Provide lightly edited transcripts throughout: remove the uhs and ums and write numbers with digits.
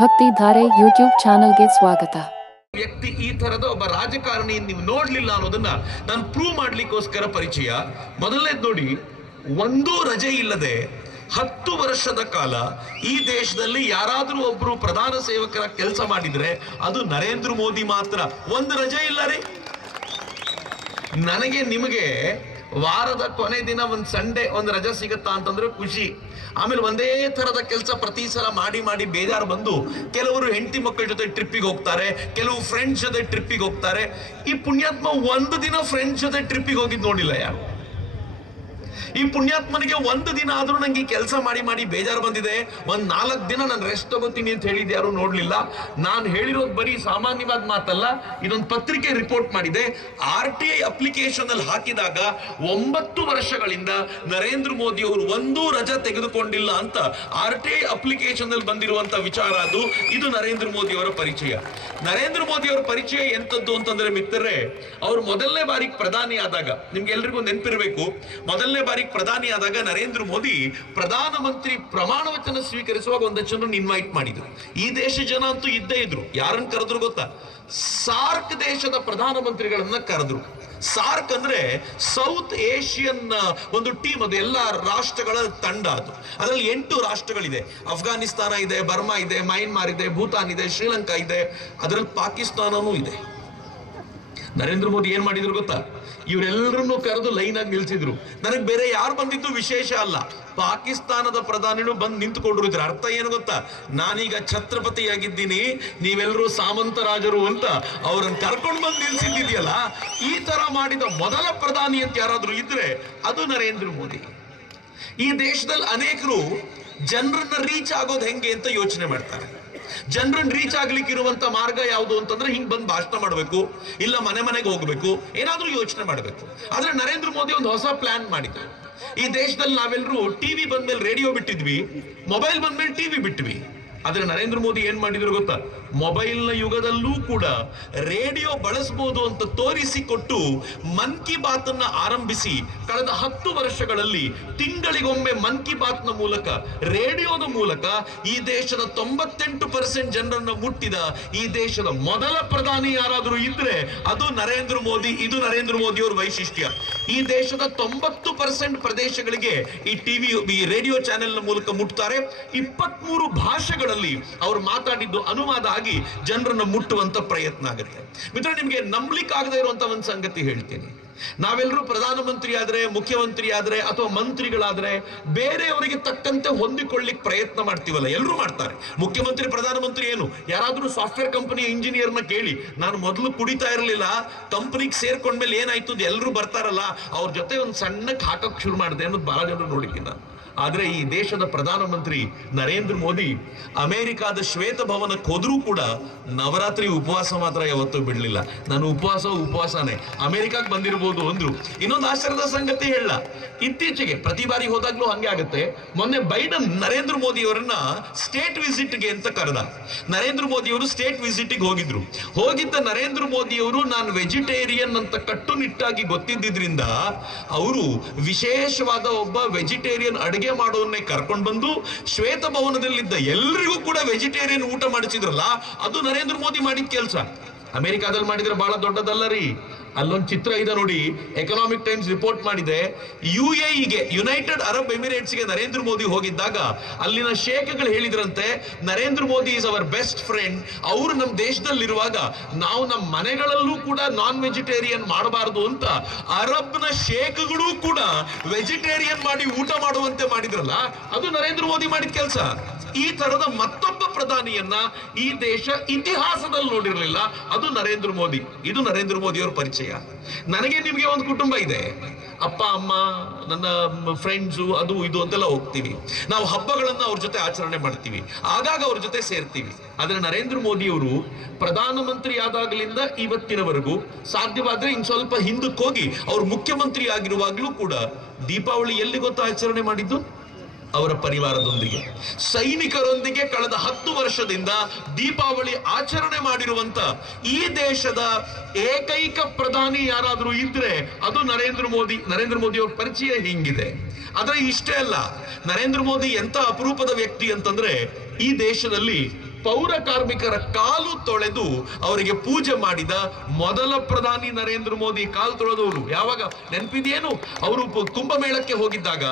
Bhaktidhare YouTube ಚಾನೆಲ್ಗೆ ಸ್ವಾಗತ. ವ್ಯಕ್ತಿ ಈ ತರದ ಒಬ್ಬ ರಾಜಕಾರಣಿ ನೀವು ನೋಡ್ಲಿಲ್ಲ ಅನ್ನೋದನ್ನ ನಾನು ಪ್ರೂವ್ ಮಾಡ್ಲಿಕ್ಕೋಸ್ಕರ ಪರಿಚಯ. ಮೊದಲನೇದು ನೋಡಿ, ಒಂದೂ ರಜೆ ಇಲ್ಲದೆ 10 ವರ್ಷದ ಕಾಲ ಈ ದೇಶದಲ್ಲಿ ಯಾರಾದ್ರೂ ಒಬ್ರು ಪ್ರಧಾನ ಸೇವಕರ ಕೆಲಸ ಮಾಡಿದ್ರೆ ಅದು ನರೇಂದ್ರ ಮೋದಿ ಮಾತ್ರ. ಒಂದು ರಜೆ ಇಲ್ಲ ರೀ. ನನಗೆ ನಿಮಗೆ ವಾರದ ಕೊನೆ ದಿನ ಒಂದು ಸಂಡೇ ಒಂದು ರಜೆ ಸಿಗುತ್ತಾ ಅಂತಂದ್ರೆ ಖುಷಿ. ಆಮೇಲೆ ಒಂದೇ ತರದ ಕೆಲಸ ಪ್ರತಿ ಸಲ ಮಾಡಿ ಮಾಡಿ ಬೇಜಾರು ಬಂದು ಕೆಲವರು ಹೆಂಡತಿ ಮಕ್ಕಳ ಜೊತೆ ಟ್ರಿಪ್ಪಿಗೆ ಹೋಗ್ತಾರೆ, ಕೆಲವು ಫ್ರೆಂಡ್ಸ್ ಜೊತೆ ಟ್ರಿಪ್ಪಿಗೆ ಹೋಗ್ತಾರೆ. ಈ ಪುಣ್ಯಾತ್ಮ ಒಂದು ದಿನ ಫ್ರೆಂಡ್ಸ್ ಜೊತೆ ಟ್ರಿಪ್ಪಿಗೆ ಹೋಗಿದ್ದು ನೋಡಿಲ್ಲ ಯಾರು. ಈ ಪುಣ್ಯಾತ್ಮನಿಗೆ ಒಂದು ದಿನ ಆದ್ರೂ ನಂಗೆ ಈ ಕೆಲಸ ಮಾಡಿ ಮಾಡಿ ಬೇಜಾರು ಬಂದಿದೆ, ಒಂದ್ 4 ದಿನ ನಾನು ರೆಸ್ಟ್ ತಗೋತೀನಿ ಅಂತ ಹೇಳಿದ್ದು ಯಾರು ನೋಡ್ಲಿಲ್ಲ. ನಾನು ಹೇಳಿರೋದು ಬರೀ ಸಾಮಾನ್ಯವಾದ ಮಾತಲ್ಲ, ಇದೊಂದು ಪತ್ರಿಕೆ ರಿಪೋರ್ಟ್ ಮಾಡಿದೆ. RTI ಅಪ್ಲಿಕೇಶನ್ ಅಲ್ಲಿ ಹಾಕಿದಾಗ 9 ವರ್ಷಗಳಿಂದ ನರೇಂದ್ರ ಮೋದಿ ಅವರು ಒಂದೂ ರಜಾ ತೆಗೆದುಕೊಂಡಿಲ್ಲ ಅಂತ RTI ಅಪ್ಲಿಕೇಶನ್ ಅಲ್ಲಿ ಬಂದಿರುವಂತ ವಿಚಾರ ಅದು. ಇದು ನರೇಂದ್ರ ಮೋದಿ ಅವರ ಪರಿಚಯ. ನರೇಂದ್ರ ಮೋದಿ ಅವರ ಪರಿಚಯ ಎಂತದ್ದು ಅಂತಂದ್ರೆ ಮಿತ್ರರೇ, ಅವರು ಮೊದಲನೇ ಬಾರಿಗೆ ಪ್ರಧಾನಿ ಆದಾಗ, ನಿಮ್ಗೆ ಎಲ್ರಿಗೂ ನೆನಪಿರಬೇಕು, ಮೊದಲನೇ ಬಾರಿಗೆ ಪ್ರಧಾನಿ ಆದಾಗ ನರೇಂದ್ರ ಮೋದಿ ಪ್ರಧಾನಮಂತ್ರಿ ಪ್ರಮಾಣ ವಚನ ಸ್ವೀಕರಿಸುವಾಗ ಒಂದಷ್ಟು ಜನರನ್ನು ಇನ್ವೈಟ್ ಮಾಡಿದ್ರು. ಈ ದೇಶ ಜನ ಅಂತೂ ಇದ್ದೇ ಇದ್ರು. ಯಾರನ್ನು ಕರೆದ್ರು ಗೊತ್ತಾ? ಸಾರ್ಕ್ ದೇಶದ ಪ್ರಧಾನಮಂತ್ರಿಗಳನ್ನ ಕರೆದ್ರು. ಸಾರ್ಕ್ ಅಂದ್ರೆ ಸೌತ್ ಏಷಿಯನ್ ಒಂದು ಟೀಮ್, ಅದು ಎಲ್ಲ ರಾಷ್ಟ್ರಗಳ ತಂಡ. ಅದು ಅದರಲ್ಲಿ 8 ರಾಷ್ಟ್ರಗಳಿದೆ. ಅಫ್ಘಾನಿಸ್ತಾನ ಇದೆ, ಬರ್ಮಾ ಇದೆ, ಮಯನ್ಮಾರ್ ಇದೆ, ಭೂತಾನ್ ಇದೆ, ಶ್ರೀಲಂಕಾ ಇದೆ, ಅದರಲ್ಲಿ ಪಾಕಿಸ್ತಾನನೂ ಇದೆ. ನರೇಂದ್ರ ಮೋದಿ ಏನ್ ಮಾಡಿದ್ರು ಗೊತ್ತಾ? ಇವರೆಲ್ಲರನ್ನು ಕರೆದು ಲೈನ್ ಆಗಿ ನಿಲ್ಸಿದ್ರು. ನನಗೆ ಬೇರೆ ಯಾರು ಬಂದಿದ್ದು ವಿಶೇಷ ಅಲ್ಲ, ಪಾಕಿಸ್ತಾನದ ಪ್ರಧಾನಿಗಳು ಬಂದು ನಿಂತುಕೊಂಡ್ರು. ಇದ್ರ ಅರ್ಥ ಏನು ಗೊತ್ತಾ? ನಾನೀಗ ಛತ್ರಪತಿಯಾಗಿದ್ದೀನಿ, ನೀವೆಲ್ಲರೂ ಸಾಮಂತ ರಾಜರು ಅಂತ ಅವ್ರನ್ನ ಕರ್ಕೊಂಡು ಬಂದು ನಿಲ್ಸಿದ್ದಿದೆಯಲ್ಲ. ಈ ತರ ಮಾಡಿದ ಮೊದಲ ಪ್ರಧಾನಿ ಅಂತ ಯಾರಾದ್ರೂ ಇದ್ರೆ ಅದು ನರೇಂದ್ರ ಮೋದಿ. ಈ ದೇಶದಲ್ಲಿ ಅನೇಕರು ಜನರನ್ನ ರೀಚ್ ಆಗೋದು ಹೆಂಗೆ ಅಂತ ಯೋಚನೆ ಮಾಡ್ತಾರೆ. ಜನರನ್ನ ರೀಚ್ ಆಗ್ಲಿಕ್ಕೆ ಇರುವಂತ ಮಾರ್ಗ ಯಾವುದು ಅಂತಂದ್ರೆ ಹಿಂಗ್ ಬಂದು ಭಾಷಣ ಮಾಡಬೇಕು, ಇಲ್ಲ ಮನೆ ಮನೆಗೆ ಹೋಗ್ಬೇಕು, ಏನಾದ್ರೂ ಯೋಚನೆ ಮಾಡಬೇಕು. ಆದ್ರೆ ನರೇಂದ್ರ ಮೋದಿ ಒಂದು ಹೊಸ ಪ್ಲಾನ್ ಮಾಡಿದ್ರು. ಈ ದೇಶದಲ್ಲಿ ನಾವೆಲ್ಲರೂ ಟಿವಿ ಬಂದ್ಮೇಲೆ ರೇಡಿಯೋ ಬಿಟ್ಟಿದ್ವಿ, ಮೊಬೈಲ್ ಬಂದ್ಮೇಲೆ ಟಿವಿ ಬಿಟ್ವಿ. ಆದ್ರೆ ನರೇಂದ್ರ ಮೋದಿ ಏನ್ ಮಾಡಿದ್ರು ಗೊತ್ತಾ? ಮೊಬೈಲ್ನ ಯುಗದಲ್ಲೂ ಕೂಡ ರೇಡಿಯೋ ಬಳಸಬಹುದು ಅಂತ ತೋರಿಸಿಕೊಟ್ಟು ಮನ್ ಕಿ ಬಾತ್ ಅನ್ನ ಆರಂಭಿಸಿ ಕಳೆದ 10 ವರ್ಷಗಳಲ್ಲಿ ತಿಂಗಳಿಗೊಮ್ಮೆ ಮನ್ ಕಿ ಬಾತ್ ನ ಮೂಲಕ, ರೇಡಿಯೋದ ಮೂಲಕ ಈ ದೇಶದ 98% ಜನರನ್ನ ಮುಟ್ಟಿದ ಈ ದೇಶದ ಮೊದಲ ಪ್ರಧಾನಿ ಯಾರಾದರೂ ಇದ್ರೆ ಅದು ನರೇಂದ್ರ ಮೋದಿ. ಇದು ನರೇಂದ್ರ ಮೋದಿ ಅವರ ವೈಶಿಷ್ಟ್ಯ. ಈ ದೇಶದ 90% ಪ್ರದೇಶಗಳಿಗೆ ಈ ಟಿವಿ, ಈ ರೇಡಿಯೋ ಚಾನೆಲ್ ನ ಮೂಲಕ ಮುಟ್ತಾರೆ. 23 ಭಾಷೆಗಳಲ್ಲಿ ಅವರು ಮಾತಾಡಿದ್ದು ಅನುವಾದ ಆಗಿ ಜನರನ್ನ ಮುಟ್ಟುವಂತ ಪ್ರಯತ್ನ ಆಗುತ್ತೆ. ಮಿತ್ರ, ನಿಮ್ಗೆ ನಂಬಲಿಕ್ಕೆ ಆಗದೆ ಇರುವಂತ ಒಂದು ಸಂಗತಿ ಹೇಳ್ತೀನಿ. ನಾವೆಲ್ಲರೂ ಪ್ರಧಾನಮಂತ್ರಿ ಆದ್ರೆ, ಮುಖ್ಯಮಂತ್ರಿ ಆದ್ರೆ, ಅಥವಾ ಮಂತ್ರಿಗಳಾದ್ರೆ ಬೇರೆಯವರಿಗೆ ತಕ್ಕಂತೆ ಹೊಂದಿಕೊಳ್ಳಿಕ್ಕೆ ಪ್ರಯತ್ನ ಮಾಡ್ತೀವಲ್ಲ, ಎಲ್ಲರೂ ಮಾಡ್ತಾರೆ. ಮುಖ್ಯಮಂತ್ರಿ ಪ್ರಧಾನಮಂತ್ರಿ ಏನು, ಯಾರಾದ್ರೂ ಸಾಫ್ಟ್ವೇರ್ ಕಂಪನಿಯ ಇಂಜಿನಿಯರ್ನ ಕೇಳಿ, ನಾನು ಮೊದಲು ಕುಡಿತಾ ಇರಲಿಲ್ಲ, ಕಂಪನಿಗೆ ಸೇರ್ಕೊಂಡ್ಮೇಲೆ ಏನಾಯ್ತು, ಎಲ್ಲರೂ ಬರ್ತಾರಲ್ಲ ಅವ್ರ ಜೊತೆ ಒಂದು ಸಣ್ಣಕ್ಕೆ ಹಾಕಕ್ ಶುರು ಮಾಡಿದೆ ಅನ್ನೋದು ಬಹಳ ಜನರು ನೋಡಿದ್ದೀನಿ ನಾನು. ಆದ್ರೆ ಈ ದೇಶದ ಪ್ರಧಾನಮಂತ್ರಿ ನರೇಂದ್ರ ಮೋದಿ ಅಮೆರಿಕಾದ ಶ್ವೇತ ಭವನಕ್ಕೆ ಹೋದ್ರೂ ಕೂಡ ನವರಾತ್ರಿ ಉಪವಾಸ ಮಾತ್ರ ಯಾವತ್ತೂ ಬಿಡ್ಲಿಲ್ಲ. ನಾನು ಉಪವಾಸನೇ. ಅಮೆರಿಕಕ್ಕೆ ಬಂದಿರಬಹುದು ಅಂದ್ರು. ಇನ್ನೊಂದು ಆಶ್ಚರ್ಯದ ಸಂಗತಿ ಹೇಳ, ಇತ್ತೀಚೆಗೆ ಪ್ರತಿ ಬಾರಿ ಹೋದಾಗ್ಲೂ ಹಂಗೆ ಆಗುತ್ತೆ. ಮೊನ್ನೆ ಬೈಡನ್ ನರೇಂದ್ರ ಮೋದಿ ಅವರನ್ನ ಸ್ಟೇಟ್ ವಿಸಿಟ್ಗೆ ಅಂತ ಕರೆದ. ನರೇಂದ್ರ ಮೋದಿ ಅವರು ಸ್ಟೇಟ್ ವಿಸಿಟ್ಗೆ ಹೋಗಿದ್ದ ನರೇಂದ್ರ ಮೋದಿ ಅವರು ನಾನು ವೆಜಿಟೇರಿಯನ್ ಅಂತ ಕಟ್ಟುನಿಟ್ಟಾಗಿ ಗೊತ್ತಿದ್ದರಿಂದ ಅವರು ವಿಶೇಷವಾದ ಒಬ್ಬ ವೆಜಿಟೇರಿಯನ್ ಅಡುಗೆ ಮಾಡೋನ್ನೇ ಕರ್ಕೊಂಡು ಬಂದು ಶ್ವೇತಭವನದಲ್ಲಿದ್ದ ಎಲ್ರಿಗೂ ಕೂಡ ವೆಜಿಟೇರಿಯನ್ ಊಟ ಮಾಡಿಸಿದ್ರಲ್ಲ, ಅದು ನರೇಂದ್ರ ಮೋದಿ ಮಾಡಿದ ಕೆಲಸ. ಅಮೆರಿಕಾದಲ್ಲಿ ಮಾಡಿದ್ರೆ ಬಹಳ ದೊಡ್ಡದಲ್ಲ ರೀ. ಅಲ್ಲೊಂದು ಚಿತ್ರ ಇದೆ ನೋಡಿ, ಎಕನಾಮಿಕ್ ಟೈಮ್ಸ್ ರಿಪೋರ್ಟ್ ಮಾಡಿದೆ. UAEಗೆ, ಯುನೈಟೆಡ್ ಅರಬ್ ಎಮಿರೇಟ್ಸ್ಗೆ ನರೇಂದ್ರ ಮೋದಿ ಹೋಗಿದ್ದಾಗ ಅಲ್ಲಿನ ಶೇಖ್ಗಳು ಹೇಳಿದ್ರಂತೆ, Narendra Modi is our best friend. ಅವರು ನಮ್ಮ ದೇಶದಲ್ಲಿರುವಾಗ ನಾವು ನಮ್ಮ ಮನೆಗಳಲ್ಲೂ ಕೂಡ ನಾನ್ ವೆಜಿಟೇರಿಯನ್ ಮಾಡಬಾರದು ಅಂತ ಅರಬ್ನ ಶೇಖ್ಗಳು ಕೂಡ ವೆಜಿಟೇರಿಯನ್ ಮಾಡಿ ಊಟ ಮಾಡುವಂತೆ ಮಾಡಿದ್ರಲ್ಲ, ಅದು ನರೇಂದ್ರ ಮೋದಿ ಮಾಡಿದ ಕೆಲಸ. ಈ ತರದ ಮತ್ತೊಬ್ಬ ಪ್ರಧಾನಿಯನ್ನ ಈ ದೇಶ ಇತಿಹಾಸದಲ್ಲಿ ನೋಡಿರಲಿಲ್ಲ, ಅದು ನರೇಂದ್ರ ಮೋದಿ. ಇದು ನರೇಂದ್ರ ಮೋದಿ ಅವರ ಪರಿಚಯ. ನನಗೆ ನಿಮಗೆ ಒಂದು ಕುಟುಂಬ ಇದೆ, ಅಪ್ಪ ಅಮ್ಮ, ನನ್ನ ಫ್ರೆಂಡ್ಸು, ಅದು ಇದು ಅಂತೆಲ್ಲ ಹೋಗ್ತೀವಿ. ನಾವು ಹಬ್ಬಗಳನ್ನ ಅವ್ರ ಜೊತೆ ಆಚರಣೆ ಮಾಡ್ತೀವಿ, ಆಗಾಗ ಅವ್ರ ಜೊತೆ ಸೇರ್ತೀವಿ. ಆದ್ರೆ ನರೇಂದ್ರ ಮೋದಿ ಅವರು ಪ್ರಧಾನಮಂತ್ರಿ ಆದಾಗಲಿಂದ ಇವತ್ತಿನವರೆಗೂ, ಸಾಧ್ಯವಾದ್ರೆ ಇನ್ ಸ್ವಲ್ಪ ಹಿಂದಕ್ಕೆ ಹೋಗಿ ಅವ್ರು ಮುಖ್ಯಮಂತ್ರಿ ಆಗಿರುವಾಗ್ಲೂ ಕೂಡ ದೀಪಾವಳಿ ಎಲ್ಲಿ ಗೊತ್ತಾ ಆಚರಣೆ ಮಾಡಿದ್ದು? ಅವರ ಪರಿವಾರದೊಂದಿಗೆ, ಸೈನಿಕರೊಂದಿಗೆ ಕಳೆದ 10 ವರ್ಷದಿಂದ ದೀಪಾವಳಿ ಆಚರಣೆ ಮಾಡಿರುವಂತ ಈ ದೇಶದ ಏಕೈಕ ಪ್ರಧಾನಿ ಯಾರಾದ್ರೂ ಇದ್ರೆ ಅದು ನರೇಂದ್ರ ಮೋದಿ. ನರೇಂದ್ರ ಮೋದಿ ಅವರ ಪರಿಚಯ ಹಿಂಗಿದೆ. ಆದ್ರೆ ಇಷ್ಟೇ ಅಲ್ಲ, ನರೇಂದ್ರ ಮೋದಿ ಎಂತ ಅಪರೂಪದ ವ್ಯಕ್ತಿ ಅಂತಂದ್ರೆ, ಈ ದೇಶದಲ್ಲಿ ಪೌರ ಕಾರ್ಮಿಕರ ಕಾಲು ತೊಳೆದು ಅವರಿಗೆ ಪೂಜೆ ಮಾಡಿದ ಮೊದಲ ಪ್ರಧಾನಿ ನರೇಂದ್ರ ಮೋದಿ. ಕಾಲು ತೊಳೆದವರು ಯಾವಾಗ ನೆನಪಿದೆಯೇನು? ಅವರು ಕುಂಭಮೇಳಕ್ಕೆ ಹೋಗಿದ್ದಾಗ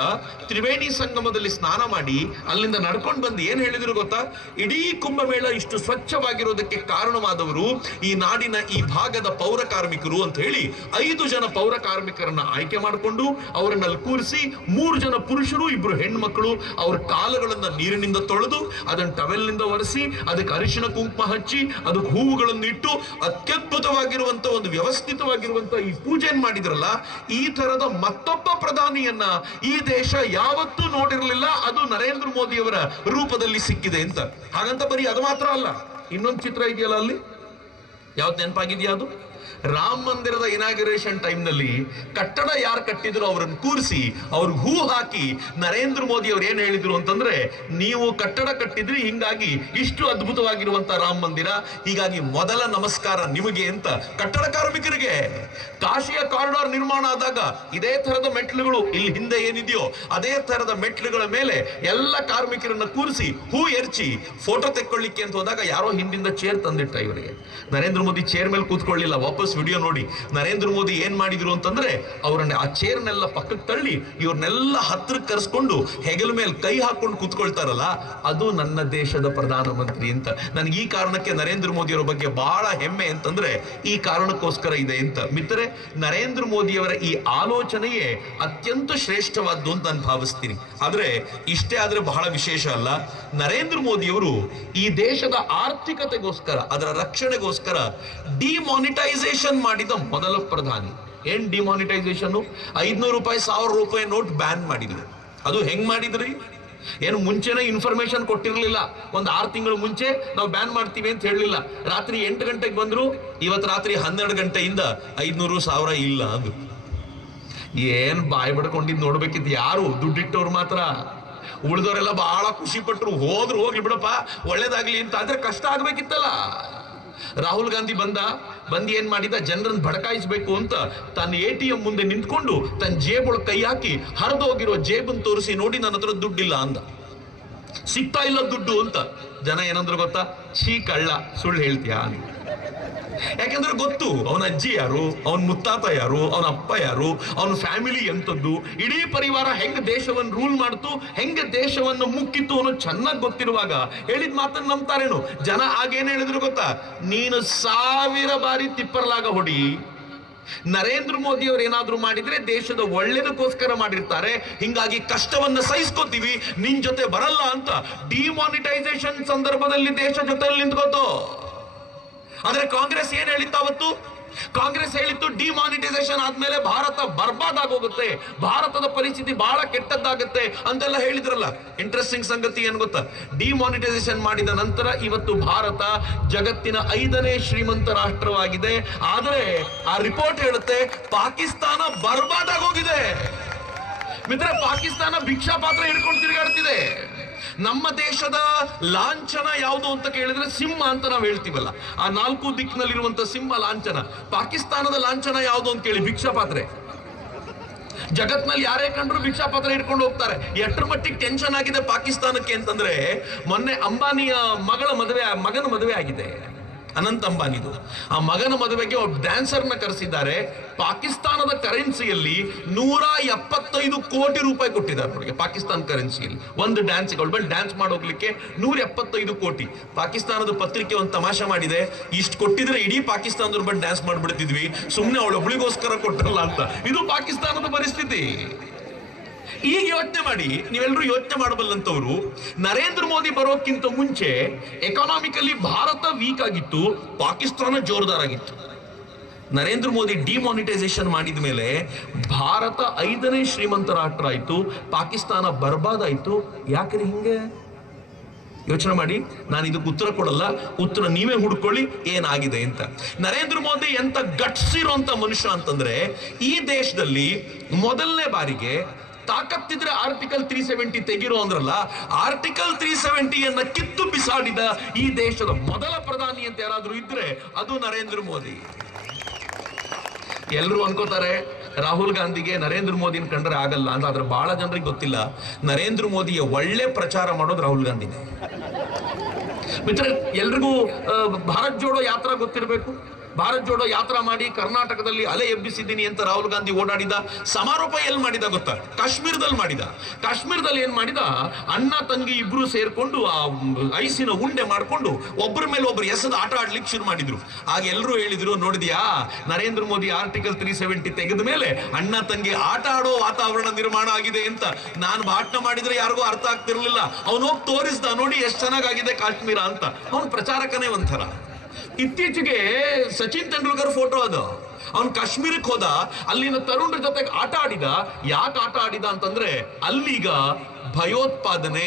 ತ್ರಿವೇಣಿ ಸಂಗಮದಲ್ಲಿ ಸ್ನಾನ ಮಾಡಿ ಅಲ್ಲಿಂದ ನಡ್ಕೊಂಡು ಬಂದು ಏನ್ ಹೇಳಿದ್ರು ಗೊತ್ತಾ? ಇಡೀ ಕುಂಭಮೇಳ ಇಷ್ಟು ಸ್ವಚ್ಛವಾಗಿರೋದಕ್ಕೆ ಕಾರಣವಾದವರು ಈ ನಾಡಿನ ಈ ಭಾಗದ ಪೌರ ಕಾರ್ಮಿಕರು ಅಂತ ಹೇಳಿ 5 ಜನ ಪೌರ ಕಾರ್ಮಿಕರನ್ನ ಆಯ್ಕೆ ಮಾಡಿಕೊಂಡು ಅವರನ್ನಲ್ಲಿ ಕೂರಿಸಿ 3 ಜನ ಪುರುಷರು 2 ಹೆಣ್ಮಕ್ಳು ಅವ್ರ ಕಾಲುಗಳನ್ನ ನೀರಿನಿಂದ ತೊಳೆದು ಅದನ್ನ ಟವೆಲ್ ನಿಂದ ಒರೆಸಿ ಅದಕ್ಕೆ ಅರಿಶಿಣ ಕುಂಕುಮ ಹಚ್ಚಿ ಅದಕ್ಕೆ ಹೂವುಗಳನ್ನು ಇಟ್ಟು ಅತ್ಯದ್ಭುತವಾಗಿರುವಂತ ಒಂದು ವ್ಯವಸ್ಥಿತವಾಗಿರುವಂತ ಈ ಪೂಜೆಯನ್ನು ಮಾಡಿದ್ರಲ್ಲ, ಈ ತರದ ಮತ್ತೊಬ್ಬ ಪ್ರಧಾನಿಯನ್ನ ಈ ದೇಶ ಯಾವತ್ತೂ ನೋಡಿರಲಿಲ್ಲ. ಅದು ನರೇಂದ್ರ ಮೋದಿ ಅವರ ರೂಪದಲ್ಲಿ ಸಿಕ್ಕಿದೆ ಅಂತ. ಹಾಗಂತ ಬರೀ ಅದು ಮಾತ್ರ ಅಲ್ಲ, ಇನ್ನೊಂದು ಚಿತ್ರ ಇದೆಯಲ್ಲ ಅಲ್ಲಿ, ಯಾವ್ದು ನೆನಪಾಗಿದೆಯಾ? ಅದು ರಾಮ ಮಂದಿರದ ಇನಾಗ್ಯುರೇಷನ್ ಟೈಮ್ ನಲ್ಲಿ ಕಟ್ಟಡ ಯಾರು ಕಟ್ಟಿದ್ರು ಅವರನ್ನು ಕೂರಿಸಿ ಅವ್ರಿಗೆ ಹೂ ಹಾಕಿ ನರೇಂದ್ರ ಮೋದಿ ಅವ್ರು ಏನ್ ಹೇಳಿದ್ರು ಅಂತಂದ್ರೆ, ನೀವು ಕಟ್ಟಡ ಕಟ್ಟಿದ್ರಿ, ಹಿಂಗಾಗಿ ಇಷ್ಟು ಅದ್ಭುತವಾಗಿರುವಂತ ರಾಮ ಮಂದಿರ, ಹೀಗಾಗಿ ಮೊದಲ ನಮಸ್ಕಾರ ನಿಮಗೆ ಅಂತ ಕಟ್ಟಡ ಕಾರ್ಮಿಕರಿಗೆ. ಕಾಶಿಯ ಕಾರಿಡಾರ್ ನಿರ್ಮಾಣ ಆದಾಗ ಇದೇ ತರದ ಮೆಟ್ಲುಗಳು ಇಲ್ಲಿ ಹಿಂದೆ ಏನಿದೆಯೋ ಅದೇ ತರದ ಮೆಟ್ಲುಗಳ ಮೇಲೆ ಎಲ್ಲ ಕಾರ್ಮಿಕರನ್ನ ಕೂರಿಸಿ ಹೂ ಎರಚಿ ಫೋಟೋ ತೆಕ್ಕೊಳ್ಳಿಕ್ಕೆ ಅಂತ ಹೋದಾಗ ಯಾರೋ ಹಿಂದಿಂದ ಚೇರ್ ತಂದಿಟ್ಟ ಇವರಿಗೆ. ನರೇಂದ್ರ ಮೋದಿ ಚೇರ್ ಮೇಲೆ ಕೂತ್ಕೊಳ್ಳಿಲ್ಲ. ವಾಪಸ್ ವಿಡಿಯೋ ನೋಡಿ ನರೇಂದ್ರ ಮೋದಿ ಏನ್ ಮಾಡಿದ್ರು ಅಂತಂದ್ರೆ, ಅವರನ್ನ ಆ ಚೇರ್ನೆಲ್ಲ ಪಕ್ಕಕ್ಕೆ ತಳ್ಳಿ ಇವ್ರನ್ನೆಲ್ಲ ಹತ್ರಕ್ಕೆ ಕರೆಸ್ಕೊಂಡು ಹೆಗಲ ಮೇಲೆ ಕೈ ಹಾಕೊಂಡು ಕೂತ್ಕೊಳ್ತಾರಲ್ಲ, ಅದು ನನ್ನ ದೇಶದ ಪ್ರಧಾನಮಂತ್ರಿ ಅಂತ. ನನಗೆ ಈ ಕಾರಣಕ್ಕೆ ನರೇಂದ್ರ ಮೋದಿ ಅವರ ಬಗ್ಗೆ ಬಹಳ ಹೆಮ್ಮೆ ಅಂತಂದ್ರೆ ಈ ಕಾರಣಕ್ಕೋಸ್ಕರ ಇದೆ ಅಂತ. ಮಿತ್ರರೆ, ನರೇಂದ್ರ ಮೋದಿ ಅವರ ಈ ಆಲೋಚನೆಯೇ ಅತ್ಯಂತ ಶ್ರೇಷ್ಠವಾದ್ದು ಅಂತ ನಾನು ಭಾವಿಸ್ತೀನಿ. ಆದ್ರೆ ಇಷ್ಟೇ ಆದ್ರೆ ಬಹಳ ವಿಶೇಷ ಅಲ್ಲ. ನರೇಂದ್ರ ಮೋದಿ ಅವರು ಈ ದೇಶದ ಆರ್ಥಿಕತೆಗೋಸ್ಕರ, ಅದರ ರಕ್ಷಣೆಗೋಸ್ಕರ ಡಿಮಾನಿಟೈಸೇಷನ್ ಮಾಡಿದ ಮೊದಲ ಪ್ರಧಾನಿ. ಏನ್ ಡಿಮಾನಿಟೈಸೇಷನ್? 500 ರೂಪಾಯಿ 1000 ರೂಪಾಯಿ ನೋಟ್ ಬ್ಯಾನ್ ಮಾಡಿದ್ರು. ಅದು ಹೆಂಗ್ ಮಾಡಿದ್ರಿ? ಏನು ಮುಂಚೆನೆ ಇನ್ಫಾರ್ಮೇಶನ್ ಕೊಟ್ಟಿರ್ಲಿಲ್ಲ. ಒಂದು 6 ತಿಂಗಳು ಮುಂಚೆ ನಾವು ಬ್ಯಾನ್ ಮಾಡ್ತೀವಿ ಅಂತ ಹೇಳಲಿಲ್ಲ. ರಾತ್ರಿ 8 ಗಂಟೆಗೆ ಬಂದ್ರು, ಇವತ್ತು ರಾತ್ರಿ 12 ಗಂಟೆಯಿಂದ 500 1000 ಇಲ್ಲ ಅಂದ್ರು. ಏನ್ ಬಾಯಿ ಬಡ್ಕೊಂಡಿದ್ ನೋಡ್ಬೇಕಿದ್ ಯಾರು? ದುಡ್ಡಿಟ್ಟವ್ರು ಮಾತ್ರ. ಉಳಿದವರೆಲ್ಲ ಬಹಳ ಖುಷಿ ಪಟ್ರು, ಹೋದ್ರು ಹೋಗ್ಲಿ ಬಿಡಪ್ಪ ಒಳ್ಳೇದಾಗ್ಲಿ ಅಂತ. ಆದ್ರೆ ಕಷ್ಟ ಆಗ್ಬೇಕಿತ್ತಲ್ಲ. ರಾಹುಲ್ ಗಾಂಧಿ ಬಂದು ಏನ್ ಮಾಡಿದ, ಜನರನ್ನು ಭಡಕಾಯಿಸಬೇಕು ಅಂತ ತನ್ನ ATM ಮುಂದೆ ನಿಂತ್ಕೊಂಡು ತನ್ನ ಜೇಬೊಳಗೆ ಕೈ ಹಾಕಿ ಹರಿದೋಗಿರೋ ಜೇಬನ್ನು ತೋರಿಸಿ, ನೋಡಿ ನನ್ನ ಹತ್ರ ದುಡ್ಡಿಲ್ಲ ಅಂದ. ಸಿಗ್ತಾ ಇಲ್ಲ ದುಡ್ಡು ಅಂತ. ಜನ ಏನಂದ್ರು ಗೊತ್ತಾ? ಛೀ ಕಳ್ಳ, ಸುಳ್ಳು ಹೇಳ್ತೀಯಾ? ಯಾಕೆಂದ್ರೆ ಗೊತ್ತು ಅವನ ಅಜ್ಜಿ ಯಾರು, ಅವನ ಮುತ್ತಾತ ಯಾರು, ಅವನ ಅಪ್ಪ ಯಾರು, ಅವನ ಫ್ಯಾಮಿಲಿ ಎಂತದ್ದು, ಇಡೀ ಪರಿವಾರ ಹೆಂಗ್ ದೇಶವನ್ನು ರೂಲ್ ಮಾಡ್ತು, ಹೆಂಗ ದೇಶವನ್ನು ಮುಕ್ಕಿತ್ತು ಅನ್ನೋ ಚೆನ್ನಾಗಿ ಗೊತ್ತಿರುವಾಗ ಹೇಳಿದ ಮಾತನ್ನು ನಂಬ್ತಾರೇನು ಜನ? ಆಗೇನ್ ಹೇಳಿದ್ರು ಗೊತ್ತಾ? ನೀನು 1000 ಬಾರಿ ತಿಪ್ಪರ್ಲಾಗ ಹೊಡಿ, ನರೇಂದ್ರ ಮೋದಿ ಅವರು ಏನಾದ್ರೂ ಮಾಡಿದ್ರೆ ದೇಶದ ಒಳ್ಳೇದಕ್ಕೋಸ್ಕರ ಮಾಡಿರ್ತಾರೆ, ಹಿಂಗಾಗಿ ಕಷ್ಟವನ್ನ ಸಹಿಸ್ಕೋತೀವಿ, ನಿನ್ ಜೊತೆ ಬರಲ್ಲ ಅಂತ ಡಿಮಾನಿಟೈಸೇಷನ್ ಸಂದರ್ಭದಲ್ಲಿ ದೇಶ ಜೊತೆಯಲ್ಲಿ ನಿಂತ್ಕೋತು. ಆದ್ರೆ ಕಾಂಗ್ರೆಸ್ ಏನ್ ಹೇಳಿತ್ತು ಅವತ್ತು? ಕಾಂಗ್ರೆಸ್ ಹೇಳಿತ್ತು ಡಿಮಾನಿಟೈಸೇಷನ್ ಆದ್ಮೇಲೆ ಭಾರತ ಬರ್ಬಾದ್ ಆಗೋಗುತ್ತೆ, ಭಾರತದ ಪರಿಸ್ಥಿತಿ ಬಹಳ ಕೆಟ್ಟದ್ದಾಗುತ್ತೆ ಅಂತೆಲ್ಲ ಹೇಳಿದ್ರಲ್ಲ. ಇಂಟ್ರೆಸ್ಟಿಂಗ್ ಸಂಗತಿ ಏನ್ ಗೊತ್ತಾ? ಡಿಮಾನಿಟೈಸೇಷನ್ ಮಾಡಿದ ನಂತರ ಇವತ್ತು ಭಾರತ ಜಗತ್ತಿನ 5ನೇ ಶ್ರೀಮಂತ ರಾಷ್ಟ್ರವಾಗಿದೆ. ಆದ್ರೆ ಆ ರಿಪೋರ್ಟ್ ಹೇಳುತ್ತೆ ಪಾಕಿಸ್ತಾನ ಬರ್ಬಾದ್ ಆಗೋಗಿದೆ. ಮಿತ್ರ, ಪಾಕಿಸ್ತಾನ ಭಿಕ್ಷಾ ಪಾತ್ರ ಹಿಡ್ಕೊಂಡು ತಿರುಗಾಡ್ತಿದೆ. ನಮ್ಮ ದೇಶದ ಲಾಂಛನ ಯಾವುದು ಅಂತ ಕೇಳಿದ್ರೆ ಸಿಂಹ ಅಂತ ನಾವು ಹೇಳ್ತೀವಲ್ಲ, ಆ 4 ದಿಕ್ಕಿನಲ್ಲಿರುವಂತ ಸಿಂಹ ಲಾಂಛನ. ಪಾಕಿಸ್ತಾನದ ಲಾಂಛನ ಯಾವುದು ಅಂತ ಕೇಳಿ ಭಿಕ್ಷಾ ಪಾತ್ರೆ. ಜಗತ್ನಲ್ಲಿ ಯಾರೇ ಕಂಡ್ರು ಭಿಕ್ಷಾ ಪಾತ್ರ ಹಿಡ್ಕೊಂಡು ಹೋಗ್ತಾರೆ. ಎಷ್ಟರ ಮಟ್ಟಿಗೆ ಟೆನ್ಷನ್ ಆಗಿದೆ ಪಾಕಿಸ್ತಾನಕ್ಕೆ ಅಂತಂದ್ರೆ, ಮೊನ್ನೆ ಅಂಬಾನಿಯ ಮಗನ ಮದುವೆ ಆಗಿದೆ, ಅನಂತ್ ಅಂಬಾನಿದು. ಆ ಮಗನ ಮದುವೆಗೆ ಒಬ್ಬ ಡ್ಯಾನ್ಸರ್ನ ಕರೆಸಿದ್ದಾರೆ. ಪಾಕಿಸ್ತಾನದ ಕರೆನ್ಸಿಯಲ್ಲಿ 175 ಕೋಟಿ ರೂಪಾಯಿ ಕೊಟ್ಟಿದ್ದಾರೆ ಅವರಿಗೆ. ಪಾಕಿಸ್ತಾನ ಕರೆನ್ಸಿಯಲ್ಲಿ ಒಂದು ಡ್ಯಾನ್ಸ್ ಮಾಡೋಗ್ಲಿಕ್ಕೆ 175 ಕೋಟಿ. ಪಾಕಿಸ್ತಾನದ ಪತ್ರಿಕೆ ಒಂದು ತಮಾಷೆ ಮಾಡಿದೆ, ಇಷ್ಟು ಕೊಟ್ಟಿದ್ರೆ ಇಡೀ ಪಾಕಿಸ್ತಾನದವ್ರ ಬಂದು ಡ್ಯಾನ್ಸ್ ಮಾಡ್ಬಿಡ್ತಿದ್ವಿ, ಸುಮ್ಮನೆ ಅವಳೊಬ್ಳಿಗೋಸ್ಕರ ಕೊಟ್ಟಲ್ಲ ಅಂತ. ಇದು ಪಾಕಿಸ್ತಾನದ ಪರಿಸ್ಥಿತಿ. ಈಗ ಯೋಚನೆ ಮಾಡಿ, ನೀವೆಲ್ಲರೂ ಯೋಚನೆ ಮಾಡಬಲ್ಲಂತವ್ರು, ನರೇಂದ್ರ ಮೋದಿ ಬರೋಕ್ಕಿಂತ ಮುಂಚೆ ಎಕಾನಾಮಿಕಲಿ ಭಾರತ ವೀಕ್ ಆಗಿತ್ತು, ಪಾಕಿಸ್ತಾನ ಜೋರ್ದಾರ್ ಆಗಿತ್ತು. ನರೇಂದ್ರ ಮೋದಿ ಡಿಮಾನಿಟೈಸೇಷನ್ ಮಾಡಿದ ಮೇಲೆ ಭಾರತ 5ನೇ ಶ್ರೀಮಂತ ರಾಷ್ಟ್ರ ಆಯ್ತು, ಪಾಕಿಸ್ತಾನ ಬರ್ಬಾದ್ ಆಯ್ತು. ಯಾಕ್ರಿ ಹಿಂಗೆ? ಯೋಚನೆ ಮಾಡಿ. ನಾನು ಇದಕ್ಕೆ ಉತ್ತರ ಕೊಡಲ್ಲ, ಉತ್ತರ ನೀವೇ ಹುಡ್ಕೊಳ್ಳಿ ಏನಾಗಿದೆ ಅಂತ. ನರೇಂದ್ರ ಮೋದಿ ಎಂತ ಗಟ್ಸ್ ಇರುವಂತ ಮನುಷ್ಯ ಅಂತಂದ್ರೆ, ಈ ದೇಶದಲ್ಲಿ ಮೊದಲನೇ ಬಾರಿಗೆ ತಾಕತ್ತಿದ್ರೆ ಆರ್ಟಿಕಲ್ 370 ತೆಗಿರೋ ಅಂದ್ರಲ್ಲ, ಆರ್ಟಿಕಲ್ 370 ಕಿತ್ತು ಬಿಸಾಡಿದ ಈ ದೇಶದ ಮೊದಲ ಪ್ರಧಾನಿ ಅಂತ ಯಾರಾದ್ರೂ ಇದ್ರೆ ಅದು ನರೇಂದ್ರ ಮೋದಿ. ಎಲ್ಲರೂ ಅನ್ಕೋತಾರೆ ರಾಹುಲ್ ಗಾಂಧಿಗೆ ನರೇಂದ್ರ ಮೋದಿನ ಕಂಡ್ರೆ ಆಗಲ್ಲ ಅಂತ. ಆದ್ರೆ ಬಹಳ ಜನರಿಗೆ ಗೊತ್ತಿಲ್ಲ, ನರೇಂದ್ರ ಮೋದಿಯ ಒಳ್ಳೆ ಪ್ರಚಾರ ಮಾಡೋದು ರಾಹುಲ್ ಗಾಂಧಿನೇ. ಮಿತ್ರ, ಎಲ್ರಿಗೂ ಭಾರತ್ ಜೋಡೋ ಯಾತ್ರಾ ಗೊತ್ತಿರಬೇಕು. ಭಾರತ್ ಜೋಡೋ ಯಾತ್ರಾ ಮಾಡಿ ಕರ್ನಾಟಕದಲ್ಲಿ ಅಲೆ ಎಬ್ಬಿಸಿದ್ದೀನಿ ಅಂತ ರಾಹುಲ್ ಗಾಂಧಿ ಓಡಾಡಿದ ಸಮಾರೋಪ ಎಲ್ಲಿ ಮಾಡಿದ ಗೊತ್ತಾ? ಕಾಶ್ಮೀರದಲ್ಲಿ ಮಾಡಿದ. ಕಾಶ್ಮೀರದಲ್ಲಿ ಏನ್ ಮಾಡಿದ? ಅಣ್ಣ ತಂಗಿ ಇಬ್ರು ಸೇರ್ಕೊಂಡು ಆ ಐಸಿನ ಉಂಡೆ ಮಾಡ್ಕೊಂಡು ಒಬ್ಬರ ಮೇಲೆ ಒಬ್ರು ಎಸೆದು ಆಟ ಆಡ್ಲಿಕ್ಕೆ ಶುರು ಮಾಡಿದ್ರು. ಆಗ ಎಲ್ಲರೂ ಹೇಳಿದ್ರು, ನೋಡಿದ್ಯಾ ನರೇಂದ್ರ ಮೋದಿ ಆರ್ಟಿಕಲ್ 370 ತೆಗೆದ ಮೇಲೆ ಅಣ್ಣ ತಂಗಿ ಆಟ ಆಡೋ ವಾತಾವರಣ ನಿರ್ಮಾಣ ಆಗಿದೆ ಅಂತ. ನಾನು ಭಾಷಣ ಮಾಡಿದ್ರೆ ಯಾರಿಗೂ ಅರ್ಥ ಆಗ್ತಿರ್ಲಿಲ್ಲ. ಅವನು ಹೋಗಿ ತೋರಿಸ್ದ, ನೋಡಿ ಎಷ್ಟು ಚೆನ್ನಾಗಾಗಿದೆ ಕಾಶ್ಮೀರ ಅಂತ. ಅವನು ಪ್ರಚಾರಕನೇ ಒಂಥರ. ಇತ್ತೀಚೆಗೆ ಸಚಿನ್ ತೆಂಡೂಲ್ಕರ್ ಫೋಟೋ ಅದು. ಅವನು ಕಾಶ್ಮೀರಕ್ಕೆ ಹೋದ, ಅಲ್ಲಿನ ತರುಣರ ಜೊತೆಗೆ ಆಟ ಆಡಿದ. ಯಾಕೆ ಆಟ ಆಡಿದ ಅಂತಂದ್ರೆ ಅಲ್ಲೀಗ ಭಯೋತ್ಪಾದನೆ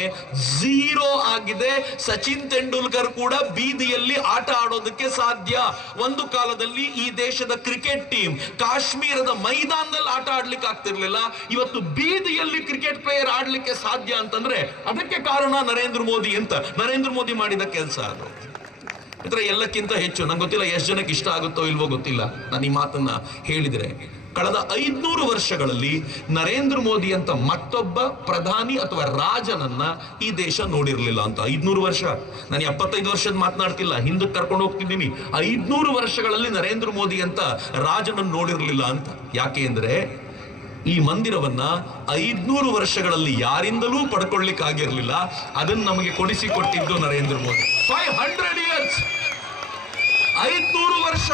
ಝೀರೋ ಆಗಿದೆ. ಸಚಿನ್ ತೆಂಡೂಲ್ಕರ್ ಕೂಡ ಬೀದಿಯಲ್ಲಿ ಆಟ ಆಡೋದಕ್ಕೆ ಸಾಧ್ಯ. ಒಂದು ಕಾಲದಲ್ಲಿ ಈ ದೇಶದ ಕ್ರಿಕೆಟ್ ಟೀಮ್ ಕಾಶ್ಮೀರದ ಮೈದಾನದಲ್ಲಿ ಆಟ ಆಡ್ಲಿಕ್ಕೆ ಆಗ್ತಿರ್ಲಿಲ್ಲ. ಇವತ್ತು ಬೀದಿಯಲ್ಲಿ ಕ್ರಿಕೆಟ್ ಪ್ಲೇಯರ್ ಆಡ್ಲಿಕ್ಕೆ ಸಾಧ್ಯ ಅಂತಂದ್ರೆ ಅದಕ್ಕೆ ಕಾರಣ ನರೇಂದ್ರ ಮೋದಿ ಅಂತ. ನರೇಂದ್ರ ಮೋದಿ ಮಾಡಿದ ಕೆಲಸ ಅದು. ಇತರ ಎಲ್ಲಕ್ಕಿಂತ ಹೆಚ್ಚು ನಂಗೆ ಗೊತ್ತಿಲ್ಲ ಎಷ್ಟು ಜನಕ್ಕೆ ಇಷ್ಟ ಆಗುತ್ತೋ ಇಲ್ವೋ ಗೊತ್ತಿಲ್ಲ, ನಾನು ಈ ಮಾತನ್ನ ಹೇಳಿದ್ರೆ, ಕಳೆದ 500 ವರ್ಷಗಳಲ್ಲಿ ನರೇಂದ್ರ ಮೋದಿ ಅಂತ ಮತ್ತೊಬ್ಬ ಪ್ರಧಾನಿ ಅಥವಾ ರಾಜನನ್ನ ಈ ದೇಶ ನೋಡಿರ್ಲಿಲ್ಲ ಅಂತ. 500 ವರ್ಷ, ನಾನು 75 ವರ್ಷದ ಮಾತನಾಡ್ತಿಲ್ಲ, ಹಿಂದಕ್ಕೆ ಕರ್ಕೊಂಡು ಹೋಗ್ತಿದ್ದೀನಿ. 500 ವರ್ಷಗಳಲ್ಲಿ ನರೇಂದ್ರ ಮೋದಿ ಅಂತ ರಾಜನನ್ನು ನೋಡಿರ್ಲಿಲ್ಲ ಅಂತ. ಯಾಕೆ ಅಂದ್ರೆ ಈ ಮಂದಿರವನ್ನ 500 ವರ್ಷಗಳಲ್ಲಿ ಯಾರಿಂದಲೂ ಪಡ್ಕೊಳ್ಳಿಕ್ಕಾಗಿರ್ಲಿಲ್ಲ. ಅದನ್ನು ನಮಗೆ ಕೊಡಿಸಿಕೊಟ್ಟಿದ್ದು ನರೇಂದ್ರ ಮೋದಿ. 500 years, 500 ವರ್ಷ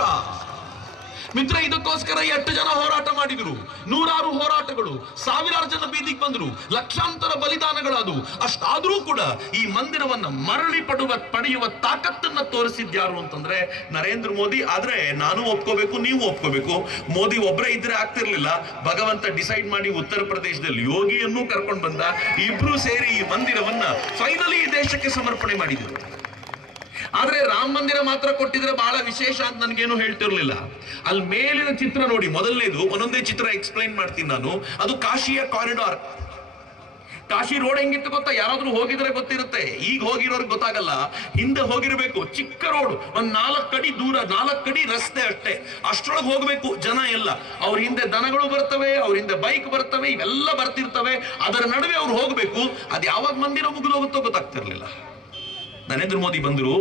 ಮಿತ್ರ. ಇದಕ್ಕೋಸ್ಕರ 8 ಜನ ಹೋರಾಟ ಮಾಡಿದ್ರು, 100 ಹೋರಾಟಗಳು, 1000 ಜನ ಬೀದಿಗೆ ಬಂದ್ರು, ಲಕ್ಷಾಂತರ ಬಲಿದಾನಗಳಾದವು. ಅಷ್ಟಾದ್ರೂ ಕೂಡ ಈ ಮಂದಿರವನ್ನ ಮರಳಿ ಪಡೆಯುವ ತಾಕತ್ತನ್ನ ತೋರಿಸಿದ್ಯಾರು ಅಂತಂದ್ರೆ ನರೇಂದ್ರ ಮೋದಿ. ಆದ್ರೆ ನಾನು ಒಪ್ಕೋಬೇಕು, ನೀವು ಒಪ್ಕೋಬೇಕು, ಮೋದಿ ಒಬ್ಬರೇ ಇದ್ರೆ ಆಗ್ತಿರ್ಲಿಲ್ಲ. ಭಗವಂತ ಡಿಸೈಡ್ ಮಾಡಿ ಉತ್ತರ ಪ್ರದೇಶದಲ್ಲಿ ಯೋಗಿಯನ್ನು ಕರ್ಕೊಂಡು ಬಂದ. ಇಬ್ರು ಸೇರಿ ಈ ಮಂದಿರವನ್ನ ಫೈನಲಿ ಈ ದೇಶಕ್ಕೆ ಸಮರ್ಪಣೆ ಮಾಡಿದ್ರು. ಆದ್ರೆ ರಾಮ ಮಂದಿರ ಮಾತ್ರ ಕೊಟ್ಟಿದ್ರೆ ಬಹಳ ವಿಶೇಷ ಅಂತ ನನ್ಗೇನು ಹೇಳ್ತಿರ್ಲಿಲ್ಲ. ಅಲ್ಲಿ ಮೇಲಿನ ಚಿತ್ರ ನೋಡಿ, ಮೊದಲನೇದು ಒಂದೊಂದೇ ಚಿತ್ರ ಎಕ್ಸ್ಪ್ಲೈನ್ ಮಾಡ್ತೀನಿ ನಾನು. ಅದು ಕಾಶಿಯ ಕಾರಿಡಾರ್. ಕಾಶಿ ರೋಡ್ ಹೆಂಗಿತ್ತು ಗೊತ್ತಾ? ಯಾರಾದ್ರೂ ಹೋಗಿದ್ರೆ ಗೊತ್ತಿರುತ್ತೆ, ಈಗ ಹೋಗಿರೋರ್ಗೆ ಗೊತ್ತಾಗಲ್ಲ. ಹಿಂದೆ ಹೋಗಿರ್ಬೇಕು, ಚಿಕ್ಕ ರೋಡ್, ಒಂದ್ 4 ಅಡಿ ದೂರ, 4 ಅಡಿ ರಸ್ತೆ ಅಷ್ಟೇ. ಅಷ್ಟ್ರೊಳಗೆ ಹೋಗ್ಬೇಕು ಜನ ಎಲ್ಲ. ಅವ್ರ ಹಿಂದೆ ದನಗಳು ಬರ್ತವೆ, ಅವ್ರ ಹಿಂದೆ ಬೈಕ್ ಬರ್ತವೆ, ಇವೆಲ್ಲ ಬರ್ತಿರ್ತವೆ. ಅದರ ನಡುವೆ ಅವ್ರು ಹೋಗ್ಬೇಕು. ಅದು ಯಾವಾಗ ಮಂದಿರ ಮುಗಿದು ಹೋಗುತ್ತೋ ಗೊತ್ತಾಗ್ತಿರ್ಲಿಲ್ಲ. ನರೇಂದ್ರ ಮೋದಿ ಬಂದ್ರು,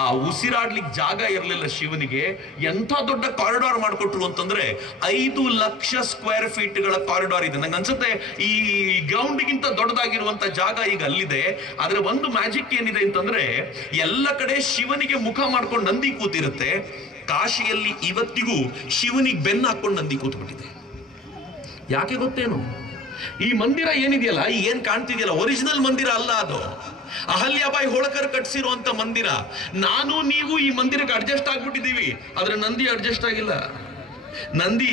ಆ ಉಸಿರಾಡ್ಲಿಕ್ಕೆ ಜಾಗ ಇರಲಿಲ್ಲ ಶಿವನಿಗೆ. ಎಂಥ ದೊಡ್ಡ ಕಾರಿಡಾರ್ ಮಾಡಿಕೊಟ್ರು ಅಂತಂದ್ರೆ 5 ಲಕ್ಷ ಸ್ಕ್ವೇರ್ ಫೀಟ್ಗಳ ಕಾರಿಡಾರ್ ಇದೆ. ನಂಗೆ ಅನ್ಸುತ್ತೆ ಈ ಗ್ರೌಂಡ್ಗಿಂತ ದೊಡ್ಡದಾಗಿರುವಂತ ಜಾಗ ಈಗ ಅಲ್ಲಿದೆ. ಆದ್ರೆ ಒಂದು ಮ್ಯಾಜಿಕ್ ಏನಿದೆ ಅಂತಂದ್ರೆ ಎಲ್ಲ ಕಡೆ ಶಿವನಿಗೆ ಮುಖ ಮಾಡ್ಕೊಂಡು ನಂದಿ ಕೂತಿರುತ್ತೆ. ಕಾಶಿಯಲ್ಲಿ ಇವತ್ತಿಗೂ ಶಿವನಿಗೆ ಬೆನ್ನು ಹಾಕೊಂಡು ನಂದಿ ಕೂತ್ಬಿಟ್ಟಿದೆ. ಯಾಕೆ ಗೊತ್ತೇನು? ಈ ಮಂದಿರ ಏನಿದೆಯಲ್ಲ, ಈ ಏನ್ ಕಾಣ್ತಿದೆಯಲ್ಲ, ಒರಿಜಿನಲ್ ಮಂದಿರ ಅಲ್ಲ ಅದು. ಅಹಲ್ಯಾಬಾಯಿ ಹೋಳಕರ್ ಕಟ್ಸಿರುವಂತ ಮಂದಿರ. ನಾನು ನೀವು ಈ ಮಂದಿರಕ್ಕೆ ಅಡ್ಜಸ್ಟ್ ಆಗ್ಬಿಟ್ಟಿದೀವಿ, ಆದ್ರೆ ನಂದಿ ಅಡ್ಜಸ್ಟ್ ಆಗಿಲ್ಲ. ನಂದಿ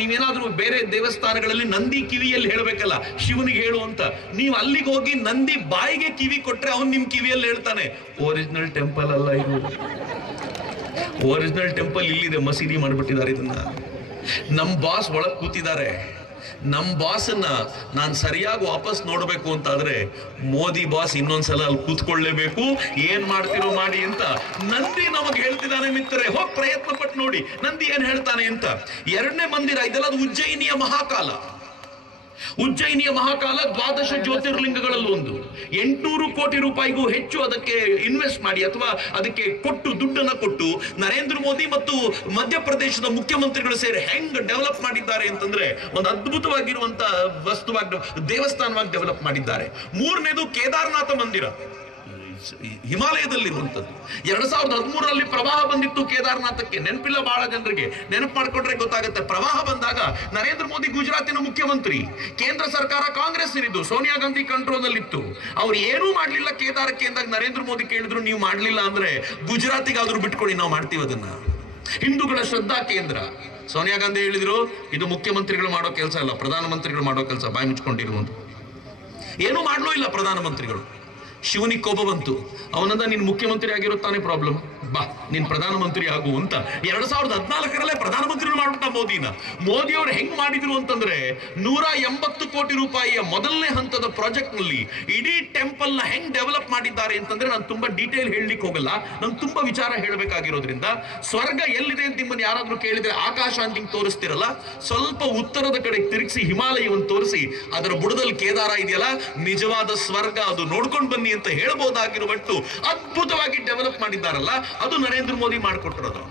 ನೀವೇನಾದ್ರೂ ಬೇರೆ ದೇವಸ್ಥಾನಗಳಲ್ಲಿ ನಂದಿ ಕಿವಿಯಲ್ಲಿ ಹೇಳ್ಬೇಕಲ್ಲ, ಶಿವನಿಗೆ ಹೇಳು ಅಂತ. ನೀವು ಅಲ್ಲಿಗೆ ಹೋಗಿ ನಂದಿ ಬಾಯಿಗೆ ಕಿವಿ ಕೊಟ್ರೆ ಅವನು ನಿಮ್ ಕಿವಿಯಲ್ಲಿ ಹೇಳ್ತಾನೆ. ಒರಿಜಿನಲ್ ಟೆಂಪಲ್ ಅಲ್ಲ ಇದು. ಒರಿಜಿನಲ್ ಟೆಂಪಲ್ ಇಲ್ಲಿದೆ, ಮಸೀದಿ ಮಾಡ್ಬಿಟ್ಟಿದ್ದಾರೆ ಇದನ್ನ. ನಮ್ ಬಾಸ್ ಒಳಗ್ ಕೂತಿದ್ದಾರೆ. ನಮ್ ಬಾಸನ್ನ ನಾನು ಸರಿಯಾಗಿ ವಾಪಸ್ ನೋಡ್ಬೇಕು ಅಂತಾದ್ರೆ ಮೋದಿ ಬಾಸ್ ಇನ್ನೊಂದ್ಸಲ ಅಲ್ಲಿ ಕೂತ್ಕೊಳ್ಳೇಬೇಕು. ಏನ್ ಮಾಡ್ತಿರೋ ಮಾಡಿ ಅಂತ ನಂದಿ ನಮಗೆ ಹೇಳ್ತಿದ್ದಾನೆ. ಮಿತ್ರರೇ, ಹೋಗಿ ಪ್ರಯತ್ನ ಪಟ್ಟು ನೋಡಿ ನಂದಿ ಏನ್ ಹೇಳ್ತಾನೆ ಅಂತ. 2ನೇ ಮಂದಿರ ಇದೆಲ್ಲ, ಅದು ಉಜ್ಜಯಿನಿಯ ಮಹಾಕಾಲ. ಉಜ್ಜಯಿನಿಯ ಮಹಾಕಾಲ 12 ಜ್ಯೋತಿರ್ಲಿಂಗಗಳಲ್ಲಿ ಒಂದು. 800 ಕೋಟಿ ರೂಪಾಯಿಗೂ ಹೆಚ್ಚು ಅದಕ್ಕೆ ಇನ್ವೆಸ್ಟ್ ಮಾಡಿ ಅಥವಾ ಅದಕ್ಕೆ ಕೊಟ್ಟು, ದುಡ್ಡನ್ನ ಕೊಟ್ಟು ನರೇಂದ್ರ ಮೋದಿ ಮತ್ತು ಮಧ್ಯಪ್ರದೇಶದ ಮುಖ್ಯಮಂತ್ರಿಗಳು ಸೇರಿ ಹೆಂಗ್ ಡೆವಲಪ್ ಮಾಡಿದ್ದಾರೆ ಅಂತಂದ್ರೆ ಒಂದು ಅದ್ಭುತವಾಗಿರುವಂತ ವಸ್ತುವಾಗಿ, ದೇವಸ್ಥಾನವಾಗಿ ಡೆವಲಪ್ ಮಾಡಿದ್ದಾರೆ. 3ನೇದು ಕೇದಾರನಾಥ ಮಂದಿರ, ಹಿಮಾಲಯದಲ್ಲಿರುವಂಥದ್ದು. 2013ರಲ್ಲಿ ಪ್ರವಾಹ ಬಂದಿತ್ತು ಕೇದಾರನಾಥಕ್ಕೆ. ನೆನಪಿಲ್ಲ ಬಹಳ ಜನರಿಗೆ, ನೆನಪು ಮಾಡ್ಕೊಂಡ್ರೆ ಗೊತ್ತಾಗುತ್ತೆ. ಪ್ರವಾಹ ಬಂದಾಗ ನರೇಂದ್ರ ಮೋದಿ ಗುಜರಾತಿನ ಮುಖ್ಯಮಂತ್ರಿ, ಕೇಂದ್ರ ಸರ್ಕಾರ ಕಾಂಗ್ರೆಸ್ ಇರಿದ್ದು, ಸೋನಿಯಾ ಗಾಂಧಿ ಕಂಟ್ರೋಲ್ ಅಲ್ಲಿ ಇತ್ತು. ಅವ್ರು ಏನೂ ಮಾಡ್ಲಿಲ್ಲ ಕೇದಾರಕ್ಕೆ ಅಂದಾಗ ನರೇಂದ್ರ ಮೋದಿ ಕೇಳಿದ್ರು, ನೀವು ಮಾಡ್ಲಿಲ್ಲ ಅಂದ್ರೆ ಗುಜರಾತಿಗಾದ್ರೂ ಬಿಟ್ಕೊಡಿ, ನಾವು ಮಾಡ್ತೀವಿ ಅದನ್ನ. ಹಿಂದೂಗಳ ಶ್ರದ್ಧಾ ಕೇಂದ್ರ. ಸೋನಿಯಾ ಗಾಂಧಿ ಹೇಳಿದ್ರು, ಇದು ಮುಖ್ಯಮಂತ್ರಿಗಳು ಮಾಡೋ ಕೆಲಸ ಅಲ್ಲ, ಪ್ರಧಾನಮಂತ್ರಿಗಳು ಮಾಡೋ ಕೆಲಸ, ಬಾಯಿ ಮುಚ್ಕೊಂಡಿರುವಂತ. ಏನೂ ಮಾಡ್ಲೂ ಇಲ್ಲ ಪ್ರಧಾನಮಂತ್ರಿಗಳು. ಶಿವನಿಗೆ ಕೋಪ ಬಂತು. ಅವನಂದ, ನೀನು ಮುಖ್ಯಮಂತ್ರಿ ಆಗಿರುತ್ತಾನೆ ಪ್ರಾಬ್ಲಮ್, ಬಾ ನೀನ್ ಪ್ರಧಾನಮಂತ್ರಿ ಆಗು ಅಂತ 2014 ಪ್ರಧಾನಮಂತ್ರಿ ಮಾಡ್ಬಿಟ್ಟ ಮೋದಿ ಅವರು ಹೆಂಗ್ ಮಾಡಿದ್ರು ಅಂತಂದ್ರೆ 180 ಕೋಟಿ ರೂಪಾಯಿಯ ಮೊದಲನೇ ಹಂತದ ಪ್ರಾಜೆಕ್ಟ್ ನಲ್ಲಿ ಇಡೀ ಟೆಂಪಲ್ ನ ಹೆಂಗ್ ಡೆವಲಪ್ ಮಾಡಿದ್ದಾರೆ ಅಂತಂದ್ರೆ ನಾನು ತುಂಬಾ ಡೀಟೇಲ್ ಹೇಳಲಿಕ್ಕೆ ಹೋಗಲ್ಲ, ನಂಗೆ ತುಂಬಾ ವಿಚಾರ ಹೇಳಬೇಕಾಗಿರೋದ್ರಿಂದ. ಸ್ವರ್ಗ ಎಲ್ಲಿದೆ ಅಂತ ನಿಮ್ಮನ್ನು ಯಾರಾದ್ರೂ ಕೇಳಿದ್ರೆ ಆಕಾಶ ಅಂತ ಹಿಂಗ್ ತೋರಿಸ್ತಿರಲ್ಲ, ಸ್ವಲ್ಪ ಉತ್ತರದ ಕಡೆ ತಿರುಗಿಸಿ ಹಿಮಾಲಯವನ್ನು ತೋರಿಸಿ ಅದರ ಬುಡದಲ್ಲಿ ಕೇದಾರ ಇದೆಯಲ್ಲ, ನಿಜವಾದ ಸ್ವರ್ಗ ಅದು, ನೋಡ್ಕೊಂಡು ಬನ್ನಿ ಅಂತ ಹೇಳ್ಬೋದಾಗಿರುವಷ್ಟು ಅದ್ಭುತವಾಗಿ ಡೆವಲಪ್ ಮಾಡಿದ್ದಾರಲ್ಲ, ಅದು ನರೇಂದ್ರ ಮೋದಿ ಮಾಡಿಕೊಟ್ಟಿರೋದು.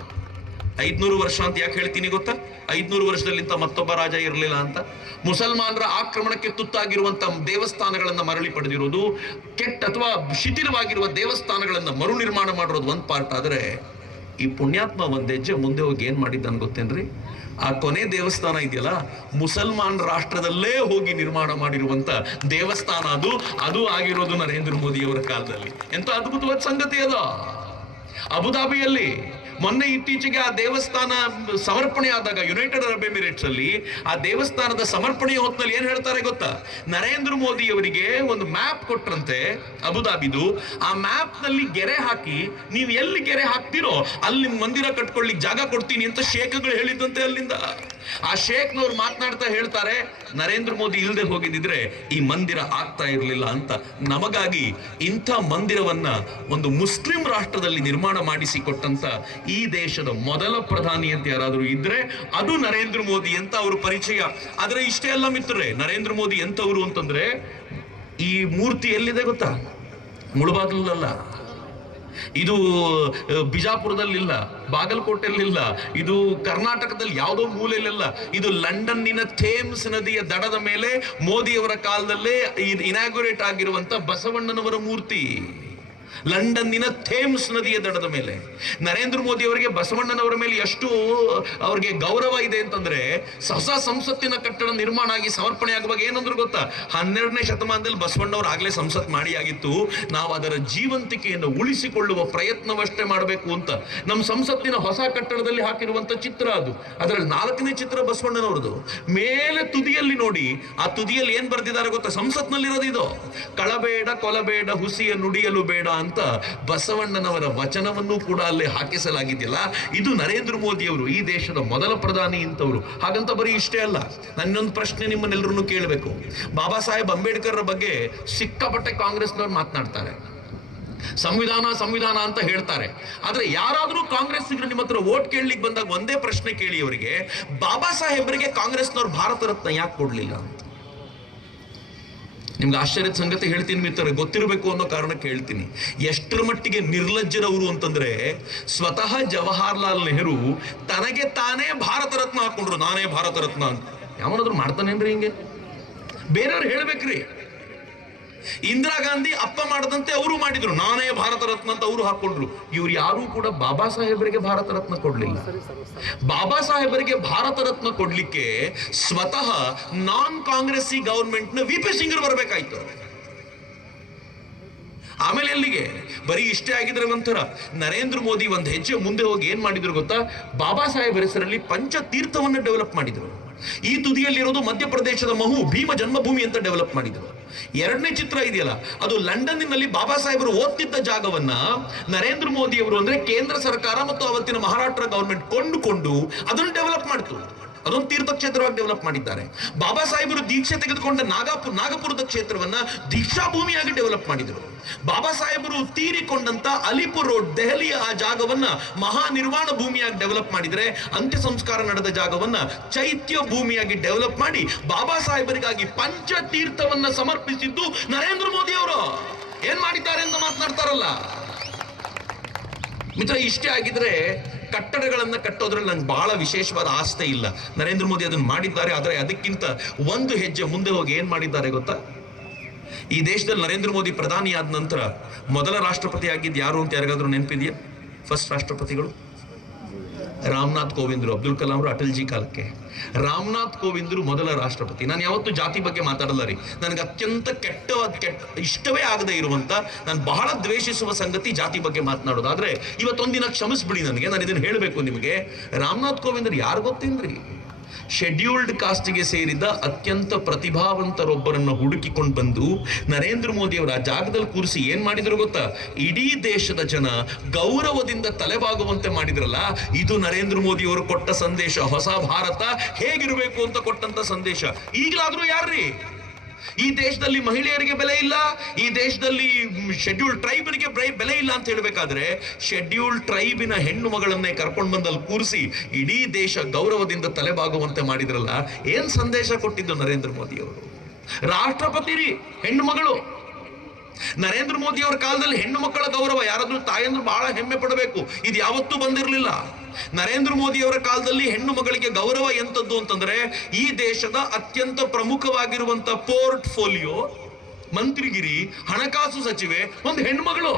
500 ವರ್ಷ ಅಂತ ಯಾಕೆ ಹೇಳ್ತೀನಿ ಗೊತ್ತಾ? 500 ವರ್ಷದಲ್ಲಿಂತ ಮತ್ತೊಬ್ಬ ರಾಜ ಇರಲಿಲ್ಲ ಅಂತ. ಮುಸಲ್ಮಾನರ ಆಕ್ರಮಣಕ್ಕೆ ತುತ್ತಾಗಿರುವಂತ ದೇವಸ್ಥಾನಗಳನ್ನ ಮರಳಿ ಪಡೆದಿರೋದು, ಕೆಟ್ಟ ಅಥವಾ ಶಿಥಿಲವಾಗಿರುವ ದೇವಸ್ಥಾನಗಳನ್ನ ಮರು ನಿರ್ಮಾಣ ಮಾಡಿರೋದು ಒಂದ್ ಪಾರ್ಟ್ ಆದ್ರೆ, ಈ ಪುಣ್ಯಾತ್ಮ ಒಂದ್ ಹೆಜ್ಜೆ ಮುಂದೆ ಹೋಗಿ ಏನ್ ಮಾಡಿದ್ದಾನೆ ಗೊತ್ತೇನ್ರಿ? ಆ ಕೊನೆ ದೇವಸ್ಥಾನ ಇದೆಯಲ್ಲ, ಮುಸಲ್ಮಾನ್ ರಾಷ್ಟ್ರದಲ್ಲೇ ಹೋಗಿ ನಿರ್ಮಾಣ ಮಾಡಿರುವಂತ ದೇವಸ್ಥಾನ ಅದು ಆಗಿರೋದು ನರೇಂದ್ರ ಮೋದಿ ಅವರ ಕಾಲದಲ್ಲಿ. ಎಂತ ಅದ್ಭುತವಾದ ಸಂಗತಿ ಅದ. ಅಬುದಾಬಿಯಲ್ಲಿ ಮೊನ್ನೆ ಇತ್ತೀಚೆಗೆ ಆ ದೇವಸ್ಥಾನ ಸಮರ್ಪಣೆ ಆದಾಗ ಯುನೈಟೆಡ್ ಅರಬ್ ಎಮಿರೇಟ್ಸ್ ಅಲ್ಲಿ ಆ ದೇವಸ್ಥಾನದ ಸಮರ್ಪಣೆಯ ಹೊತ್ತಲ್ಲಿ ಏನ್ ಹೇಳ್ತಾರೆ ಗೊತ್ತಾ? ನರೇಂದ್ರ ಮೋದಿ ಅವರಿಗೆ ಒಂದು ಮ್ಯಾಪ್ ಕೊಟ್ರಂತೆ ಅಬುದಾಬಿದು. ಆ ಮ್ಯಾಪ್ ನಲ್ಲಿ ಗೆರೆ ಹಾಕಿ ನೀವು ಎಲ್ಲಿ ಗೆರೆ ಹಾಕ್ತಿರೋ ಅಲ್ಲಿ ಮಂದಿರ ಕಟ್ಕೊಳ್ಳಿಕ್ ಜಾಗ ಕೊಡ್ತೀನಿ ಅಂತ ಶೇಖ್ಗಳು ಹೇಳಿದ್ದಂತೆ. ಅಲ್ಲಿಂದ ಆ ಶೇಖ್ನವ್ರು ಮಾತನಾಡ್ತಾ ಹೇಳ್ತಾರೆ, ನರೇಂದ್ರ ಮೋದಿ ಇಲ್ಲದೆ ಹೋಗಿದ್ರೆ ಈ ಮಂದಿರ ಆಗ್ತಾ ಇರಲಿಲ್ಲ ಅಂತ. ನಮಗಾಗಿ ಇಂಥ ಮಂದಿರವನ್ನ ಒಂದು ಮುಸ್ಲಿಂ ರಾಷ್ಟ್ರದಲ್ಲಿ ನಿರ್ಮಾಣ ಮಾಡಿಸಿ ಕೊಟ್ಟಂತ ಈ ದೇಶದ ಮೊದಲ ಪ್ರಧಾನಿ ಅಂತ ಯಾರಾದ್ರೂ ಇದ್ರೆ ಅದು ನರೇಂದ್ರ ಮೋದಿ ಅಂತ ಅವ್ರ ಪರಿಚಯ. ಆದ್ರೆ ಇಷ್ಟೇ ಅಲ್ಲ ಮಿತ್ರರೇ, ನರೇಂದ್ರ ಮೋದಿ ಎಂತವ್ರು ಅಂತಂದ್ರೆ, ಈ ಮೂರ್ತಿ ಎಲ್ಲಿದೆ ಗೊತ್ತಾ? ಮುಳಬಾಗಿಲಲ್ಲ, ಇದು ಬಿಜಾಪುರದಲ್ಲಿಲ್ಲ, ಬಾಗಲಕೋಟೆಯಲ್ಲಿಲ್ಲ, ಇದು ಕರ್ನಾಟಕದಲ್ಲಿ ಯಾವುದೋ ಮೂಲೆಯಲ್ಲ, ಇದು ಲಂಡನ್ನಿನ ಥೇಮ್ಸ್ ನದಿಯ ದಡದ ಮೇಲೆ ಮೋದಿಯವರ ಕಾಲದಲ್ಲೇ ಇನಾಗ್ಯುರೇಟ್ ಆಗಿರುವಂತ ಬಸವಣ್ಣನವರ ಮೂರ್ತಿ. ಲಂಡನ್ನಿನ ಥೇಮ್ಸ್ ನದಿಯ ದಡದ ಮೇಲೆ ನರೇಂದ್ರ ಮೋದಿ ಅವರಿಗೆ ಬಸವಣ್ಣನವರ ಮೇಲೆ ಎಷ್ಟು ಅವ್ರಿಗೆ ಗೌರವ ಇದೆ ಅಂತಂದ್ರೆ, ಹೊಸ ಸಂಸತ್ತಿನ ಕಟ್ಟಡ ನಿರ್ಮಾಣ ಆಗಿ ಸಮರ್ಪಣೆ ಆಗುವಾಗ ಏನಂದ್ರು ಗೊತ್ತಾ? 12ನೇ ಶತಮಾನದಲ್ಲಿ ಬಸವಣ್ಣವ್ರು ಆಗ್ಲೇ ಸಂಸತ್ ಮಾಡಿ ಆಗಿತ್ತು, ನಾವು ಅದರ ಜೀವಂತಿಕೆಯನ್ನು ಉಳಿಸಿಕೊಳ್ಳುವ ಪ್ರಯತ್ನವಷ್ಟೇ ಮಾಡಬೇಕು ಅಂತ. ನಮ್ಮ ಸಂಸತ್ತಿನ ಹೊಸ ಕಟ್ಟಡದಲ್ಲಿ ಹಾಕಿರುವಂತ ಚಿತ್ರ ಅದು, ಅದರಲ್ಲಿ 4ನೇ ಚಿತ್ರ ಬಸವಣ್ಣನವ್ರದ್ದು. ಮೇಲೆ ತುದಿಯಲ್ಲಿ ನೋಡಿ, ಆ ತುದಿಯಲ್ಲಿ ಏನ್ ಬರ್ದಿದ್ದಾರೆ ಗೊತ್ತಾ? ಸಂಸತ್ನಲ್ಲಿರೋದು ಇದು, ಕಳಬೇಡ ಕೊಲಬೇಡ ಹುಸಿಯ ನುಡಿಯಲು ಬೇಡ ಅಂತ ಬಸವಣ್ಣನವರ ವಚನವನ್ನು ಕೂಡ ಅಲ್ಲೇ ಹಾಕಿಸಲಾಗಿದೆಯಲ್ಲ, ಇದು ನರೇಂದ್ರ ಮೋದಿ ಅವರು ಈ ದೇಶದ ಮೊದಲ ಪ್ರಧಾನಿ ಇಂಥವ್ರು. ಹಾಗಂತ ಬರೀ ಇಷ್ಟೇ ಅಲ್ಲ, ನನ್ನೊಂದು ಪ್ರಶ್ನೆ ನಿಮ್ಮನ್ನೆಲ್ಲರನ್ನು ಕೇಳಬೇಕು. ಬಾಬಾ ಸಾಹೇಬ್ ಅಂಬೇಡ್ಕರ್ ಬಗ್ಗೆ ಸಿಕ್ಕಾಪಟ್ಟೆ ಕಾಂಗ್ರೆಸ್ನವ್ರು ಮಾತನಾಡ್ತಾರೆ, ಸಂವಿಧಾನ ಅಂತ ಹೇಳ್ತಾರೆ. ಆದ್ರೆ ಯಾರಾದ್ರೂ ಕಾಂಗ್ರೆಸ್ ನಿಮ್ಮ ಹತ್ರ ವೋಟ್ ಕೇಳಲಿಕ್ಕೆ ಬಂದಾಗ ಒಂದೇ ಪ್ರಶ್ನೆ ಕೇಳಿ ಅವರಿಗೆ, ಬಾಬಾ ಸಾಹೇಬರಿಗೆ ಕಾಂಗ್ರೆಸ್ನವ್ರು ಭಾರತ ರತ್ನ ಯಾಕೆ ಕೊಡ್ಲಿಲ್ಲ ಅಂತ. ನಿಮ್ಗೆ ಆಶ್ಚರ್ಯದ ಸಂಗತಿ ಹೇಳ್ತೀನಿ ಮಿತ್ರರೇ, ಗೊತ್ತಿರಬೇಕು ಅನ್ನೋ ಕಾರಣಕ್ಕೆ ಹೇಳ್ತೀನಿ. ಎಷ್ಟರ ಮಟ್ಟಿಗೆ ನಿರ್ಲಜ್ಜರವರು ಅಂತಂದ್ರೆ, ಸ್ವತಃ ಜವಾಹರ್ಲಾಲ್ ನೆಹರು ತನಗೆ ತಾನೇ ಭಾರತ ರತ್ನ ಹಾಕೊಂಡ್ರು, ನಾನೇ ಭಾರತ ರತ್ನ ಅಂತ. ಯಾವನಾದ್ರೂ ಮಾಡ್ತಾನೇನ್ರಿ ಹಿಂಗೆ? ಬೇರೆಯವ್ರು ಹೇಳ್ಬೇಕ್ರಿ. ಇಂದಿರಾ ಗಾಂಧಿ ಅಪ್ಪ ಮಾಡದಂತೆ ಅವರು ಮಾಡಿದ್ರು, ನಾನೇ ಭಾರತ ರತ್ನ ಅಂತ ಅವರು ಹಾಕೊಂಡ್ರು. ಇವ್ರು ಯಾರು ಕೂಡ ಬಾಬಾ ಸಾಹೇಬರಿಗೆ ಭಾರತ ರತ್ನ ಕೊಡ್ಲಿಲ್ಲ. ಬಾಬಾ ಸಾಹೇಬರಿಗೆ ಭಾರತ ರತ್ನ ಕೊಡ್ಲಿಕ್ಕೆ ಸ್ವತಃ ನಾನ್ ಕಾಂಗ್ರೆಸ್ಸಿ ಗವರ್ಮೆಂಟ್ ನ ವಿ.ಪಿ. ಸಿಂಗ್ ಬರಬೇಕಾಯ್ತು. ಆಮೇಲೆ ಎಲ್ಲಿಗೆ? ಬರೀ ಇಷ್ಟೇ ಆಗಿದ್ರೆ ಒಂಥರ. ನರೇಂದ್ರ ಮೋದಿ ಒಂದ್ ಹೆಜ್ಜೆ ಮುಂದೆ ಹೋಗಿ ಏನ್ ಮಾಡಿದ್ರು ಗೊತ್ತಾ? ಬಾಬಾ ಸಾಹೇಬ್ ಹೆಸರಲ್ಲಿ ಪಂಚತೀರ್ಥವನ್ನು ಡೆವಲಪ್ ಮಾಡಿದ್ರು. ಈ ತುದಿಯಲ್ಲಿರೋದು ಮಧ್ಯಪ್ರದೇಶದ ಮಹು ಭೀಮ ಜನ್ಮಭೂಮಿ ಅಂತ ಡೆವಲಪ್ ಮಾಡಿದ್ರು. 2ನೇ ಚಿತ್ರ ಇದೆಯಲ್ಲ, ಅದು ಲಂಡನ್ನಿನಲ್ಲಿ ಬಾಬಾ ಸಾಹೇಬರು ಓದ್ತಿದ್ದ ಜಾಗವನ್ನ ನರೇಂದ್ರ ಮೋದಿ ಅವರು ಅಂದ್ರೆ ಕೇಂದ್ರ ಸರ್ಕಾರ ಮತ್ತು ಅವತ್ತಿನ ಮಹಾರಾಷ್ಟ್ರ ಗವರ್ಮೆಂಟ್ ಕೊಂಡುಕೊಂಡು ಅದನ್ನು ಡೆವಲಪ್ ಮಾಡಿತು. ಅದೊಂದು ತೀರ್ಥಕ್ಷೇತ್ರವಾಗಿ ಡೆವಲಪ್ ಮಾಡಿದ್ದಾರೆ. ಬಾಬಾ ಸಾಹೇಬರು ದೀಕ್ಷೆ ತೆಗೆದುಕೊಂಡ ನಾಗಪುರದ ಕ್ಷೇತ್ರವನ್ನ ದೀಕ್ಷಾ ಭೂಮಿಯಾಗಿ ಡೆವಲಪ್ ಮಾಡಿದರು. ಬಾಬಾ ಸಾಹೇಬರು ತೀರಿಕೊಂಡಂತ ಅಲಿಪುರ್ ರೋಡ್ ದೆಹಲಿಯ ಆ ಜಾಗವನ್ನ ಮಹಾ ನಿರ್ವಾಣ ಭೂಮಿಯಾಗಿ ಡೆವಲಪ್ ಮಾಡಿದರೆ, ಅಂತ್ಯ ಸಂಸ್ಕಾರ ನಡೆದ ಜಾಗವನ್ನ ಚೈತ್ಯ ಭೂಮಿಯಾಗಿ ಡೆವಲಪ್ ಮಾಡಿ ಬಾಬಾ ಸಾಹೇಬರಿಗಾಗಿ ಪಂಚತೀರ್ಥವನ್ನ ಸಮರ್ಪಿಸಿದ್ದು ನರೇಂದ್ರ ಮೋದಿ ಅವರು. ಏನ್ ಮಾಡಿದ್ದಾರೆ ಅಂತ ಮಾತನಾಡ್ತಾರಲ್ಲ ಮಿತ್ರ. ಇಷ್ಟೇ ಆಗಿದ್ರೆ ಕಟ್ಟಡಗಳನ್ನ ಕಟ್ಟೋದ್ರಲ್ಲಿ ನಂಗೆ ಬಹಳ ವಿಶೇಷವಾದ ಆಸ್ಥೆ ಇಲ್ಲ. ನರೇಂದ್ರ ಮೋದಿ ಅದನ್ನು ಮಾಡಿದ್ದಾರೆ. ಆದರೆ ಅದಕ್ಕಿಂತ ಒಂದು ಹೆಜ್ಜೆ ಮುಂದೆ ಹೋಗಿ ಏನ್ ಮಾಡಿದ್ದಾರೆ ಗೊತ್ತಾ? ಈ ದೇಶದಲ್ಲಿ ನರೇಂದ್ರ ಮೋದಿ ಪ್ರಧಾನಿ ಆದ ನಂತರ ಮೊದಲ ರಾಷ್ಟ್ರಪತಿ ಆಗಿದ್ದು ಯಾರು ಅಂತ ಯಾರಿಗಾದ್ರೂ ನೆನಪಿದೆಯಾ? ಫಸ್ಟ್ ರಾಷ್ಟ್ರಪತಿಗಳು ರಾಮನಾಥ್ ಕೋವಿಂದ್ರು, ಅಬ್ದುಲ್ ಕಲಾಂ ಅವರು ಅಟಲ್ ಜಿ ಕಾಲಕ್ಕೆ. ರಾಮನಾಥ್ ಕೋವಿಂದ್ರು ಮೊದಲ ರಾಷ್ಟ್ರಪತಿ. ನಾನು ಯಾವತ್ತೂ ಜಾತಿ ಬಗ್ಗೆ ಮಾತಾಡಲ್ಲ ರೀ. ನನಗೆ ಅತ್ಯಂತ ಇಷ್ಟವೇ ಆಗದೆ ಇರುವಂತ, ನಾನು ಬಹಳ ದ್ವೇಷಿಸುವ ಸಂಗತಿ ಜಾತಿ ಬಗ್ಗೆ ಮಾತನಾಡೋದು. ಆದ್ರೆ ಇವತ್ತೊಂದಿನ ಕ್ಷಮಿಸ್ಬಿಡಿ ನನಗೆ, ನಾನು ಇದನ್ನು ಹೇಳಬೇಕು ನಿಮಗೆ. ರಾಮನಾಥ್ ಕೋವಿಂದ್ರು ಯಾರು ಗೊತ್ತೇನ್ರಿ? ಶೆಡ್ಯೂಲ್ಡ್ ಕಾಸ್ಟ್ಗೆ ಸೇರಿದ ಅತ್ಯಂತ ಪ್ರತಿಭಾವಂತರೊಬ್ಬರನ್ನು ಹುಡುಕಿಕೊಂಡು ಬಂದು ನರೇಂದ್ರ ಮೋದಿ ಅವರ ಜಾಗದಲ್ಲಿ ಕೂರಿಸಿ ಏನ್ ಮಾಡಿದ್ರು ಗೊತ್ತಾ? ಇಡೀ ದೇಶದ ಜನ ಗೌರವದಿಂದ ತಲೆಬಾಗುವಂತೆ ಮಾಡಿದ್ರಲ್ಲ, ಇದು ನರೇಂದ್ರ ಮೋದಿ ಅವರು ಕೊಟ್ಟ ಸಂದೇಶ. ಹೊಸ ಭಾರತ ಹೇಗಿರಬೇಕು ಅಂತ ಕೊಟ್ಟಂತ ಸಂದೇಶ. ಈಗಲಾದ್ರೂ ಯಾರ್ರೀ ಈ ದೇಶದಲ್ಲಿ ಮಹಿಳೆಯರಿಗೆ ಬೆಲೆ ಇಲ್ಲ, ಈ ದೇಶದಲ್ಲಿ ಶೆಡ್ಯೂಲ್ಡ್ ಟ್ರೈಬ್ಗೆ ಬೆಲೆ ಇಲ್ಲ ಅಂತ ಹೇಳ್ಬೇಕಾದ್ರೆ ಶೆಡ್ಯೂಲ್ಡ್ ಟ್ರೈಬಿನ ಹೆಣ್ಣು ಮಗಳನ್ನೇ ಕರ್ಕೊಂಡು ಬಂದಲ್ಲಿ ಕೂರಿಸಿ ಇಡೀ ದೇಶ ಗೌರವದಿಂದ ತಲೆಬಾಗುವಂತೆ ಮಾಡಿದ್ರಲ್ಲ, ಏನ್ ಸಂದೇಶ ಕೊಟ್ಟಿದ್ದು ನರೇಂದ್ರ ಮೋದಿ ಅವರು? ರಾಷ್ಟ್ರಪತಿ ರೀ ಹೆಣ್ಣು ಮಗಳು. ನರೇಂದ್ರ ಮೋದಿ ಅವರ ಕಾಲದಲ್ಲಿ ಹೆಣ್ಣು ಮಕ್ಕಳ ಗೌರವ ಯಾರಾದ್ರೂ ತಾಯಂದ್ರು ಬಹಳ ಹೆಮ್ಮೆ ಪಡಬೇಕು, ಇದು ಯಾವತ್ತೂ ಬಂದಿರಲಿಲ್ಲ. ನರೇಂದ್ರ ಮೋದಿ ಅವರ ಕಾಲದಲ್ಲಿ ಹೆಣ್ಣು ಮಗಳಿಗೆ ಗೌರವ ಎಂತದ್ದು ಅಂತಂದ್ರೆ, ಈ ದೇಶದ ಅತ್ಯಂತ ಪ್ರಮುಖವಾಗಿರುವಂತ ಪೋರ್ಟ್ಫೋಲಿಯೋ, ಮಂತ್ರಿಗಿರಿ, ಹಣಕಾಸು ಸಚಿವೆ ಒಂದು ಹೆಣ್ಣು ಮಗಳು.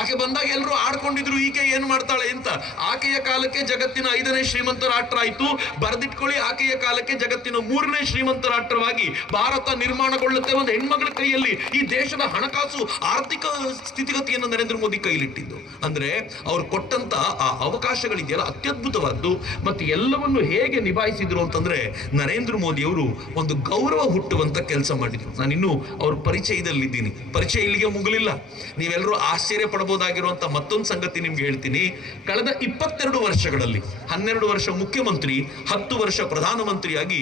ಆಕೆ ಬಂದಾಗ ಎಲ್ಲರೂ ಆಡ್ಕೊಂಡಿದ್ರು ಈಕೆ ಏನ್ ಮಾಡ್ತಾಳೆ ಅಂತ. ಆಕೆಯ ಕಾಲಕ್ಕೆ ಜಗತ್ತಿನ 5ನೇ ಶ್ರೀಮಂತ ರಾಷ್ಟ್ರ ಆಯ್ತು. ಬರೆದಿಟ್ಕೊಳ್ಳಿ, ಆಕೆಯ ಕಾಲಕ್ಕೆ ಜಗತ್ತಿನ 3ನೇ ಶ್ರೀಮಂತ ರಾಷ್ಟ್ರವಾಗಿ ಭಾರತ ನಿರ್ಮಾಣಗೊಳ್ಳುತ್ತೆ ಒಂದು ಹೆಣ್ಮಗಳ ಕೈಯಲ್ಲಿ. ಈ ದೇಶದ ಹಣಕಾಸು ಆರ್ಥಿಕ ಸ್ಥಿತಿಗತಿಯನ್ನು ನರೇಂದ್ರ ಮೋದಿ ಕೈಲಿಟ್ಟಿದ್ದು ಅಂದ್ರೆ ಅವ್ರು ಕೊಟ್ಟಂತ ಆ ಅವಕಾಶಗಳಿದೆಯಲ್ಲ ಅತ್ಯದ್ಭುತವಾದ್ದು. ಮತ್ತೆ ಎಲ್ಲವನ್ನು ಹೇಗೆ ನಿಭಾಯಿಸಿದ್ರು ಅಂತಂದ್ರೆ ನರೇಂದ್ರ ಮೋದಿ ಅವರು ಒಂದು ಗೌರವ ಹುಟ್ಟುವಂತ ಕೆಲಸ ಮಾಡಿದ್ರು. ನಾನಿನ್ನು ಅವ್ರ ಪರಿಚಯದಲ್ಲಿದ್ದೀನಿ, ಪರಿಚಯ ಇಲ್ಲಿಗೆ ಮುಗಲಿಲ್ಲ. ನೀವೆಲ್ಲರೂ ಆಶ್ಚರ್ಯ ಪಡಬಹುದಾಗಿರುವಂತ ಮತ್ತೊಂದು ಸಂಗತಿ ನಿಮ್ಗೆ ಹೇಳ್ತೀನಿ. ಕಳೆದ 22 ವರ್ಷಗಳಲ್ಲಿ 12 ವರ್ಷ ಮುಖ್ಯಮಂತ್ರಿ, 10 ವರ್ಷ ಪ್ರಧಾನಮಂತ್ರಿಯಾಗಿ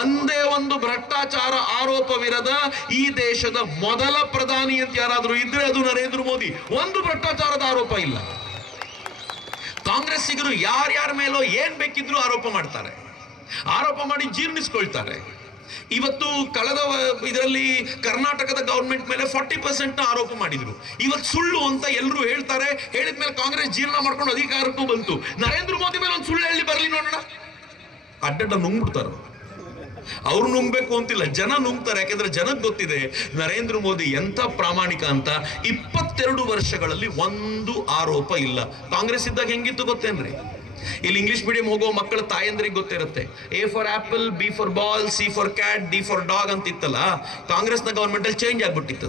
ಒಂದೇ ಒಂದು ಭ್ರಷ್ಟಾಚಾರ ಆರೋಪವಿರದ ಈ ದೇಶದ ಮೊದಲ ಪ್ರಧಾನಿ ಅಂತ ಯಾರಾದ್ರೂ ಇದ್ರೆ ಅದು ನರೇಂದ್ರ ಮೋದಿ. ಒಂದು ಭ್ರಷ್ಟಾಚಾರದ ಆರೋಪ ಇಲ್ಲ. ಕಾಂಗ್ರೆಸ್ಸಿಗರು ಯಾರ್ಯಾರ ಮೇಲೋ ಏನ್ ಬೇಕಿದ್ರು ಆರೋಪ ಮಾಡ್ತಾರೆ, ಆರೋಪ ಮಾಡಿ ಜೀರ್ಣಿಸ್ಕೊಳ್ತಾರೆ. ಇವತ್ತು ಕಳೆದ ಇದರಲ್ಲಿ ಕರ್ನಾಟಕದ ಗವರ್ಮೆಂಟ್ ಮೇಲೆ 40% ಆರೋಪ ಮಾಡಿದ್ರು. ಇವತ್ತು ಸುಳ್ಳು ಅಂತ ಎಲ್ಲರೂ ಹೇಳ್ತಾರೆ. ಹೇಳಿದ್ಮೇಲೆ ಕಾಂಗ್ರೆಸ್ ಜೀರ್ಣ ಮಾಡ್ಕೊಂಡು ಅಧಿಕಾರಕ್ಕೂ ಬಂತು. ನರೇಂದ್ರ ಮೋದಿ ಮೇಲೆ ಒಂದು ಸುಳ್ಳು ಹೇಳಿ ಬರ್ಲಿ ನೋಡೋಣ. ಅಡ್ಡಡ್ಡ ನುಂಗ್ಬಿಡ್ತಾರ. ಅವ್ರು ನುಂಗ್ಬೇಕು ಅಂತಿಲ್ಲ, ಜನ ನುಂಗ್ತಾರೆ. ಯಾಕೆಂದ್ರೆ ಜನಕ್ಕೆ ಗೊತ್ತಿದೆ ನರೇಂದ್ರ ಮೋದಿ ಎಂತ ಪ್ರಾಮಾಣಿಕ ಅಂತ. 22 ವರ್ಷಗಳಲ್ಲಿ ಒಂದು ಆರೋಪ ಇಲ್ಲ. ಕಾಂಗ್ರೆಸ್ ಇದ್ದಾಗ ಹೆಂಗಿತ್ತು ಗೊತ್ತೇನ್ರಿ? ಇಲ್ಲಿ ಇಂಗ್ಲಿಷ್ ಮೀಡಿಯಂ ಹೋಗೋ ಮಕ್ಕಳ ತಾಯಂದ್ರಿಗೆ ಗೊತ್ತಿರುತ್ತೆ. A for apple, B for ball, C for cat, D for dog ಅಂತ ಇತ್ತಲ್ಲ. ಕಾಂಗ್ರೆಸ್ನ ಗವರ್ಮೆಂಟ್ ಅಲ್ಲಿ ಚೇಂಜ್ ಆಗ್ಬಿಟ್ಟಿತ್ತು.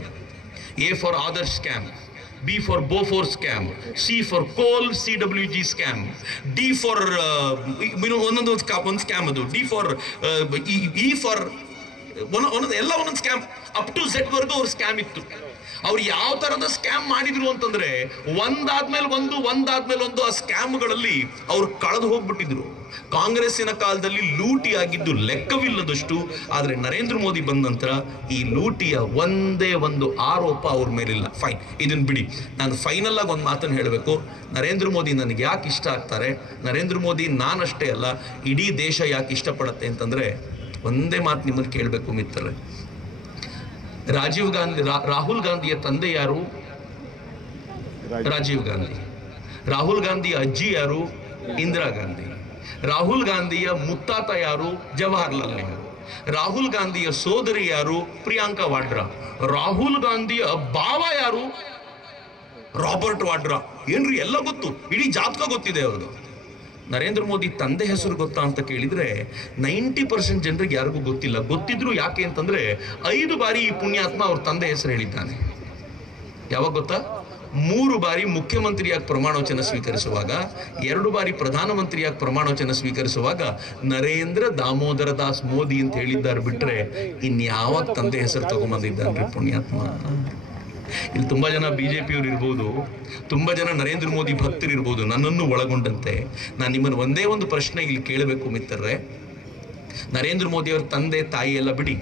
A for Adarsh scam, B for Bofors scam, C for coal CWG scam, D for ಒಂದೊಂದು scam ಅದು, D for E for ಎಲ್ಲ ಒಂದೊಂದು scam, up to Z ವರ್ಗು ಅವ್ರ ಸ್ಕ್ಯಾಮ್ ಇತ್ತು. ಅವ್ರು ಯಾವ ತರದ ಸ್ಕ್ಯಾಮ್ ಮಾಡಿದ್ರು ಅಂತಂದ್ರೆ ಒಂದಾದ್ಮೇಲೆ ಒಂದು ಆ ಸ್ಕ್ಯಾಮ್ಗಳಲ್ಲಿ ಅವ್ರು ಕಳೆದು ಹೋಗ್ಬಿಟ್ಟಿದ್ರು. ಕಾಂಗ್ರೆಸ್ಸಿನ ಕಾಲದಲ್ಲಿ ಲೂಟಿ ಆಗಿದ್ದು ಲೆಕ್ಕವಿಲ್ಲದಷ್ಟು. ಆದ್ರೆ ನರೇಂದ್ರ ಮೋದಿ ಬಂದ ನಂತರ ಈ ಲೂಟಿಯ ಒಂದೇ ಒಂದು ಆರೋಪ ಅವ್ರ ಮೇಲಿಲ್ಲ. ಫೈನ್, ಇದನ್ನ ಬಿಡಿ. ನಾನು ಫೈನಲ್ ಆಗಿ ಒಂದು ಮಾತನ್ನು ಹೇಳಬೇಕು. ನರೇಂದ್ರ ಮೋದಿ ನನಗೆ ಯಾಕೆ ಇಷ್ಟ ಆಗ್ತಾರೆ, ನರೇಂದ್ರ ಮೋದಿ ನಾನಷ್ಟೇ ಅಲ್ಲ ಇಡೀ ದೇಶ ಯಾಕೆ ಇಷ್ಟಪಡುತ್ತೆ ಅಂತಂದ್ರೆ ಒಂದೇ ಮಾತು ನಿಮ್ಮನ್ನು ಕೇಳಬೇಕು ಮಿತ್ರರೇ. ರಾಹುಲ್ ಗಾಂಧಿಯ ತಂದೆ ಯಾರು? ರಾಜೀವ್ ಗಾಂಧಿ. ರಾಹುಲ್ ಗಾಂಧಿಯ ಅಜ್ಜಿ ಯಾರು? ಇಂದಿರಾ ಗಾಂಧಿ. ರಾಹುಲ್ ಗಾಂಧಿಯ ಮುತ್ತಾತ ಯಾರು? ಜವಾಹರ್ಲಾಲ್ ನೆಹರು. ರಾಹುಲ್ ಗಾಂಧಿಯ ಸೋದರಿ ಯಾರು? ಪ್ರಿಯಾಂಕಾ ವಾಡ್ರಾ. ರಾಹುಲ್ ಗಾಂಧಿಯ ಭಾವ ಯಾರು? ರಾಬರ್ಟ್ ವಾಡ್ರಾ. ಏನ್ರಿ ಎಲ್ಲ ಗೊತ್ತು, ಇಡೀ ಜಾತಕ ಗೊತ್ತಿದೆ ಅವ್ರದ್ದು. ನರೇಂದ್ರ ಮೋದಿ ತಂದೆ ಹೆಸರು ಗೊತ್ತಾ ಅಂತ ಕೇಳಿದ್ರೆ 90% ಜನರಿಗೆ ಯಾರಿಗೂ ಗೊತ್ತಿಲ್ಲ. ಗೊತ್ತಿದ್ರು ಯಾಕೆ ಅಂತಂದ್ರೆ 5 ಬಾರಿ ಈ ಪುಣ್ಯಾತ್ಮ ಅವ್ರ ತಂದೆ ಹೆಸರು ಹೇಳಿದ್ದಾನೆ. ಯಾವಾಗ ಗೊತ್ತಾ? 3 ಬಾರಿ ಮುಖ್ಯಮಂತ್ರಿಯಾಗಿ ಪ್ರಮಾಣವಚನ ಸ್ವೀಕರಿಸುವಾಗ, 2 ಬಾರಿ ಪ್ರಧಾನಮಂತ್ರಿಯಾಗಿ ಪ್ರಮಾಣವಚನ ಸ್ವೀಕರಿಸುವಾಗ ನರೇಂದ್ರ ದಾಮೋದರ ದಾಸ್ ಮೋದಿ ಅಂತ ಹೇಳಿದ್ದಾರೆ. ಬಿಟ್ರೆ ಇನ್ಯಾವಾಗ ತಂದೆ ಹೆಸರು ತಗೊಂಬಂದಿದ್ದಾನ್ರಿ ಪುಣ್ಯಾತ್ಮ. ಇಲ್ಲಿ ತುಂಬಾ ಜನ ಬಿಜೆಪಿಯವರು ಇರ್ಬೋದು, ತುಂಬಾ ಜನ ನರೇಂದ್ರ ಮೋದಿ ಭಕ್ತರಿರ್ಬೋದು, ನನ್ನನ್ನು ಒಳಗೊಂಡಂತೆ. ನಾನು ನಿಮ್ಮನ್ನು ಒಂದೇ ಒಂದು ಪ್ರಶ್ನೆ ಇಲ್ಲಿ ಕೇಳಬೇಕು ಮಿತ್ರರೇ. ನರೇಂದ್ರ ಮೋದಿ ಅವ್ರ ತಂದೆ ತಾಯಿ ಎಲ್ಲ ಬಿಡಿ,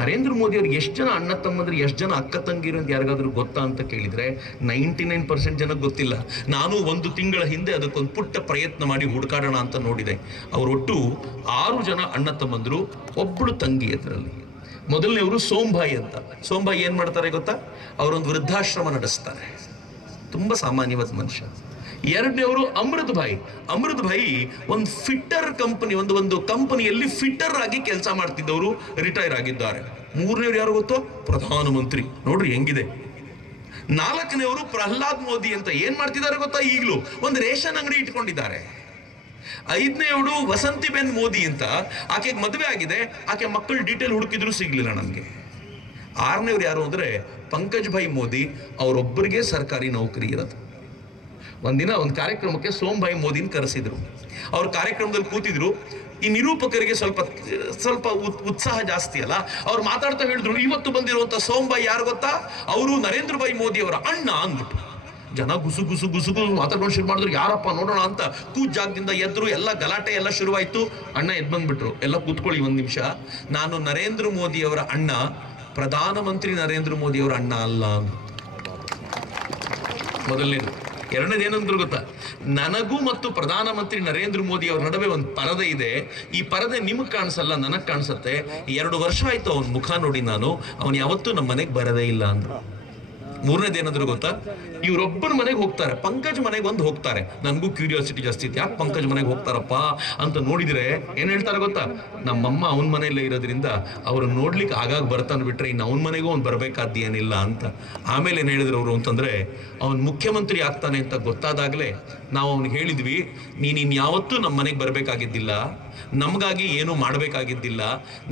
ನರೇಂದ್ರ ಮೋದಿ ಅವ್ರಿಗೆ ಎಷ್ಟು ಜನ ಅಣ್ಣ ತಮ್ಮಂದ್ರೆ, ಎಷ್ಟು ಜನ ಅಕ್ಕ ತಂಗಿರು ಅಂತ ಯಾರಿಗಾದ್ರೂ ಗೊತ್ತಾ ಅಂತ ಕೇಳಿದ್ರೆ 99% ಜನಕ್ಕೆ ಗೊತ್ತಿಲ್ಲ. ನಾನು 1 ತಿಂಗಳ ಹಿಂದೆ ಅದಕ್ಕೊಂದು ಪುಟ್ಟ ಪ್ರಯತ್ನ ಮಾಡಿ ಹುಡುಕಾಡೋಣ ಅಂತ ನೋಡಿದೆ. ಅವರೊಟ್ಟು 6 ಜನ ಅಣ್ಣ ತಮ್ಮಂದ್ರು, ಒಬ್ಬಳು ತಂಗಿ. ಅದರಲ್ಲಿ ಮೊದಲನೇವರು ಸೋಂಭಾಯಿ ಅಂತ. ಸೋಂಭಾಯಿ ಏನ್ ಮಾಡ್ತಾರೆ ಗೊತ್ತಾ? ಅವರೊಂದು ವೃದ್ಧಾಶ್ರಮ ನಡೆಸ್ತಾರೆ, ತುಂಬಾ ಸಾಮಾನ್ಯವಾದ ಮನುಷ್ಯ. 2ನೇವರು ಅಮೃತ್ ಭಾಯಿ ಒಂದು ಫಿಟ್ಟರ್ ಕಂಪನಿ, ಒಂದು ಕಂಪನಿಯಲ್ಲಿ ಫಿಟ್ಟರ್ ಆಗಿ ಕೆಲಸ ಮಾಡ್ತಿದ್ದವರು, ರಿಟೈರ್ ಆಗಿದ್ದಾರೆ. 3ನೇವ್ರು ಯಾರು ಗೊತ್ತೋ? ಪ್ರಧಾನಮಂತ್ರಿ. ನೋಡ್ರಿ ಹೆಂಗಿದೆ. 4ನೇವರು ಪ್ರಹ್ಲಾದ್ ಮೋದಿ ಅಂತ. ಏನ್ ಮಾಡ್ತಿದ್ದಾರೆ ಗೊತ್ತಾ? ಈಗಲೂ ಒಂದು ರೇಷನ್ ಅಂಗಡಿ ಇಟ್ಕೊಂಡಿದ್ದಾರೆ. 5ನೇವಳು ವಸಂತಿಬೆನ್ ಮೋದಿ ಅಂತ. ಆಕೆಗೆ ಮದುವೆ ಆಗಿದೆ, ಆಕೆ ಮಕ್ಕಳು ಡೀಟೇಲ್ ಹುಡುಕಿದ್ರು ಸಿಗ್ಲಿಲ್ಲ ನನಗೆ. 6ನೇವ್ರು ಯಾರು ಅಂದ್ರೆ ಪಂಕಜ್ ಭಾಯ್ ಮೋದಿ. ಅವರೊಬ್ಬರಿಗೆ ಸರ್ಕಾರಿ ನೌಕರಿ ಇರೋದು. ಒಂದಿನ ಒಂದು ಕಾರ್ಯಕ್ರಮಕ್ಕೆ ಸೋಮ್ ಭಾಯ್ ಮೋದಿನ ಕರೆಸಿದ್ರು. ಅವ್ರ ಕಾರ್ಯಕ್ರಮದಲ್ಲಿ ಕೂತಿದ್ರು. ಈ ನಿರೂಪಕರಿಗೆ ಸ್ವಲ್ಪ ಸ್ವಲ್ಪ ಉತ್ಸಾಹ ಜಾಸ್ತಿ ಅಲ್ಲ. ಅವ್ರು ಮಾತಾಡ್ತಾ ಹೇಳಿದ್ರು, ಇವತ್ತು ಬಂದಿರುವಂತ ಸೋಮಬಾಯಿ ಯಾರು ಗೊತ್ತಾ, ಅವರು ನರೇಂದ್ರ ಭಾಯಿ ಮೋದಿ ಅವರ ಅಣ್ಣ ಅಂದ್ಬಿಟ್ಟು. ಜನ ಗುಸು ಗುಸು ಗುಸು ಗುಸು ಮಾತಾಡ್ಕೊಂಡು ಶುರು ಮಾಡಿದ್ರು. ಯಾರಪ್ಪ ನೋಡೋಣ ಅಂತ ಕೂತ್ ಜಾಗದಿಂದ ಎದ್ರು. ಎಲ್ಲ ಗಲಾಟೆ ಎಲ್ಲ ಶುರುವಾಯ್ತು. ಅಣ್ಣ ಎದ್ ಬಂದ್ಬಿಟ್ರು, ಎಲ್ಲ ಕೂತ್ಕೊಳ್ಳಿ ಒಂದ್ ನಿಮಿಷ, ನಾನು ನರೇಂದ್ರ ಮೋದಿ ಅವರ ಅಣ್ಣ, ಪ್ರಧಾನಮಂತ್ರಿ ನರೇಂದ್ರ ಮೋದಿ ಅವರ ಅಣ್ಣ ಅಲ್ಲ. ಮೊದಲನೇದು. ಎರಡನೇದು ಏನಂದ್ರು ಗೊತ್ತಾ, ನನಗೂ ಮತ್ತು ಪ್ರಧಾನಮಂತ್ರಿ ನರೇಂದ್ರ ಮೋದಿ ಅವ್ರ ನಡುವೆ ಒಂದು ಪರದೆ ಇದೆ. ಈ ಪರದೆ ನಿಮಗ್ ಕಾಣಿಸಲ್ಲ, ನನಗ್ ಕಾಣಿಸತ್ತೆ. 2 ವರ್ಷ ಆಯ್ತು ಅವನ್ ಮುಖ ನೋಡಿ ನಾನು, ಅವನ್ ಯಾವತ್ತೂ ನಮ್ಮ ಮನೆಗೆ ಬರದೇ ಇಲ್ಲ ಅಂದ್ರು. ಮೂರನೇದು ಏನಂದ್ರು ಗೊತ್ತಾ, ಇವ್ರೊಬ್ಬನ ಮನೆಗೆ ಹೋಗ್ತಾರೆ, ಪಂಕಜ್ ಮನೆಗೆ ಒಂದು ಹೋಗ್ತಾರೆ. ನನಗೂ ಕ್ಯೂರಿಯಾಸಿಟಿ ಜಾಸ್ತಿ ಇತ್ತು, ಯಾಕೆ ಪಂಕಜ್ ಮನೆಗೆ ಹೋಗ್ತಾರಪ್ಪ ಅಂತ ನೋಡಿದ್ರೆ ಏನ್ ಹೇಳ್ತಾರೆ ಗೊತ್ತಾ, ನಮ್ಮಮ್ಮ ಅವನ ಮನೆಯಲ್ಲೇ ಇರೋದ್ರಿಂದ ಅವ್ರು ನೋಡ್ಲಿಕ್ಕೆ ಆಗಾಗ ಬರ್ತಾನೆ ಬಿಟ್ರೆ ಇನ್ನು ಅವನ ಮನೆಗೂ ಅವ್ನು ಬರ್ಬೇಕಾದ್ದೇನಿಲ್ಲ ಅಂತ. ಆಮೇಲೆ ಏನ್ ಹೇಳಿದ್ರು ಅವರು ಅಂತಂದ್ರೆ, ಅವನ್ ಮುಖ್ಯಮಂತ್ರಿ ಆಗ್ತಾನೆ ಅಂತ ಗೊತ್ತಾದಾಗ್ಲೇ ನಾವು ಅವ್ನಿಗೆ ಹೇಳಿದ್ವಿ, ನೀನ್ ಇನ್ಯಾವತ್ತೂ ನಮ್ಮ ಮನೆಗೆ ಬರ್ಬೇಕಾಗಿದ್ದಿಲ್ಲ, ನಮಗಾಗಿ ಏನು ಮಾಡಬೇಕಾಗಿದ್ದಿಲ್ಲ,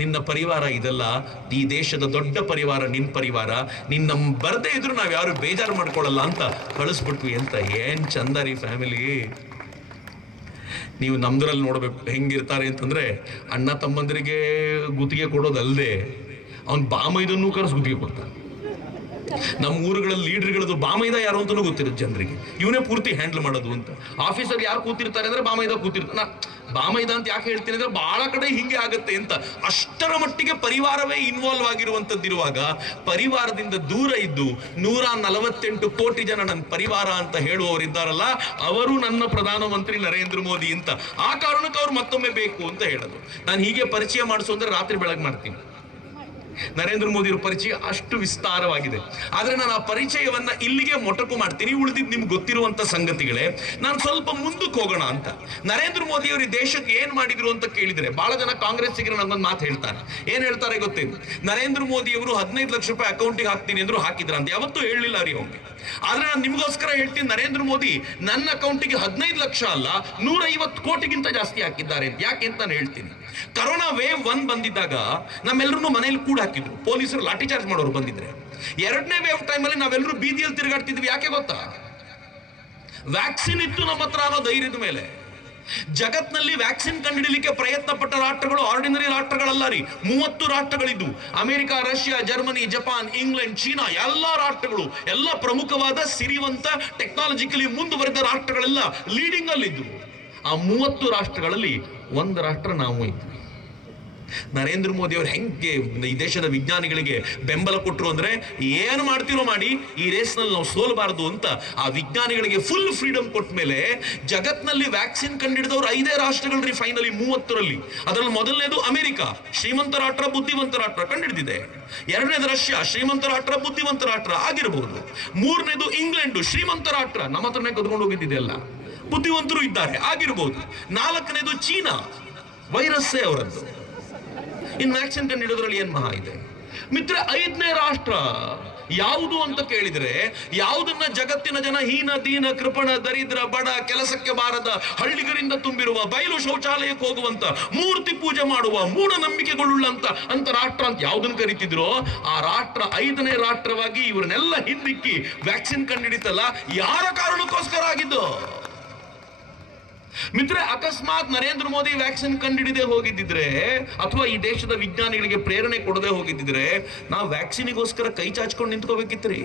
ನಿನ್ನ ಪರಿವಾರ ಇದಲ್ಲ, ಈ ದೇಶದ ದೊಡ್ಡ ಪರಿವಾರ ನಿನ್ ಪರಿವಾರ, ನಿನ್ ನಮ್ ಬರದೇ ಇದ್ರು ನಾವ್ ಯಾರು ಬೇಜಾರು ಮಾಡ್ಕೊಳ್ಳಲ್ಲ ಅಂತ ಕಳಿಸ್ಬಿಟ್ವಿ ಅಂತ. ಏನ್ ಚಂದ ರೀ ಫ್ಯಾಮಿಲಿ. ನೀವು ನಮ್ದ್ರಲ್ಲಿ ನೋಡ್ಬೇಕು ಹೆಂಗಿರ್ತಾರೆ ಅಂತಂದ್ರೆ, ಅಣ್ಣ ತಮ್ಮಂದರಿಗೆ ಗುತ್ತಿಗೆ ಕೊಡೋದಲ್ದೆ ಅವ್ನ್ ಬಾಮೈದನ್ನು ಕರೆಸ್ ಗುತ್ತಿಗೆ ಕೊಡ್ತಾನೆ. ನಮ್ಮ ಊರುಗಳಲ್ಲಿ ಲೀಡರ್ಗಳದ್ದು ಬಾಮೈದ ಯಾರು ಅಂತಲೂ ಗೊತ್ತಿರುತ್ತೆ ಜನರಿಗೆ, ಇವನೇ ಪೂರ್ತಿ ಹ್ಯಾಂಡಲ್ ಮಾಡೋದು ಅಂತ. ಆಫೀಸಲ್ಲಿ ಯಾರು ಕೂತಿರ್ತಾರೆ ಅಂದ್ರೆ ಬಾಮೈದ ಕೂತಿರ್ತಾನೆ. ಬಾಮೈದ ಅಂತ ಯಾಕೆ ಹೇಳ್ತೀನಿ ಅಂದ್ರೆ, ಬಹಳ ಕಡೆ ಹಿಂಗೆ ಆಗತ್ತೆ ಅಂತ. ಅಷ್ಟರ ಮಟ್ಟಿಗೆ ಪರಿವಾರವೇ ಇನ್ವಾಲ್ವ್ ಆಗಿರುವಂತದ್ದಿರುವಾಗ, ಪರಿವಾರದಿಂದ ದೂರ ಇದ್ದು 148 ಕೋಟಿ ಜನ ನನ್ನ ಪರಿವಾರ ಅಂತ ಹೇಳುವವರಿದ್ದಾರಲ್ಲ, ಅವರು ನನ್ನ ಪ್ರಧಾನಮಂತ್ರಿ ನರೇಂದ್ರ ಮೋದಿ ಅಂತ. ಆ ಕಾರಣಕ್ಕೆ ಅವ್ರು ಮತ್ತೊಮ್ಮೆ ಬೇಕು ಅಂತ ಹೇಳೋದು. ನಾನು ಹೀಗೆ ಪರಿಚಯ ಮಾಡಿಸು ಅಂದ್ರೆ ರಾತ್ರಿ ಬೆಳಗ್ಗೆ ಮಾಡ್ತೀನಿ. ನರೇಂದ್ರ ಮೋದಿ ಅವರ ಪರಿಚಯ ಅಷ್ಟು ವಿಸ್ತಾರವಾಗಿದೆ. ಆದ್ರೆ ನಾನು ಆ ಪರಿಚಯವನ್ನ ಇಲ್ಲಿಗೆ ಮೊಟಕು ಮಾಡ್ತೀನಿ. ಉಳಿದಿದ್ದು ನಿಮ್ಗೆ ಗೊತ್ತಿರುವಂತ ಸಂಗತಿಗಳೇ. ನಾನು ಸ್ವಲ್ಪ ಮುಂದಕ್ಕೆ ಹೋಗೋಣ ಅಂತ. ನರೇಂದ್ರ ಮೋದಿ ಅವರು ದೇಶಕ್ಕೆ ಏನ್ ಮಾಡಿದ್ರು ಅಂತ ಕೇಳಿದ್ರೆ, ಬಹಳ ಜನ ಕಾಂಗ್ರೆಸ್ಸಿಗರು ನಂಗೊಂದು ಮಾತು ಹೇಳ್ತಾರೆ. ಏನ್ ಹೇಳ್ತಾರೆ ಗೊತ್ತೇನು, ನರೇಂದ್ರ ಮೋದಿ ಅವರು 15 ಲಕ್ಷ ರೂಪಾಯಿ ಅಕೌಂಟಿಗೆ ಹಾಕ್ತೀನಿ ಅಂದ್ರು ಹಾಕಿದ್ರ ಅಂತ. ಯಾವತ್ತೂ ಹೇಳಲಿಲ್ಲ ರೀ ಅವ್ರಿಗೆ. ಆದ್ರೆ ನಾನು ನಿಮಗೋಸ್ಕರ ಹೇಳ್ತೀನಿ, ನರೇಂದ್ರ ಮೋದಿ ನನ್ನ ಅಕೌಂಟಿಗೆ 15 ಲಕ್ಷ ಅಲ್ಲ 150 ಕೋಟಿಗಿಂತ ಜಾಸ್ತಿ ಹಾಕಿದ್ದಾರೆ. ಯಾಕೆ ಅಂತ ನಾನು ಹೇಳ್ತೀನಿ. ಕರೋನಾ ವೇವ್ 1 ಬಂದಿದ್ದಾಗ ನಮ್ಮೆಲ್ಲರೂ ಮನೇಲಿ ಕೂಡ ಹಾಕಿದ್ರು, ಪೊಲೀಸರು ಲಾಠಿ ಚಾರ್ಜ್ ಮಾಡೋರು ಬಂದಿದ್ರೆ. 2ನೇ ವೇವ್ ಟೈಮಲ್ಲಿ ನಾವೆಲ್ಲರೂ ಬೀದಿಯಲ್ಲಿ ತಿರುಗಾಡ್ತಿದ್ವಿ. ಯಾಕೆ ಗೊತ್ತಾ, ವ್ಯಾಕ್ಸಿನ್ ಇತ್ತು ನಮ್ಮ ಹತ್ರ ಅನ್ನೋ ಧೈರ್ಯದ ಮೇಲೆ. ಜಗತ್ನಲ್ಲಿ ವ್ಯಾಕ್ಸಿನ್ ಕಂಡುಹಿಡಲಿಕ್ಕೆ ಪ್ರಯತ್ನ ಪಟ್ಟ ರಾಷ್ಟ್ರಗಳು ಆರ್ಡಿನರಿ ರಾಷ್ಟ್ರಗಳಲ್ಲ ರೀ, 30 ರಾಷ್ಟ್ರಗಳಿದ್ದು. America, Russia, Germany, Japan, England, China, ಎಲ್ಲಾ ರಾಷ್ಟ್ರಗಳು, ಎಲ್ಲ ಪ್ರಮುಖವಾದ ಸಿರಿವಂತ ಟೆಕ್ನಾಲಜಿಕಲಿ ಮುಂದುವರೆದ ರಾಷ್ಟ್ರಗಳೆಲ್ಲ ಲೀಡಿಂಗ್ ಅಲ್ಲಿದ್ದು. ಆ 30 ರಾಷ್ಟ್ರಗಳಲ್ಲಿ ಒಂದು ರಾಷ್ಟ್ರ ನಾವು ಇದ್ವಿ. ನರೇಂದ್ರ ಮೋದಿ ಅವರು ಹೆಂಗೆ ಈ ದೇಶದ ವಿಜ್ಞಾನಿಗಳಿಗೆ ಬೆಂಬಲ ಕೊಟ್ಟರು ಅಂದ್ರೆ, ಏನು ಮಾಡ್ತಿರೋ ಮಾಡಿ ಈ ರೇಸ್ನಲ್ಲಿ ನಾವು ಸೋಲಬಾರದು ಅಂತ ಆ ವಿಜ್ಞಾನಿಗಳಿಗೆ ಫುಲ್ ಫ್ರೀಡಮ್ ಕೊಟ್ಟ ಮೇಲೆ ಜಗತ್ನಲ್ಲಿ ವ್ಯಾಕ್ಸಿನ್ ಕಂಡಿಡಿದವರು 5 ರಾಷ್ಟ್ರಗಳು ರೀ ಫೈನಲಿ 30ರಲ್ಲಿ. ಅದರಲ್ಲಿ ಮೊದಲನೇದು ಅಮೆರಿಕ, ಶ್ರೀಮಂತ ರಾಷ್ಟ್ರ, ಬುದ್ಧಿವಂತ ರಾಷ್ಟ್ರ ಕಂಡಿಡಿದಿದೆ. 2ನೇದು ರಷ್ಯಾ, ಶ್ರೀಮಂತ ರಾಷ್ಟ್ರ, ಬುದ್ಧಿವಂತ ರಾಷ್ಟ್ರ ಆಗಿರಬಹುದು. 3ನೇದು ಇಂಗ್ಲೆಂಡ್, ಶ್ರೀಮಂತ ರಾಷ್ಟ್ರ, ನಮ್ಮ ಹತ್ರನೇ ಕದ್ಕೊಂಡು ಹೋಗಿದ್ದಿದೆ ಅಲ್ಲ, ಬುದ್ಧಿವಂತರು ಇದ್ದಾರೆ ಆಗಿರಬಹುದು. 4ನೇದು ಚೀನಾ, ವೈರಸ್ಸೇ ಅವರದ್ದು. ಇನ್ ವ್ಯಾಕ್ಸಿನ್ ಕಂಡಿಡೋದ್ರಲ್ಲಿ ಏನ್ ಮಹಾ ಇದೆ ಮಿತ್ರ. 5ನೇ ರಾಷ್ಟ್ರ ಯಾವುದು ಅಂತ ಕೇಳಿದ್ರೆ, ಯಾವುದನ್ನ ಜಗತ್ತಿನ ಜನ ಹೀನ, ದೀನ, ಕೃಪಣ, ದರಿದ್ರ, ಬಡ, ಕೆಲಸಕ್ಕೆ ಬಾರದ, ಹಳ್ಳಿಗರಿಂದ ತುಂಬಿರುವ, ಬಯಲು ಶೌಚಾಲಯಕ್ಕೆ ಹೋಗುವಂತ, ಮೂರ್ತಿ ಪೂಜೆ ಮಾಡುವ, ಮೂಢನಂಬಿಕೆಗಳುಳ್ಳಂತ ಅಂತ ರಾಷ್ಟ್ರ ಅಂತ ಯಾವ್ದನ್ನ ಕರಿತಿದ್ರು, ಆ ರಾಷ್ಟ್ರ 5ನೇ ರಾಷ್ಟ್ರವಾಗಿ ಇವ್ರನ್ನೆಲ್ಲ ಹಿಂದಿಕ್ಕಿ ವ್ಯಾಕ್ಸಿನ್ ಕಂಡಿಡಿತಲ್ಲ, ಯಾರ ಕಾರಣಕ್ಕೋಸ್ಕರ ಆಗಿದ್ದು ಮಿತ್ರ. ಅಕಸ್ಮಾತ್ ನರೇಂದ್ರ ಮೋದಿ ವ್ಯಾಕ್ಸಿನ್ ಕಂಡಿಡಿದೇ ಹೋಗಿದ್ದಿದ್ರೆ, ಅಥವಾ ಈ ದೇಶದ ವಿಜ್ಞಾನಿಗಳಿಗೆ ಪ್ರೇರಣೆ ಕೊಡದೆ ಹೋಗಿದ್ದಿದ್ರೆ, ನಾವು ವ್ಯಾಕ್ಸಿನಿಗೋಸ್ಕರ ಕೈ ಚಾಚ್ಕೊಂಡು ನಿಂತ್ಕೋಬೇಕಿತ್ರಿ.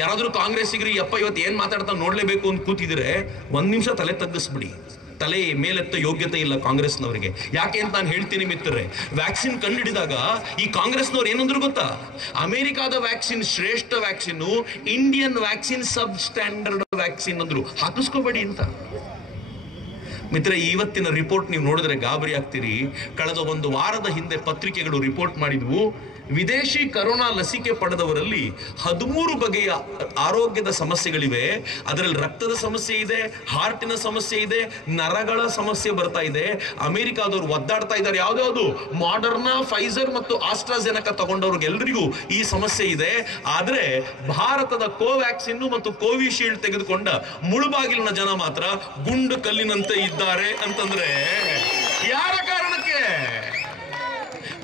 ಯಾರಾದ್ರೂ ಕಾಂಗ್ರೆಸ್ಸಿಗರಿ ಯಪ್ಪ ಇವತ್ತು ಏನ್ ಮಾತಾಡ್ತಾ ನೋಡ್ಲೇಬೇಕು ಅಂತ ಕೂತಿದ್ರೆ 1 ನಿಮಿಷ ತಲೆ ತಗ್ಗಿಸ್ಬಿಡಿ. ತಲೆ ಮೇಲೆತ್ತ ಯೋಗ್ಯತೆ ಇಲ್ಲ ಕಾಂಗ್ರೆಸ್ನವರಿಗೆ. ಯಾಕೆ ಅಂತ ನಾನು ಹೇಳ್ತೀನಿ ಮಿತ್ರರೇ, ವ್ಯಾಕ್ಸಿನ್ ಕಂಡಿಡಿದಾಗ ಈ ಕಾಂಗ್ರೆಸ್ನವ್ರು ಏನಂದ್ರು ಗೊತ್ತಾ, ಅಮೆರಿಕಾದ ವ್ಯಾಕ್ಸಿನ್ ಶ್ರೇಷ್ಠ ವ್ಯಾಕ್ಸಿನ್, ಇಂಡಿಯನ್ ವ್ಯಾಕ್ಸಿನ್ ಸಬ್ ಸ್ಟ್ಯಾಂಡರ್ಡ್ ವ್ಯಾಕ್ಸಿನ್ ಅಂದ್ರು. ಹಾಕಿಸ್ಕೋಬೇಡಿ ಅಂತ. ಮಿತ್ರ, ಇವತ್ತಿನ ರಿಪೋರ್ಟ್ ನೀವು ನೋಡಿದ್ರೆ ಗಾಬರಿ ಆಗ್ತೀರಿ. ಕಳೆದ 1 ವಾರದ ಹಿಂದೆ ಪತ್ರಿಕೆಗಳು ರಿಪೋರ್ಟ್ ಮಾಡಿದ್ವು, ವಿದೇಶಿ ಕರೋನಾ ಲಸಿಕೆ ಪಡೆದವರಲ್ಲಿ 13 ಬಗೆಯ ಆರೋಗ್ಯದ ಸಮಸ್ಯೆಗಳಿವೆ. ಅದರಲ್ಲಿ ರಕ್ತದ ಸಮಸ್ಯೆ ಇದೆ, ಹಾರ್ಟಿನ ಸಮಸ್ಯೆ ಇದೆ, ನರಗಳ ಸಮಸ್ಯೆ ಬರ್ತಾ ಇದೆ. ಅಮೆರಿಕಾದವರು ಒದ್ದಾಡ್ತಾ ಇದ್ದಾರೆ. ಯಾವ್ದಾವ್ದು ಮಾಡರ್ನಾ, ಫೈಸರ್ ಮತ್ತು ಆಸ್ಟ್ರಾಜೆನಕ ತಗೊಂಡವ್ರಿಗೆಲ್ಲರಿಗೂ ಈ ಸಮಸ್ಯೆ ಇದೆ. ಆದ್ರೆ ಭಾರತದ ಕೋವ್ಯಾಕ್ಸಿನ್ ಮತ್ತು ಕೋವಿಶೀಲ್ಡ್ ತೆಗೆದುಕೊಂಡ ಮುಳುಬಾಗಿಲಿನ ಜನ ಮಾತ್ರ ಗುಂಡು ಕಲ್ಲಿನಂತೆ ಇದ್ದಾರೆ ಅಂತಂದ್ರೆ ಯಾರ ಕಾರಣಕ್ಕೆ?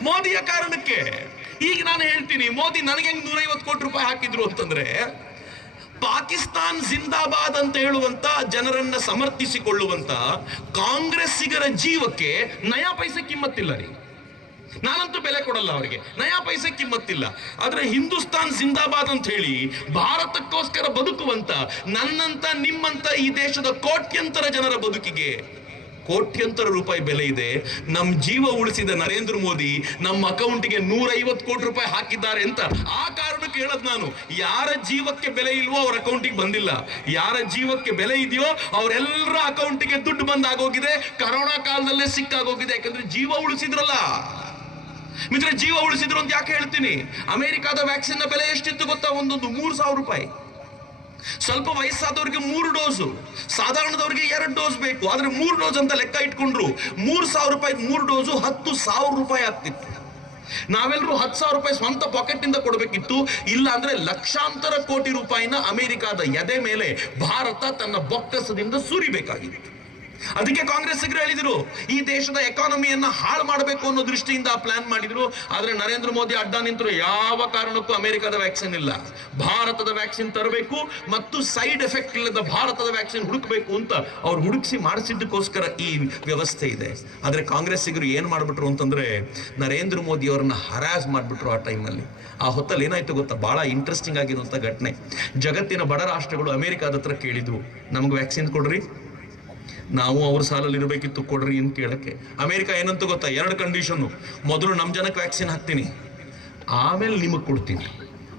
ಮೋದಿಯ ಕಾರಣಕ್ಕೆ. ಈಗ ನಾನು ಹೇಳ್ತೀನಿ, ಮೋದಿ ನನಗೆ 150 ಕೋಟಿ ರೂಪಾಯಿ ಹಾಕಿದ್ರು ಅಂತಂದ್ರೆ, ಪಾಕಿಸ್ತಾನ್ ಜಿಂದಾಬಾದ್ ಅಂತ ಹೇಳುವಂತ ಜನರನ್ನ ಸಮರ್ಥಿಸಿಕೊಳ್ಳುವಂತ ಕಾಂಗ್ರೆಸ್ಸಿಗರ ಜೀವಕ್ಕೆ ನಯಾ ಪೈಸೆ ಕಿಮ್ಮತ್ತಿಲ್ಲ ರೀ. ನಾನಂತೂ ಬೆಲೆ ಕೊಡಲ್ಲ ಅವರಿಗೆ, ನಯಾ ಪೈಸೆ ಕಿಮ್ಮತ್ತಿಲ್ಲ. ಆದ್ರೆ ಹಿಂದೂಸ್ತಾನ್ ಜಿಂದಾಬಾದ್ ಅಂತ ಹೇಳಿ ಭಾರತಕ್ಕೋಸ್ಕರ ಬದುಕುವಂತ ನನ್ನಂತ ನಿಮ್ಮಂತ ಈ ದೇಶದ ಕೋಟ್ಯಂತರ ಜನರ ಬದುಕಿಗೆ ಕೋಟ್ಯಂತರ ರೂಪಾಯಿ ಬೆಲೆ ಇದೆ. ನಮ್ಮ ಜೀವ ಉಳಿಸಿದ ನರೇಂದ್ರ ಮೋದಿ ನಮ್ಮ ಅಕೌಂಟ್ಗೆ 150 ಕೋಟಿ ರೂಪಾಯಿ ಹಾಕಿದ್ದಾರೆ ಅಂತ ಆ ಕಾರಣಕ್ಕೆ ಹೇಳದ್ ನಾನು. ಯಾರ ಜೀವಕ್ಕೆ ಬೆಲೆ ಇಲ್ವೋ ಅವ್ರ ಅಕೌಂಟಿಗೆ ಬಂದಿಲ್ಲ, ಯಾರ ಜೀವಕ್ಕೆ ಬೆಲೆ ಇದೆಯೋ ಅವರೆಲ್ಲರ ಅಕೌಂಟಿಗೆ ದುಡ್ಡು ಬಂದಾಗೋಗಿದೆ. ಕರೋನಾ ಕಾಲದಲ್ಲೇ ಸಿಕ್ಕಾಗೋಗಿದೆ, ಯಾಕಂದ್ರೆ ಜೀವ ಉಳಿಸಿದ್ರಲ್ಲ. ಮಿತ್ರ, ಜೀವ ಉಳಿಸಿದ್ರು ಅಂತ ಯಾಕೆ ಹೇಳ್ತೀನಿ? ಅಮೆರಿಕಾದ ವ್ಯಾಕ್ಸಿನ್ ಬೆಲೆ ಎಷ್ಟಿತ್ತು ಗೊತ್ತಾ? ಒಂದೊಂದು 3,000 ರೂಪಾಯಿ. ಸ್ವಲ್ಪ ವಯಸ್ಸಾದವ್ರಿಗೆ 3 ಡೋಸು, ಸಾಧಾರಣದವ್ರಿಗೆ 2 ಡೋಸ್ ಬೇಕು. ಆದ್ರೆ 3 ಡೋಸ್ ಅಂತ ಲೆಕ್ಕ ಇಟ್ಕೊಂಡ್ರು 3,000 ರೂಪಾಯಿ 3 ಡೋಸು 10,000 ರೂಪಾಯಿ ಆಗ್ತಿತ್ತು. ನಾವೆಲ್ಲರೂ 10,000 ರೂಪಾಯಿ ಸ್ವಂತ ಪಾಕೆಟ್ ಇಂದ ಕೊಡಬೇಕಿತ್ತು. ಇಲ್ಲ ಅಂದ್ರೆ ಲಕ್ಷಾಂತರ ಕೋಟಿ ರೂಪಾಯಿನ ಅಮೆರಿಕಾದ ಎದೆ ಮೇಲೆ ಭಾರತ ತನ್ನ ಬೊಕ್ಕಸದಿಂದ ಸುರಿಬೇಕಾಗಿತ್ತು. ಅದಕ್ಕೆ ಕಾಂಗ್ರೆಸ್ಸಿಗರು ಹೇಳಿದ್ರು ಈ ದೇಶದ ಎಕಾನಮಿಯನ್ನ ಹಾಳು ಮಾಡಬೇಕು ಅನ್ನೋ ದೃಷ್ಟಿಯಿಂದ ಪ್ಲಾನ್ ಮಾಡಿದ್ರು. ಆದ್ರೆ ನರೇಂದ್ರ ಮೋದಿ ಅಡ್ಡ ನಿಂತರು. ಯಾವ ಕಾರಣಕ್ಕೂ ಅಮೆರಿಕದ ವ್ಯಾಕ್ಸಿನ್ ಇಲ್ಲ, ಭಾರತದ ವ್ಯಾಕ್ಸಿನ್ ತರಬೇಕು ಮತ್ತು ಸೈಡ್ ಎಫೆಕ್ಟ್ ಇಲ್ಲದ ಭಾರತದ ವ್ಯಾಕ್ಸಿನ್ ಹುಡುಕಬೇಕು ಅಂತ ಅವ್ರು ಹುಡುಕಿಸಿ ಮಾಡಿಸಿದ್ದಕ್ಕೋಸ್ಕರ ಈ ವ್ಯವಸ್ಥೆ ಇದೆ. ಆದ್ರೆ ಕಾಂಗ್ರೆಸ್ಸಿಗರು ಏನ್ ಮಾಡ್ಬಿಟ್ರು ಅಂತಂದ್ರೆ ನರೇಂದ್ರ ಮೋದಿ ಅವರನ್ನ ಹರಾಜ್ ಮಾಡ್ಬಿಟ್ರು. ಆ ಟೈಮ್ನಲ್ಲಿ ಆ ಹೊತ್ತಲ್ಲಿ ಏನಾಯ್ತು ಗೊತ್ತಾ? ಬಹಳ ಇಂಟ್ರೆಸ್ಟಿಂಗ್ ಆಗಿರುವಂತ ಘಟನೆ. ಜಗತ್ತಿನ ಬಡ ರಾಷ್ಟ್ರಗಳು ಅಮೆರಿಕಾದ ಹತ್ರ ಕೇಳಿದ್ವು, ನಮ್ಗೆ ವ್ಯಾಕ್ಸಿನ್ ಕೊಡ್ರಿ, ನಾವು ಅವ್ರ ಸಾಲಲ್ಲಿ ಇರಬೇಕಿತ್ತು, ಕೊಡ್ರಿ ಅಂತ ಕೇಳಕ್ಕೆ. ಅಮೆರಿಕ ಏನಂತ ಗೊತ್ತಾ? 2 ಕಂಡೀಷನ್. ಮೊದಲು ನಮ್ಮ ಜನಕ್ಕೆ ವ್ಯಾಕ್ಸಿನ್ ಹಾಕ್ತೀನಿ, ಆಮೇಲೆ ನಿಮಗೆ ಕೊಡ್ತೀನಿ.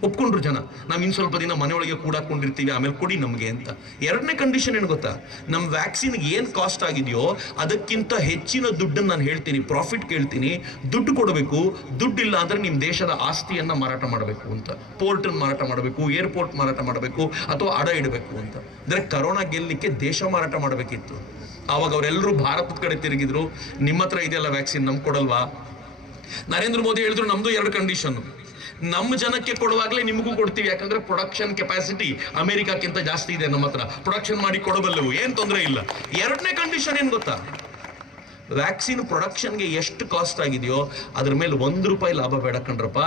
ಒಪ್ಕೊಂಡ್ರು ಜನ. ನಾವು ಇನ್ನು ಸ್ವಲ್ಪ ದಿನ ಮನೆಯೊಳಗೆ ಕೂಡಾಕೊಂಡಿರ್ತೀವಿ, ಆಮೇಲೆ ಕೊಡಿ ನಮಗೆ ಅಂತ. 2ನೇ ಕಂಡೀಷನ್ ಏನು ಗೊತ್ತಾ? ನಮ್ಮ ವ್ಯಾಕ್ಸಿನ್ಗೆ ಏನು ಕಾಸ್ಟ್ ಆಗಿದೆಯೋ ಅದಕ್ಕಿಂತ ಹೆಚ್ಚಿನ ದುಡ್ಡನ್ನು ನಾನು ಹೇಳ್ತೀನಿ, ಪ್ರಾಫಿಟ್ ಕೇಳ್ತೀನಿ, ದುಡ್ಡು ಕೊಡಬೇಕು. ದುಡ್ಡಿಲ್ಲ ಅಂದ್ರೆ ನಿಮ್ಮ ದೇಶದ ಆಸ್ತಿಯನ್ನ ಮಾರಾಟ ಮಾಡಬೇಕು ಅಂತ, ಪೋರ್ಟನ್ನು ಮಾರಾಟ ಮಾಡಬೇಕು, ಏರ್ಪೋರ್ಟ್ ಮಾರಾಟ ಮಾಡಬೇಕು, ಅಥವಾ ಅಡ ಇಡಬೇಕು ಅಂತ. ಅಂದ್ರೆ ಕರೋನಾ ಗೆಲ್ಲಲಿಕ್ಕೆ ದೇಶ ಮಾರಾಟ ಮಾಡಬೇಕಿತ್ತು. ಆವಾಗ ಅವರೆಲ್ಲರೂ ಭಾರತದ ಕಡೆ ತಿರುಗಿದ್ರು, ನಿಮ್ಮ ಹತ್ರ ಇದೆಯಲ್ಲ ವ್ಯಾಕ್ಸಿನ್, ನಮ್ಗೆ ಕೊಡಲ್ವಾ? ನರೇಂದ್ರ ಮೋದಿ ಹೇಳಿದ್ರು ನಮ್ದು 2 ಕಂಡೀಷನ್, ನಮ್ಮ ಜನಕ್ಕೆ ಕೊಡುವಾಗಲೇ ನಿಮಗೂ ಕೊಡ್ತೀವಿ, ಯಾಕಂದ್ರೆ ಪ್ರೊಡಕ್ಷನ್ ಕೆಪಾಸಿಟಿ ಅಮೆರಿಕಕ್ಕಿಂತ ಜಾಸ್ತಿ ಇದೆ, ನಮ್ಮ ಹತ್ರ ಪ್ರೊಡಕ್ಷನ್ ಮಾಡಿ ಕೊಡಬಲ್ಲೆವು, ಏನ್ ತೊಂದರೆ ಇಲ್ಲ. 2ನೇ ಕಂಡೀಷನ್ ಏನ್ ಗೊತ್ತಾ? ವ್ಯಾಕ್ಸಿನ್ ಪ್ರೊಡಕ್ಷನ್ಗೆ ಎಷ್ಟು ಕಾಸ್ಟ್ ಆಗಿದೆಯೋ ಅದ್ರ ಮೇಲೆ 1 ರೂಪಾಯಿ ಲಾಭ ಬೇಡ ಕಣ್ರಪ್ಪ,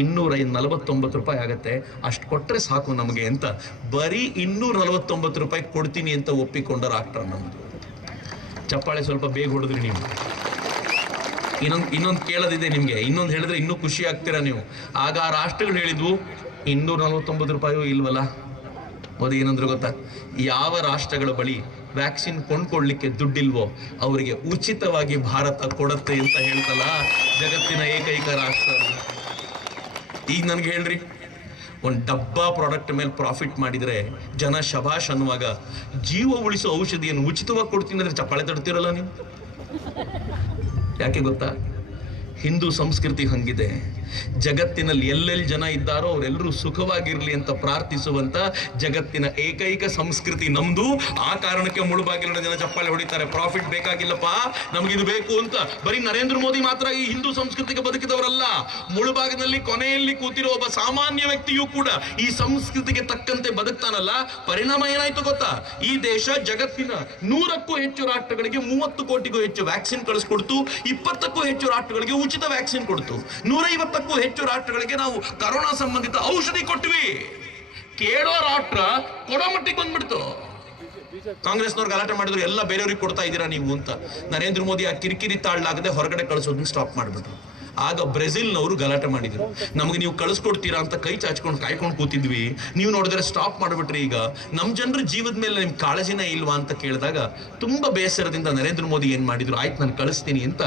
249 ರೂಪಾಯಿ ಆಗತ್ತೆ, ಅಷ್ಟು ಕೊಟ್ರೆ ಸಾಕು ನಮಗೆ ಅಂತ ಬರೀ 249 ರೂಪಾಯಿ ಕೊಡ್ತೀನಿ ಅಂತ ಒಪ್ಪಿಕೊಂಡ ರಾಷ್ಟ್ರ ನಮ್ದು. ಚಪ್ಪಾಳೆ ಸ್ವಲ್ಪ ಬೇಗ ಹೊಡೆದ್ರಿ ನೀವು. ಇನ್ನೊಂದು ಕೇಳೋದಿದೆ ನಿಮ್ಗೆ, ಇನ್ನೊಂದು ಹೇಳಿದ್ರೆ ಇನ್ನೂ ಖುಷಿ ಆಗ್ತೀರಾ ನೀವು. ಆಗ ಆ ರಾಷ್ಟ್ರಗಳು ಹೇಳಿದ್ವು 249 ರೂಪಾಯಿ ಇಲ್ವಲ್ಲ. ಮೋದಿ ಏನಂದ್ರು ಗೊತ್ತಾ? ಯಾವ ರಾಷ್ಟ್ರಗಳ ಬಳಿ ವ್ಯಾಕ್ಸಿನ್ ಕೊಂಡ್ಕೊಳ್ಲಿಕ್ಕೆ ದುಡ್ಡಿಲ್ವೋ ಅವರಿಗೆ ಉಚಿತವಾಗಿ ಭಾರತ ಕೊಡುತ್ತೆ ಅಂತ ಹೇಳ್ತಲ್ಲ ಜಗತ್ತಿನ ಏಕೈಕ ರಾಷ್ಟ್ರ. ಈಗ ನನ್ಗೆ ಹೇಳ್ರಿ, ಒಂದು ಡಬ್ಬಾ ಪ್ರಾಡಕ್ಟ್ ಮೇಲೆ ಪ್ರಾಫಿಟ್ ಮಾಡಿದ್ರೆ ಜನ ಶಭಾಷ್ ಅನ್ನುವಾಗ ಜೀವ ಉಳಿಸೋ ಔಷಧಿಯನ್ನು ಉಚಿತವಾಗಿ ಕೊಡ್ತೀನಿ ಅಂದ್ರೆ ಚಪ್ಪಾಳೆ ತಡ್ತಿರಲ್ಲ ನೀವು. ಯಾಕೆ ಗೊತ್ತಾ? ಹಿಂದೂ ಸಂಸ್ಕೃತಿ ಹಂಗಿದೆ. ಜಗತ್ತಿನಲ್ಲಿ ಎಲ್ಲೆಲ್ಲಿ ಜನ ಇದ್ದಾರೋ ಅವರೆಲ್ಲರೂ ಸುಖವಾಗಿರ್ಲಿ ಅಂತ ಪ್ರಾರ್ಥಿಸುವಂತ ಜಗತ್ತಿನ ಏಕೈಕ ಸಂಸ್ಕೃತಿ ನಮ್ದು. ಆ ಕಾರಣಕ್ಕೆ ಮುಳುಬಾಗಿಲಿನ ಜನ ಚಪ್ಪಾಳೆ ಹೊಡಿತಾರೆ, ಪ್ರಾಫಿಟ್ ಬೇಕಾಗಿಲ್ಲಪ್ಪ, ನಮಗಿದು ಬೇಕು ಅಂತ. ಬರೀ ನರೇಂದ್ರ ಮೋದಿ ಮಾತ್ರ ಈ ಹಿಂದೂ ಸಂಸ್ಕೃತಿಗೆ ಬದುಕಿದವರಲ್ಲ, ಮುಳುಬಾಗಿನಲ್ಲಿ ಕೊನೆಯಲ್ಲಿ ಕೂತಿರೋ ಒಬ್ಬ ಸಾಮಾನ್ಯ ವ್ಯಕ್ತಿಯೂ ಕೂಡ ಈ ಸಂಸ್ಕೃತಿಗೆ ತಕ್ಕಂತೆ ಬದುಕ್ತಾನಲ್ಲ. ಪರಿಣಾಮ ಏನಾಯ್ತು ಗೊತ್ತಾ? ಈ ದೇಶ ಜಗತ್ತಿನ 100ಕ್ಕೂ ಹೆಚ್ಚು ರಾಷ್ಟ್ರಗಳಿಗೆ 30 ಕೋಟಿಗೂ ಹೆಚ್ಚು ವ್ಯಾಕ್ಸಿನ್ ಕಳಿಸ್ಕೊಡ್ತು, 20ಕ್ಕೂ ಹೆಚ್ಚು ರಾಷ್ಟ್ರಗಳಿಗೆ ಉಚಿತ ವ್ಯಾಕ್ಸಿನ್ ಕೊಡ್ತು, 150ಕ್ಕೂ ಹೆಚ್ಚು ರಾಷ್ಟ್ರಗಳಿಗೆ ನಾವು ಕರೋನಾ ಸಂಬಂಧಿತ ಔಷಧಿ ಕೊಟ್ವಿ. ಕೇಳೋ ರಾಷ್ಟ್ರ ಕೊಡೋ ಮಟ್ಟಿಗೆ ಬಂದ್ಬಿಡ್ತು. ಕಾಂಗ್ರೆಸ್ನವ್ರು ಗಲಾಟೆ ಮಾಡಿದ್ರು, ಎಲ್ಲ ಬೇರೆಯವ್ರಿಗೆ ಕೊಡ್ತಾ ಇದ್ದೀರಾ ನೀವು ಅಂತ. ನರೇಂದ್ರ ಮೋದಿ ಆ ಕಿರಿಕಿರಿ ತಾಳ್ಲಾಗದೆ ಹೊರಗಡೆ ಕಳಿಸೋದನ್ನ ಸ್ಟಾಪ್ ಮಾಡಿಬಿಟ್ರು. ಆಗ ಬ್ರೆಜಿಲ್ನವರು ಗಲಾಟೆ ಮಾಡಿದ್ರು, ನಮಗೆ ನೀವು ಕಳಿಸ್ಕೊಡ್ತೀರಾ ಅಂತ ಕೈ ಚಾಚ್ಕೊಂಡು ಕಾಯ್ಕೊಂಡು ಕೂತಿದ್ವಿ, ನೀವು ನೋಡಿದ್ರೆ ಸ್ಟಾಪ್ ಮಾಡಿಬಿಟ್ರಿ. ಈಗ ನಮ್ಮ ಜನರ ಜೀವದ ಮೇಲೆ ನಿಮ್ ಕಾಳಜಿನೇ ಇಲ್ವಾ ಅಂತ ಕೇಳಿದಾಗ ತುಂಬಾ ಬೇಸರದಿಂದ ನರೇಂದ್ರ ಮೋದಿ ಏನ್ ಮಾಡಿದ್ರು, ಆಯ್ತು ನಾನು ಕಳಿಸ್ತೀನಿ ಅಂತ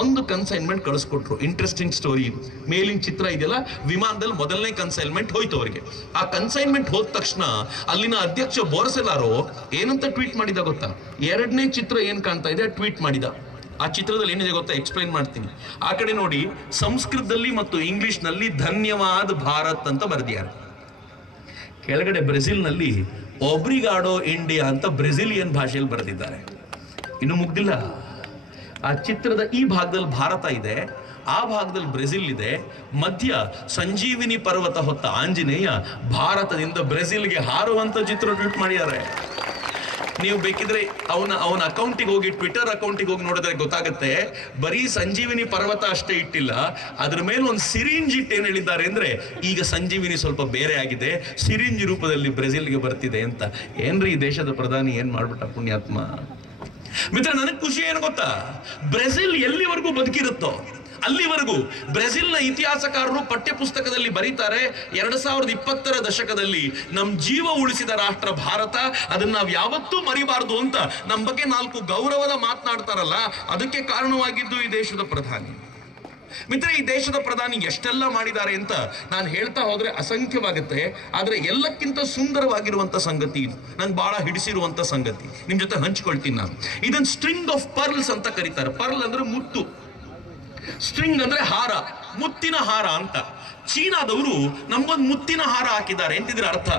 ಒಂದು ಕನ್ಸೈನ್ಮೆಂಟ್ ಕಳಿಸ್ಕೊಟ್ರು. ಇಂಟ್ರೆಸ್ಟಿಂಗ್ ಸ್ಟೋರಿ ಇದು. ಮೇಲಿನ ಚಿತ್ರ ಇದೆಯಲ್ಲ, ವಿಮಾನದಲ್ಲಿ ಮೊದಲನೇ ಕನ್ಸೈನ್ಮೆಂಟ್ ಹೋಯ್ತು ಅವರಿಗೆ. ಆ ಕನ್ಸೈನ್ಮೆಂಟ್ ಹೋದ ತಕ್ಷಣ ಅಲ್ಲಿನ ಅಧ್ಯಕ್ಷ ಬೋರ್ಸೆಲಾರೋ ಏನಂತ ಟ್ವೀಟ್ ಮಾಡಿದ ಗೊತ್ತಾ? 2ನೇ ಚಿತ್ರ ಏನ್ ಕಾಣ್ತಾ ಇದೆ ಟ್ವೀಟ್ ಮಾಡಿದ. ಆ ಚಿತ್ರದಲ್ಲಿ ಏನಿದೆ ಗೊತ್ತಾ? ಎಕ್ಸ್ಪ್ಲೈನ್ ಮಾಡ್ತೀನಿ. ಆ ಕಡೆ ನೋಡಿ, ಸಂಸ್ಕೃತದಲ್ಲಿ ಮತ್ತು ಇಂಗ್ಲಿಷ್ ನಲ್ಲಿ ಧನ್ಯವಾದ ಭಾರತ್ ಅಂತ ಬರೆದಿದ್ದಾರೆ. ಕೆಳಗಡೆ ಬ್ರೆಜಿಲ್ನಲ್ಲಿ ಒಬ್ರಿಗಾಡೋ ಇಂಡಿಯಾ ಅಂತ ಬ್ರೆಜಿಲಿಯನ್ ಭಾಷೆಯಲ್ಲಿ ಬರೆದಿದ್ದಾರೆ. ಇನ್ನು ಮುಗ್ದಿಲ್ಲ. ಆ ಚಿತ್ರದ ಈ ಭಾಗದಲ್ಲಿ ಭಾರತ ಇದೆ, ಆ ಭಾಗದಲ್ಲಿ ಬ್ರೆಜಿಲ್ ಇದೆ, ಮಧ್ಯ ಸಂಜೀವಿನಿ ಪರ್ವತ ಹೊತ್ತ ಆಂಜನೇಯ ಭಾರತದಿಂದ ಬ್ರೆಜಿಲ್ಗೆ ಹಾರುವಂತ ಚಿತ್ರ ಟ್ವೀಟ್ ಮಾಡಿದ್ದಾರೆ. ನೀವು ಬೇಕಿದ್ರೆ ಅವನ ಅಕೌಂಟಿಗೆ ಹೋಗಿ, ಟ್ವಿಟರ್ ಅಕೌಂಟಿಗೆ ಹೋಗಿ ನೋಡಿದ್ರೆ ಗೊತ್ತಾಗುತ್ತೆ. ಬರೀ ಸಂಜೀವಿನಿ ಪರ್ವತ ಅಷ್ಟೇ ಇಟ್ಟಿಲ್ಲ, ಅದ್ರ ಮೇಲೆ ಒಂದು ಸಿರಿಂಜ್ ಇಟ್ಟು ಏನ್ ಹೇಳಿದ್ದಾರೆ ಅಂದ್ರೆ, ಈಗ ಸಂಜೀವಿನಿ ಸ್ವಲ್ಪ ಬೇರೆ ಆಗಿದೆ, ಸಿರಿಂಜ್ ರೂಪದಲ್ಲಿ ಬ್ರೆಜಿಲ್ಗೆ ಬರ್ತಿದೆ ಅಂತ. ಏನ್ರಿ ಈ ದೇಶದ ಪ್ರಧಾನಿ ಏನ್ ಮಾಡ್ಬಿಟ್ಟ ಪುಣ್ಯಾತ್ಮ. ಮಿತ್ರ, ನನಗೆ ಖುಷಿ ಏನು ಗೊತ್ತಾ, ಬ್ರೆಜಿಲ್ ಎಲ್ಲಿವರೆಗೂ ಬದುಕಿರುತ್ತೋ ಅಲ್ಲಿವರೆಗೂ ಬ್ರೆಜಿಲ್ನ ಇತಿಹಾಸಕಾರರು ಪಠ್ಯ ಪುಸ್ತಕದಲ್ಲಿ ಬರೀತಾರೆ, 2020ರ ದಶಕದಲ್ಲಿ ನಮ್ ಜೀವ ಉಳಿಸಿದ ರಾಷ್ಟ್ರ ಭಾರತ, ಅದನ್ನ ನಾವು ಯಾವತ್ತೂ ಮರಿಬಾರದು ಅಂತ ನಮ್ಮ ಬಗ್ಗೆ 4 ಗೌರವದ ಮಾತನಾಡ್ತಾರಲ್ಲ, ಅದಕ್ಕೆ ಕಾರಣವಾಗಿದ್ದು ಈ ದೇಶದ ಪ್ರಧಾನಿ. ಮಿತ್ರ, ಈ ದೇಶದ ಪ್ರಧಾನಿ ಎಷ್ಟೆಲ್ಲ ಮಾಡಿದ್ದಾರೆ ಅಂತ ನಾನು ಹೇಳ್ತಾ ಹೋದ್ರೆ ಅಸಂಖ್ಯವಾಗುತ್ತೆ. ಆದ್ರೆ ಎಲ್ಲಕ್ಕಿಂತ ಸುಂದರವಾಗಿರುವಂತ ಸಂಗತಿ ಇದು, ನಂಗೆ ಬಹಳ ಹಿಡಿಸಿರುವಂತ ಸಂಗತಿ ನಿಮ್ ಜೊತೆ ಹಂಚ್ಕೊಳ್ತೀನಿ ನಾನು. ಇದನ್ನ ಸ್ಟ್ರಿಂಗ್ ಆಫ್ ಪರ್ಲ್ಸ್ ಅಂತ ಕರೀತಾರೆ. ಪರ್ಲ್ ಅಂದ್ರೆ ಮುತ್ತು, ಸ್ಟ್ರಿಂಗ್ ಅಂದ್ರೆ ಹಾರ, ಮುತ್ತಿನ ಹಾರ ಅಂತ. ಚೀನಾದವರು ನಮ್ಗೊಂದು ಮುತ್ತಿನ ಹಾರ ಹಾಕಿದ್ದಾರೆ ಎಂತಿದ್ರೆ ಅರ್ಥ.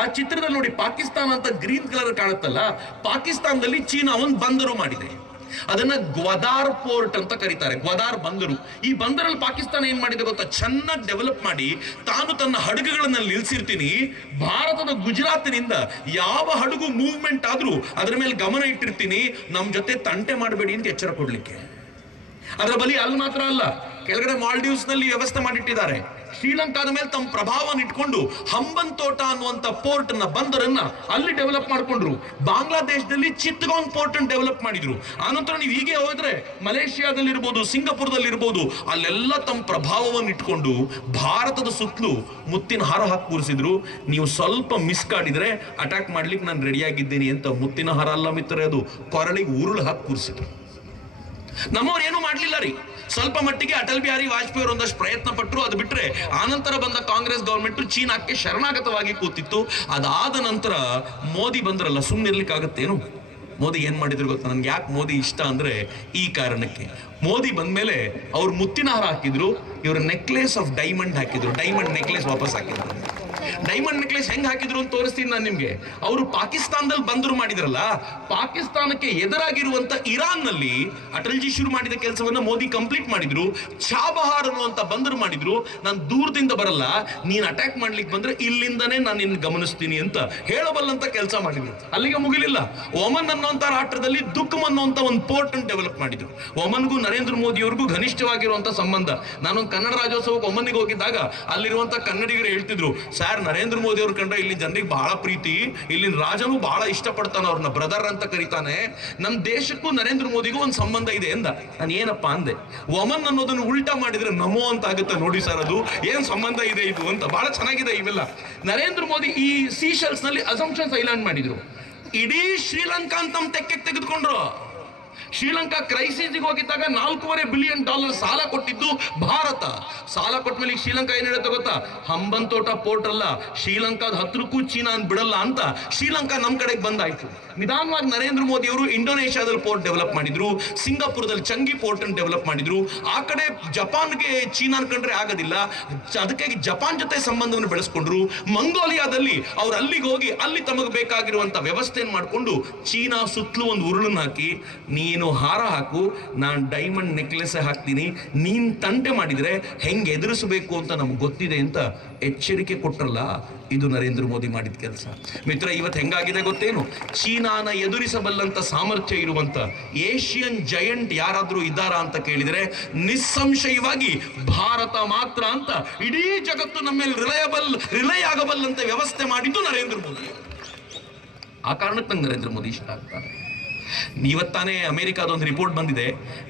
ಆ ಚಿತ್ರದಲ್ಲಿ ನೋಡಿ, ಪಾಕಿಸ್ತಾನ ಅಂತ ಗ್ರೀನ್ ಕಲರ್ ಕಾಣುತ್ತಲ್ಲ, ಪಾಕಿಸ್ತಾನದಲ್ಲಿ ಚೀನಾ ಒಂದು ಬಂದರು ಮಾಡಿದೆ. ಅದನ್ನ ಗ್ವಾದಾರ್ ಪೋರ್ಟ್ ಅಂತ ಕರೀತಾರೆ, ಗ್ವಾದಾರ್ ಬಂದರು. ಈ ಬಂದರಲ್ಲಿ ಪಾಕಿಸ್ತಾನ ಏನ್ ಮಾಡಿದೆ ಗೊತ್ತಾ, ಚೆನ್ನಾಗಿ ಡೆವಲಪ್ ಮಾಡಿ ತಾನು ತನ್ನ ಹಡಗುಗಳನ್ನ ನಿಲ್ಸಿರ್ತೀನಿ, ಭಾರತದ ಗುಜರಾತಿನಿಂದ ಯಾವ ಹಡಗು ಮೂವ್ಮೆಂಟ್ ಆದ್ರೂ ಅದರ ಮೇಲೆ ಗಮನ ಇಟ್ಟಿರ್ತೀನಿ, ನಮ್ ಜೊತೆ ತಂಟೆ ಮಾಡಬೇಡಿ ಅಂತ ಎಚ್ಚರ ಕೊಡ್ಲಿಕ್ಕೆ. ಅದರ ಬಲಿ ಅಲ್ಲಿ ಮಾತ್ರ ಅಲ್ಲ, ಕೆಳಗಡೆ ಮಾಲ್ಡೀವ್ಸ್ ನಲ್ಲಿ ವ್ಯವಸ್ಥೆ ಮಾಡಿಟ್ಟಿದ್ದಾರೆ. ಶ್ರೀಲಂಕಾದ ಮೇಲೆ ತಮ್ಮ ಪ್ರಭಾವವನ್ನು ಇಟ್ಕೊಂಡು ಹಂಬನ್ ತೋಟ ಅನ್ನುವಂತ ಪೋರ್ಟ್ ನ ಬಂದರನ್ನ ಅಲ್ಲಿ ಡೆವಲಪ್ ಮಾಡ್ಕೊಂಡ್ರು. ಬಾಂಗ್ಲಾದೇಶದಲ್ಲಿ ಚಿತ್ತಗಾಂಗ್ ಪೋರ್ಟ್ ಅನ್ನು ಡೆವಲಪ್ ಮಾಡಿದ್ರು. ಆನಂತರ ನೀವು ಹೀಗೆ ಹೋದ್ರೆ ಮಲೇಷಿಯಾದಲ್ಲಿ ಇರ್ಬೋದು, ಸಿಂಗಾಪುರದಲ್ಲಿ ಇರ್ಬೋದು, ಅಲ್ಲೆಲ್ಲ ತಮ್ಮ ಪ್ರಭಾವವನ್ನು ಇಟ್ಕೊಂಡು ಭಾರತದ ಸುತ್ತಲೂ ಮುತ್ತಿನ ಹಾರ ಹಾಕಿ ಕೂರಿಸಿದ್ರು. ನೀವು ಸ್ವಲ್ಪ ಮಿಸ್ ಕಾಡಿದ್ರೆ ಅಟ್ಯಾಕ್ ಮಾಡ್ಲಿಕ್ಕೆ ನಾನು ರೆಡಿಯಾಗಿದ್ದೀನಿ ಅಂತ ಮುತ್ತಿನ ಹಾರ ಅಲ್ಲ ಮಿತ್ರರೇ, ಅದು ಕೊರಳಿಗೆ ಉರುಳು ಹಾಕಿ ಕೂರಿಸಿದ್ರು. ನಮ್ಮವ್ರು ಏನು ಮಾಡ್ಲಿಲ್ಲ ರೀ. ಸ್ವಲ್ಪ ಮಟ್ಟಿಗೆ ಅಟಲ್ ಬಿಹಾರಿ ವಾಜಪೇಯಿ ಅವರು ಒಂದಷ್ಟು ಪ್ರಯತ್ನ ಪಟ್ಟರು, ಅದು ಬಿಟ್ರೆ ಆನಂತರ ಬಂದ ಕಾಂಗ್ರೆಸ್ ಗವರ್ಮೆಂಟ್ ಚೀನಾಕ್ಕೆ ಶರಣಾಗತವಾಗಿ ಕೂತಿತ್ತು. ಅದಾದ ನಂತರ ಮೋದಿ ಬಂದ್ರಲ್ಲ, ಸುಮ್ಮನಿರ್ಲಿಕ್ಕಾಗತ್ತೇನು? ಮೋದಿ ಏನ್ ಮಾಡಿದ್ರು ಗೊತ್ತಾ? ನನ್ಗೆ ಯಾಕೆ ಮೋದಿ ಇಷ್ಟ ಅಂದ್ರೆ ಈ ಕಾರಣಕ್ಕೆ. ಮೋದಿ ಬಂದ್ಮೇಲೆ ಅವ್ರು ಮುತ್ತಿನ ಹಾರ ಹಾಕಿದ್ರು, ಇವ್ರ ನೆಕ್ಲೆಸ್ ಆಫ್ ಡೈಮಂಡ್ ಹಾಕಿದ್ರು, ಡೈಮಂಡ್ ನೆಕ್ಲೆಸ್ ವಾಪಸ್ ಹಾಕಿದ್ರು. ಡೈಮಂಡ್ ನೆಕ್ಲೆಸ್ ಹೆಂಗ್ ಹಾಕಿದ್ರು ಅಂತ ತೋರಿಸ್ತೀನಿ ನಾನು ನಿಮ್ಗೆ. ಅವರು ಪಾಕಿಸ್ತಾನದಲ್ಲಿ ಬಂದರು ಮಾಡಿದ್ರಲ್ಲ, ಪಾಕಿಸ್ತಾನಕ್ಕೆ ಎದುರಾಗಿರುವಂತ ಇರಾನ್ ನಲ್ಲಿ ಅಟಲ್ಜಿ ಶುರು ಮಾಡಿದ ಕೆಲಸವನ್ನ ಮೋದಿ ಕಂಪ್ಲೀಟ್ ಮಾಡಿದ್ರು. ಚಾಬಹಾರ್ ಅನ್ನುವಂತ ಬಂದರು ಮಾಡಿದ್ರು. ನಾನು ದೂರದಿಂದ ಬರಲ್ಲ, ನೀನ್ ಅಟ್ಯಾಕ್ ಮಾಡ್ಲಿಕ್ಕೆ ಬಂದ್ರೆ ಇಲ್ಲಿಂದನೇ ನಾನು ನಿನ್ನ ಗಮನಿಸ್ತೀನಿ ಅಂತ ಹೇಳಬಲ್ಲಂತ ಕೆಲಸ ಮಾಡಿದ್ರು. ಅಲ್ಲಿಗೆ ಮುಗಿಲಿಲ್ಲ. ಒಮನ್ ಅನ್ನುವಂತ ರಾಷ್ಟ್ರದಲ್ಲಿ ದುಕ್ಮ್ ಅನ್ನುವಂತ ಒಂದು ಪೋರ್ಟ್ ಅನ್ನು ಡೆವಲಪ್ ಮಾಡಿದ್ರು. ಒಮನ್ಗೂ ನರೇಂದ್ರ ಮೋದಿ ಅವ್ರಿಗೂ ಘನಿಷ್ಠವಾಗಿರುವಂತ ಸಂಬಂಧ. ನಾನೊಂದು ಕನ್ನಡ ರಾಜ್ಯೋತ್ಸವಕ್ಕೆ ಒಮನ್ನಿಗೆ ಹೋಗಿದ್ದಾಗ ಅಲ್ಲಿರುವಂತ ಕನ್ನಡಿಗರು ಹೇಳ್ತಿದ್ರು, ಸರ್ ನರೇಂದ್ರ ಮೋದಿ ಅವ್ರ ಕಂಡ್ರೆ ಇಲ್ಲಿ ಜನರಿಗೆ ಬಹಳ ಪ್ರೀತಿ, ಇಲ್ಲಿನ ರಾಜನು ಬಹಳ ಇಷ್ಟಪಡ್ತಾನೆ, ಅವ್ರನ್ನ ಬ್ರದರ್ ಅಂತ ಕರೀತಾನೆ, ನಮ್ಮ ದೇಶಕ್ಕೂ ನರೇಂದ್ರ ಮೋದಿಗೂ ಒಂದು ಸಂಬಂಧ ಇದೆ ಎಂದ. ನಾನು ಏನಪ್ಪಾ ಅಂದೆ, ಒಮನ್ ಅನ್ನೋದನ್ನು ಉಲ್ಟಾ ಮಾಡಿದ್ರೆ ನಮೋ ಅಂತ ಆಗುತ್ತೆ ನೋಡಿ ಸರ್, ಅದು ಏನ್ ಸಂಬಂಧ ಇದೆ ಇದು ಅಂತ. ಬಹಳ ಚೆನ್ನಾಗಿದೆ ಇವೆಲ್ಲ. ನರೇಂದ್ರ ಮೋದಿ ಈ ಸೀಶೆಲ್ಸ್ ನಲ್ಲಿ ಅಸಂಪ್ಷನ್ಸ್ ಐಲ್ಯಾಂಡ್ ಮಾಡಿದ್ರು. ಇಡೀ ಶ್ರೀಲಂಕಾ ಅಂತ ತಮ್ಮ ತೆಕ್ಕೆಗೆ ತೆಗೆದುಕೊಂಡ್ರು. ಶ್ರೀಲಂಕಾ ಕ್ರೈಸಿಸ್ಗೆ ಹೋಗಿದ್ದಾಗ $4.5 ಬಿಲಿಯನ್ ಸಾಲ ಕೊಟ್ಟಿದ್ದು ಭಾರತ. ಸಾಲ ಕೊಟ್ಟ ಮೇಲೆ ಶ್ರೀಲಂಕಾ ಏನ್ ಹೇಳುತ್ತೆ ಗೊತ್ತಾ, ಹಂಬನ್ ತೋಟ ಪೋರ್ಟ್ ಅಲ್ಲ, ಶ್ರೀಲಂಕಾದ ಹತ್ರಕ್ಕೂ ಚೀನಾ ಬಿಡಲ್ಲ ಅಂತ ಶ್ರೀಲಂಕಾ ನಮ್ ಕಡೆಗೆ ಬಂದಾಯ್ತು. ನಿಧಾನವಾಗಿ ನರೇಂದ್ರ ಮೋದಿ ಅವರು ಇಂಡೋನೇಷ್ಯಾದಲ್ಲಿ ಪೋರ್ಟ್ ಡೆವಲಪ್ ಮಾಡಿದ್ರು, ಸಿಂಗಾಪುರದಲ್ಲಿ ಚಂಗಿ ಪೋರ್ಟ್ ಅನ್ನು ಡೆವಲಪ್ ಮಾಡಿದ್ರು. ಆ ಕಡೆ ಜಪಾನ್ಗೆ ಚೀನಾ ಕಂಡ್ರೆ ಆಗೋದಿಲ್ಲ, ಅದಕ್ಕಾಗಿ ಜಪಾನ್ ಜೊತೆ ಸಂಬಂಧವನ್ನು ಬೆಳೆಸ್ಕೊಂಡ್ರು. ಮಂಗೋಲಿಯಾದಲ್ಲಿ ಅವ್ರು ಅಲ್ಲಿಗೆ ಹೋಗಿ ಅಲ್ಲಿ ತಮಗೆ ಬೇಕಾಗಿರುವಂತ ವ್ಯವಸ್ಥೆಯನ್ನು ಮಾಡಿಕೊಂಡು ಚೀನಾ ಸುತ್ತಲೂ ಒಂದು ಉರುಳನ್ನು ಹಾಕಿ, ನೀನು ಹಾರ ಹಾಕು, ನಾನು ಡೈಮಂಡ್ ನೆಕ್ಲೆಸ್ ಹಾಕ್ತೀನಿ, ನೀನ್ ತಂಟೆ ಮಾಡಿದ್ರೆ ಹೆಂಗೆ ಎದುರಿಸಬೇಕು ಅಂತ ನಮ್ಗೆ ಗೊತ್ತಿದೆ ಅಂತ ಎಚ್ಚರಿಕೆ ಕೊಟ್ರಲ್ಲ, ಇದು ನರೇಂದ್ರ ಮೋದಿ ಮಾಡಿದ ಕೆಲಸ. ಮಿತ್ರ, ಇವತ್ತು ಹೆಂಗಾಗಿದೆ ಗೊತ್ತೇನು? ಚೀನಾನ ಎದುರಿಸಬಲ್ಲಂತ ಸಾಮರ್ಥ್ಯ ಇರುವಂತ ಏಷ್ಯನ್ ಜಯಂಟ್ ಯಾರಾದ್ರೂ ಇದ್ದಾರಾ ಅಂತ ಕೇಳಿದ್ರೆ ನಿಸ್ಸಂಶಯವಾಗಿ ಭಾರತ ಮಾತ್ರ ಅಂತ ಇಡೀ ಜಗತ್ತು ನಮ್ಮ ಮೇಲೆ ರಿಲೈ ಆಗಬಲ್ಲಂತ ವ್ಯವಸ್ಥೆ ಮಾಡಿದ್ದು ನರೇಂದ್ರ ಮೋದಿ. ಆ ಕಾರಣಕ್ಕೆ ನಂಗೆ ನರೇಂದ್ರ ಮೋದಿ ಇಷ್ಟ ಆಗ್ತಾರೆ. ಇವತ್ತಾನೇ ಅಮೆರಿಕಾದ ಒಂದು ರಿಪೋರ್ಟ್ ಬಂದಿದೆ,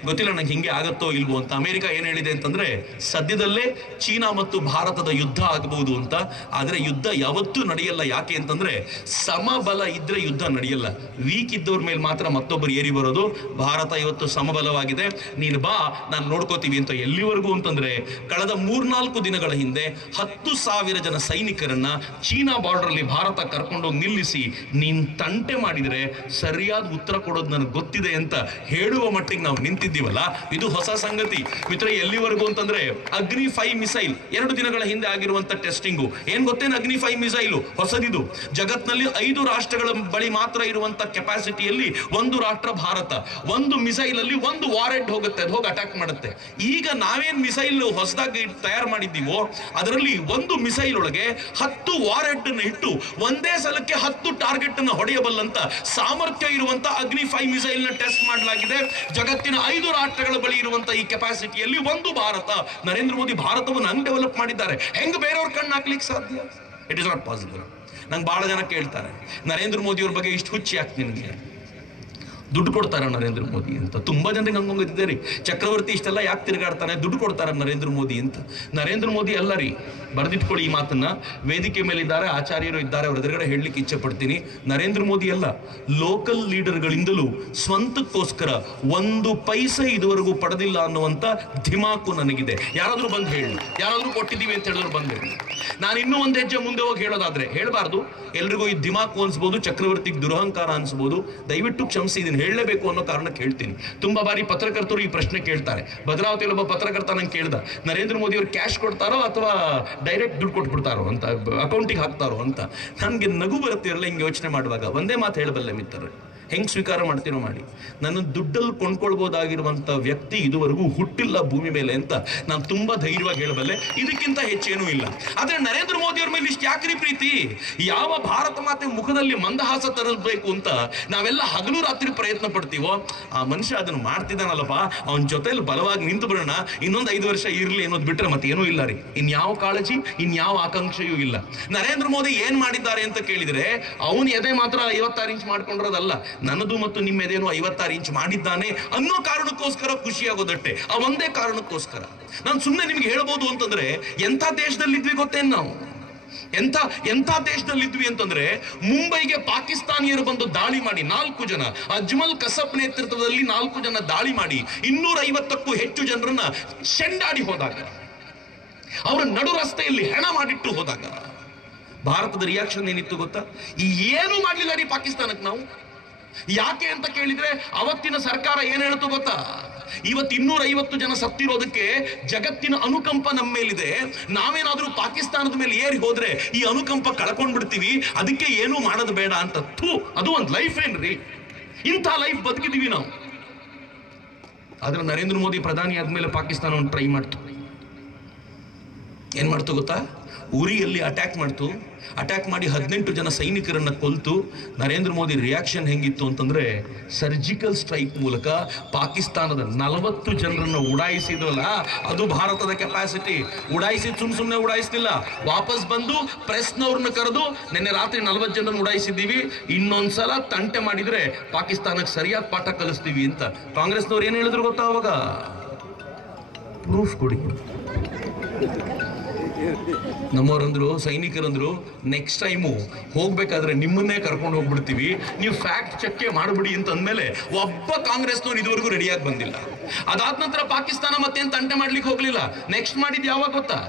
ಗೊತ್ತಿಲ್ಲ ನಂಗೆ ಹಿಂಗೆ ಆಗತ್ತೋ ಇಲ್ವೋ ಅಂತ. ಅಮೆರಿಕ ಏನ್ ಹೇಳಿದೆ ಅಂತಂದ್ರೆ, ಸದ್ಯದಲ್ಲೇ ಚೀನಾ ಮತ್ತು ಭಾರತದ ಯುದ್ಧ ಆಗಬಹುದು ಅಂತ. ಆದ್ರೆ ಯುದ್ಧ ಯಾವತ್ತೂ ನಡೆಯಲ್ಲ. ಯಾಕೆ ಅಂತಂದ್ರೆ ಸಮಬಲ ಇದ್ರೆ ಯುದ್ಧ ನಡೆಯಲ್ಲ, ವೀಕ್ ಇದ್ದವ್ರ ಮೇಲೆ ಮಾತ್ರ ಮತ್ತೊಬ್ಬರು ಏರಿ ಬರೋದು. ಭಾರತ ಇವತ್ತು ಸಮಬಲವಾಗಿದೆ, ನೀನು ಬಾ ನಾನು ನೋಡ್ಕೋತೀವಿ ಅಂತ. ಎಲ್ಲಿವರೆಗೂ ಅಂತಂದ್ರೆ ಕಳೆದ 3-4 ದಿನಗಳ ಹಿಂದೆ 10,000 ಜನ ಸೈನಿಕರನ್ನ ಚೀನಾ ಬಾರ್ಡರ್ ಅಲ್ಲಿ ಭಾರತ ಕರ್ಕೊಂಡೋಗಿ ನಿಲ್ಲಿಸಿ, ನೀನ್ ತಂಟೆ ಮಾಡಿದ್ರೆ ಸರಿಯಾದ ಉತ್ತರ ಕೊಡೋದು ನನಗೆ ಗೊತ್ತಿದೆ ಅಂತ ಹೇಳುವ ಮಟ್ಟಿಗೆ ನಾವು ನಿಂತಿದ್ದೀವಲ್ಲ, ಇದು ಹೊಸ ಸಂಗತಿ ಮಿತ್ರ. ಎಲ್ಲಿವರೆಗೂ ಅಂತಂದ್ರೆ ಅಗ್ನಿ 5 ಮಿಸೈಲ್ 2 ದಿನಗಳ ಹಿಂದೆ ಆಗಿರುವಂತ ಟೆಸ್ಟಿಂಗು ಏನ್ ಗೊತ್ತೇನು? ಅಗ್ನಿ 5 ಮಿಸೈಲು ಹೊಸದಿದು. ಜಗತ್ನಲ್ಲಿ 5 ರಾಷ್ಟ್ರಗಳ ಬಳಿ ಮಾತ್ರ ಇರುವಂತ ಕೆಪಾಸಿಟಿಯಲ್ಲಿ ಒಂದು ರಾಷ್ಟ್ರ ಭಾರತ. ಒಂದು ಮಿಸೈಲ್ ಅಲ್ಲಿ ಒಂದು ವಾರೆಡ್ ಹೋಗುತ್ತೆ, ಅದು ಹೋಗಿ ಅಟ್ಯಾಕ್ ಮಾಡುತ್ತೆ. ಈಗ ನಾವೇನ್ ಮಿಸೈಲ್ ಹೊಸದಾಗಿ ತಯಾರು ಮಾಡಿದ್ದೀವೋ ಅದರಲ್ಲಿ ಒಂದು ಮಿಸೈಲ್ ಒಳಗೆ 10 ವಾರೆಡ್ ಅನ್ನು ಇಟ್ಟು ಒಂದೇ ಸಲಕ್ಕೆ 10 ಟಾರ್ಗೆಟ್ ಅನ್ನು ಹೊಡೆಯಬಲ್ಲಂತ ಸಾಮರ್ಥ್ಯ ಇರುವಂತ ಅಗ್ನಿ 5 ಮಿಸೈಲ್ ನ ಟೆಸ್ಟ್ ಮಾಡಲಾಗಿದೆ. ಜಗತ್ತಿನ 5 ರಾಷ್ಟ್ರಗಳ ಬಳಿ ಇರುವಂತ ಈ ಕೆಪಾಸಿಟಿಯಲ್ಲಿ ಒಂದು ಭಾರತ. ನರೇಂದ್ರ ಮೋದಿ ಭಾರತವನ್ನು ಹಂಗ್ ಡೆವಲಪ್ ಮಾಡಿದ್ದಾರೆ. ಹೆಂಗ್ ಬೇರೆಯವ್ರ ಕಣ್ಣು ಹಾಕ್ಲಿಕ್ಕೆ ಸಾಧ್ಯ? It is not possible. ನಂಗೆ ಬಹಳ ಜನ ಕೇಳ್ತಾರೆ, ನರೇಂದ್ರ ಮೋದಿ ಅವ್ರ ಬಗ್ಗೆ ಇಷ್ಟು ಹುಚ್ಚಿ ಯಾಕೆ ನಿನಗೆ? ದುಡ್ಡು ಕೊಡ್ತಾರ ನರೇಂದ್ರ ಮೋದಿ ಅಂತ. ತುಂಬಾ ಜನರಿಗೆ ಹಂಗೊಂದಿದೆ ರೀ. ಚಕ್ರವರ್ತಿ ಇಷ್ಟೆಲ್ಲ ಯಾಕೆ ತಿರುಗಾಡ್ತಾನೆ? ದುಡ್ಡು ಕೊಡ್ತಾರ ನರೇಂದ್ರ ಮೋದಿ ಅಂತ. ನರೇಂದ್ರ ಮೋದಿ ಅಲ್ಲ ರೀ, ಬರೆದಿಟ್ಕೊಳ್ಳಿ ಈ ಮಾತನ್ನ. ವೇದಿಕೆ ಮೇಲಿದ್ದಾರೆ, ಆಚಾರ್ಯರು ಇದ್ದಾರೆ, ಅವ್ರ ಎದುರುಗಡೆ ಹೇಳಲಿಕ್ಕೆ ಇಚ್ಛೆ ಪಡ್ತೀನಿ. ನರೇಂದ್ರ ಮೋದಿ ಅಲ್ಲ, ಲೋಕಲ್ ಲೀಡರ್ಗಳಿಂದಲೂ ಸ್ವಂತಕ್ಕೋಸ್ಕರ 1 ಪೈಸೆ ಇದುವರೆಗೂ ಪಡೆದಿಲ್ಲ ಅನ್ನುವಂಥ ಧಿಮಾಕು ನನಗಿದೆ. ಯಾರಾದ್ರೂ ಬಂದು ಹೇಳಿ, ಯಾರಾದ್ರೂ ಕೊಟ್ಟಿದ್ದೀವಿ ಅಂತ ಹೇಳಿದ್ರು ಬಂದು ಹೇಳಿ. ನಾನು ಇನ್ನೂ ಒಂದು ಹೆಜ್ಜೆ ಮುಂದೆ ಹೋಗಿ ಹೇಳೋದಾದ್ರೆ, ಹೇಳಬಾರ್ದು, ಎಲ್ರಿಗೂ ಈ ಧಿಮಾಕು ಅನ್ಸ್ಬೋದು, ಚಕ್ರವರ್ತಿಗೆ ದುರಹಂಕಾರ ಅನ್ಸ್ಬೋದು, ದಯವಿಟ್ಟು ಕ್ಷಮಿಸಿ, ಇದನ್ನು ಹೇಳಲೇಬೇಕು ಅನ್ನೋ ಕಾರಣಕ್ಕೆ ಹೇಳ್ತೀನಿ. ತುಂಬಾ ಬಾರಿ ಪತ್ರಕರ್ತರು ಈ ಪ್ರಶ್ನೆ ಕೇಳ್ತಾರೆ. ಭದ್ರಾವತಿಯಲ್ಲಿ ಒಬ್ಬ ಪತ್ರಕರ್ತ ನಂಗೆ ಕೇಳ್ದ, ನರೇಂದ್ರ ಮೋದಿ ಅವರು ಕ್ಯಾಶ್ ಕೊಡ್ತಾರೋ ಅಥವಾ ಡೈರೆಕ್ಟ್ ದುಡ್ಡು ಕೊಟ್ಬಿಡ್ತಾರೋ ಅಂತ, ಅಕೌಂಟಿಗೆ ಹಾಕ್ತಾರೋ ಅಂತ. ನನಗೆ ನಗು ಬರುತ್ತಿರಲ್ಲ ಹಿಂಗೆ ಯೋಚನೆ ಮಾಡುವಾಗ. ಒಂದೇ ಮಾತು ಹೇಳಬಲ್ಲೆ ಮಿತ್ರರೇ, ಹೆಂಗ್ ಸ್ವೀಕಾರ ಮಾಡ್ತೀನೋ ಮಾಡಿ. ನನ್ನ ದುಡ್ಡಲ್ಲಿ ಕೊಂಡ್ಕೊಳ್ಬಹುದಾಗಿರುವಂತ ವ್ಯಕ್ತಿ ಇದುವರೆಗೂ ಹುಟ್ಟಿಲ್ಲ ಭೂಮಿ ಮೇಲೆ ಅಂತ ನಾನು ತುಂಬಾ ಧೈರ್ಯವಾಗಿ ಹೇಳಬಲ್ಲೆ. ಇದಕ್ಕಿಂತ ಹೆಚ್ಚೇನೂ ಇಲ್ಲ. ಆದ್ರೆ ನರೇಂದ್ರ ಮೋದಿ ಅವ್ರ ಮೇಲೆ ಇಷ್ಟು ಯಾಕ್ರಿ ಪ್ರೀತಿ? ಯಾವ ಭಾರತ ಮಾತೆ ಮುಖದಲ್ಲಿ ಮಂದಹಾಸ ತರಬೇಕು ಅಂತ ನಾವೆಲ್ಲ ಹಗಲು ರಾತ್ರಿ ಪ್ರಯತ್ನ ಪಡ್ತೀವೋ, ಆ ಮನುಷ್ಯ ಅದನ್ನು ಮಾಡ್ತಿದ್ದಾನಲ್ಲಪ್ಪ, ಅವನ ಜೊತೆಲಿ ಬಲವಾಗಿ ನಿಂತು ಬಿಡೋಣ, ಇನ್ನೊಂದು 5 ವರ್ಷ ಇರ್ಲಿ ಅನ್ನೋದು ಬಿಟ್ರೆ ಮತ್ತೆ ಏನೂ ಇಲ್ಲ ರೀ. ಇನ್ಯಾವ ಕಾಳಜಿ, ಇನ್ಯಾವ ಆಕಾಂಕ್ಷೆಯೂ ಇಲ್ಲ. ನರೇಂದ್ರ ಮೋದಿ ಏನ್ ಮಾಡಿದ್ದಾರೆ ಅಂತ ಕೇಳಿದ್ರೆ, ಅವನು ಎದೆ ಮಾತ್ರ 56 ಇಂಚ್ ಮಾಡ್ಕೊಂಡಿರೋದಲ್ಲ, ನನ್ನದು ಮತ್ತು ನಿಮ್ಮ ಎದೆನೂ 56 ಇಂಚ್ ಮಾಡಿದ್ದಾನೆ ಅನ್ನೋ ಕಾರಣಕ್ಕೋಸ್ಕರ ಖುಷಿಯಾಗೋದಟ್ಟೆ. ಆ ಒಂದೇ ಕಾರಣಕ್ಕೋಸ್ಕರ ನಾನು ಸುಮ್ಮನೆ ನಿಮ್ಗೆ ಹೇಳ್ಬೋದು ಅಂತಂದ್ರೆ, ಎಂಥ ದೇಶದಲ್ಲಿದ್ವಿ ಗೊತ್ತೇನು ನಾವು? ಎಂಥ ದೇಶದಲ್ಲಿದ್ವಿ ಅಂತಂದ್ರೆ, ಮುಂಬೈಗೆ ಪಾಕಿಸ್ತಾನಿಯರು ಬಂದು ದಾಳಿ ಮಾಡಿ 4 ಜನ, ಅಜ್ಮಲ್ ಕಸಬ್ ನೇತೃತ್ವದಲ್ಲಿ 4 ಜನ ದಾಳಿ ಮಾಡಿ 250ಕ್ಕೂ ಹೆಚ್ಚು ಜನರನ್ನ ಚೆಂಡಾಡಿ ಹೋದಾಗ, ಅವರ ನಡು ರಸ್ತೆಯಲ್ಲಿ ಹೆಣ ಮಾಡಿಟ್ಟು ಹೋದಾಗ ಭಾರತದ ರಿಯಾಕ್ಷನ್ ಏನಿತ್ತು ಗೊತ್ತಾ? ಏನು ಮಾಡ್ಲಿಲ್ಲ ರೀ ಪಾಕಿಸ್ತಾನಕ್ಕೆ ನಾವು. ಯಾಕೆ ಅಂತ ಕೇಳಿದ್ರೆ, ಅವತ್ತಿನ ಸರ್ಕಾರ ಏನ್ ಹೇಳ್ತು ಗೊತ್ತಾ? ಇವತ್ತು 250 ಜನ ಸತ್ತಿರೋದಕ್ಕೆ ಜಗತ್ತಿನ ಅನುಕಂಪ ನಮ್ಮ ಮೇಲಿದೆ, ನಾವೇನಾದ್ರೂ ಪಾಕಿಸ್ತಾನದ ಮೇಲೆ ಏರಿ ಹೋದ್ರೆ ಈ ಅನುಕಂಪ ಕಳ್ಕೊಂಡ್ ಬಿಡ್ತೀವಿ, ಅದಕ್ಕೆ ಏನೂ ಮಾಡೋದು ಬೇಡ ಅಂತ. ಅದು ಒಂದು ಲೈಫ್ ಏನ್ರಿ? ಇಂಥ ಲೈಫ್ ಬದುಕಿದೀವಿ ನಾವು. ಆದ್ರೆ ನರೇಂದ್ರ ಮೋದಿ ಪ್ರಧಾನಿ ಆದ್ಮೇಲೆ ಪಾಕಿಸ್ತಾನವನ್ನು ಟ್ರೈ ಮಾಡ್ತು. ಏನ್ ಮಾಡ್ತು ಗೊತ್ತಾ? ಉರಿಯಲ್ಲಿ ಅಟ್ಯಾಕ್ ಮಾಡ್ತು. ಅಟ್ಯಾಕ್ ಮಾಡಿ 18 ಜನ ಸೈನಿಕರನ್ನ ಕೊಲ್ತು. ನರೇಂದ್ರ ಮೋದಿ ರಿಯಾಕ್ಷನ್ ಹೆಂಗಿತ್ತು ಅಂತಂದ್ರೆ, ಸರ್ಜಿಕಲ್ ಸ್ಟ್ರೈಕ್ ಮೂಲಕ ಪಾಕಿಸ್ತಾನದ 40 ಜನರನ್ನ ಉಡಾಯಿಸಿದ್ವಲ್ಲ, ಅದು ಭಾರತದ ಕೆಪಾಸಿಟಿ. ಉಡಾಯಿಸಿ ಸುಮ್ಮನೆ ಉಡಾಯಿಸ್ತಿಲ್ಲ, ವಾಪಸ್ ಬಂದು ಪ್ರೆಸ್ನವ್ರನ್ನ ಕರೆದು ನಿನ್ನೆ ರಾತ್ರಿ 40 ಜನರನ್ನ ಉಡಾಯಿಸಿದ್ದೀವಿ, ಇನ್ನೊಂದ್ಸಲ ತಂಟೆ ಮಾಡಿದ್ರೆ ಪಾಕಿಸ್ತಾನಕ್ಕೆ ಸರಿಯಾದ ಪಾಠ ಕಲಿಸ್ತೀವಿ ಅಂತ. ಕಾಂಗ್ರೆಸ್ನವ್ರು ಏನ್ ಹೇಳಿದ್ರು ಗೊತ್ತಾ ಅವಾಗ? ಪ್ರೂಫ್ ಕೊಡಿ. ನಮ್ಮವರಂದ್ರು, ಸೈನಿಕರಂದ್ರು, ನೆಕ್ಸ್ಟ್ ಟೈಮು ಹೋಗ್ಬೇಕಾದ್ರೆ ನಿಮ್ಮನ್ನೇ ಕರ್ಕೊಂಡು ಹೋಗ್ಬಿಡ್ತೀವಿ, ನೀವು ಫ್ಯಾಕ್ಟ್ ಚೆಕ್ ಮಾಡ್ಬಿಡಿ ಅಂತ ಅಂದ್ಮೇಲೆ ಒಬ್ಬ ಕಾಂಗ್ರೆಸ್ನವ್ರು ಇದುವರೆಗೂ ರೆಡಿಯಾಗಿ ಬಂದಿಲ್ಲ. ಅದಾದ ನಂತರ ಪಾಕಿಸ್ತಾನ ಮತ್ತೇನು ತಂಟೆ ಮಾಡ್ಲಿಕ್ಕೆ ಹೋಗ್ಲಿಲ್ಲ. ನೆಕ್ಸ್ಟ್ ಮಾಡಿದ್ ಯಾವಾಗ ಗೊತ್ತಾ?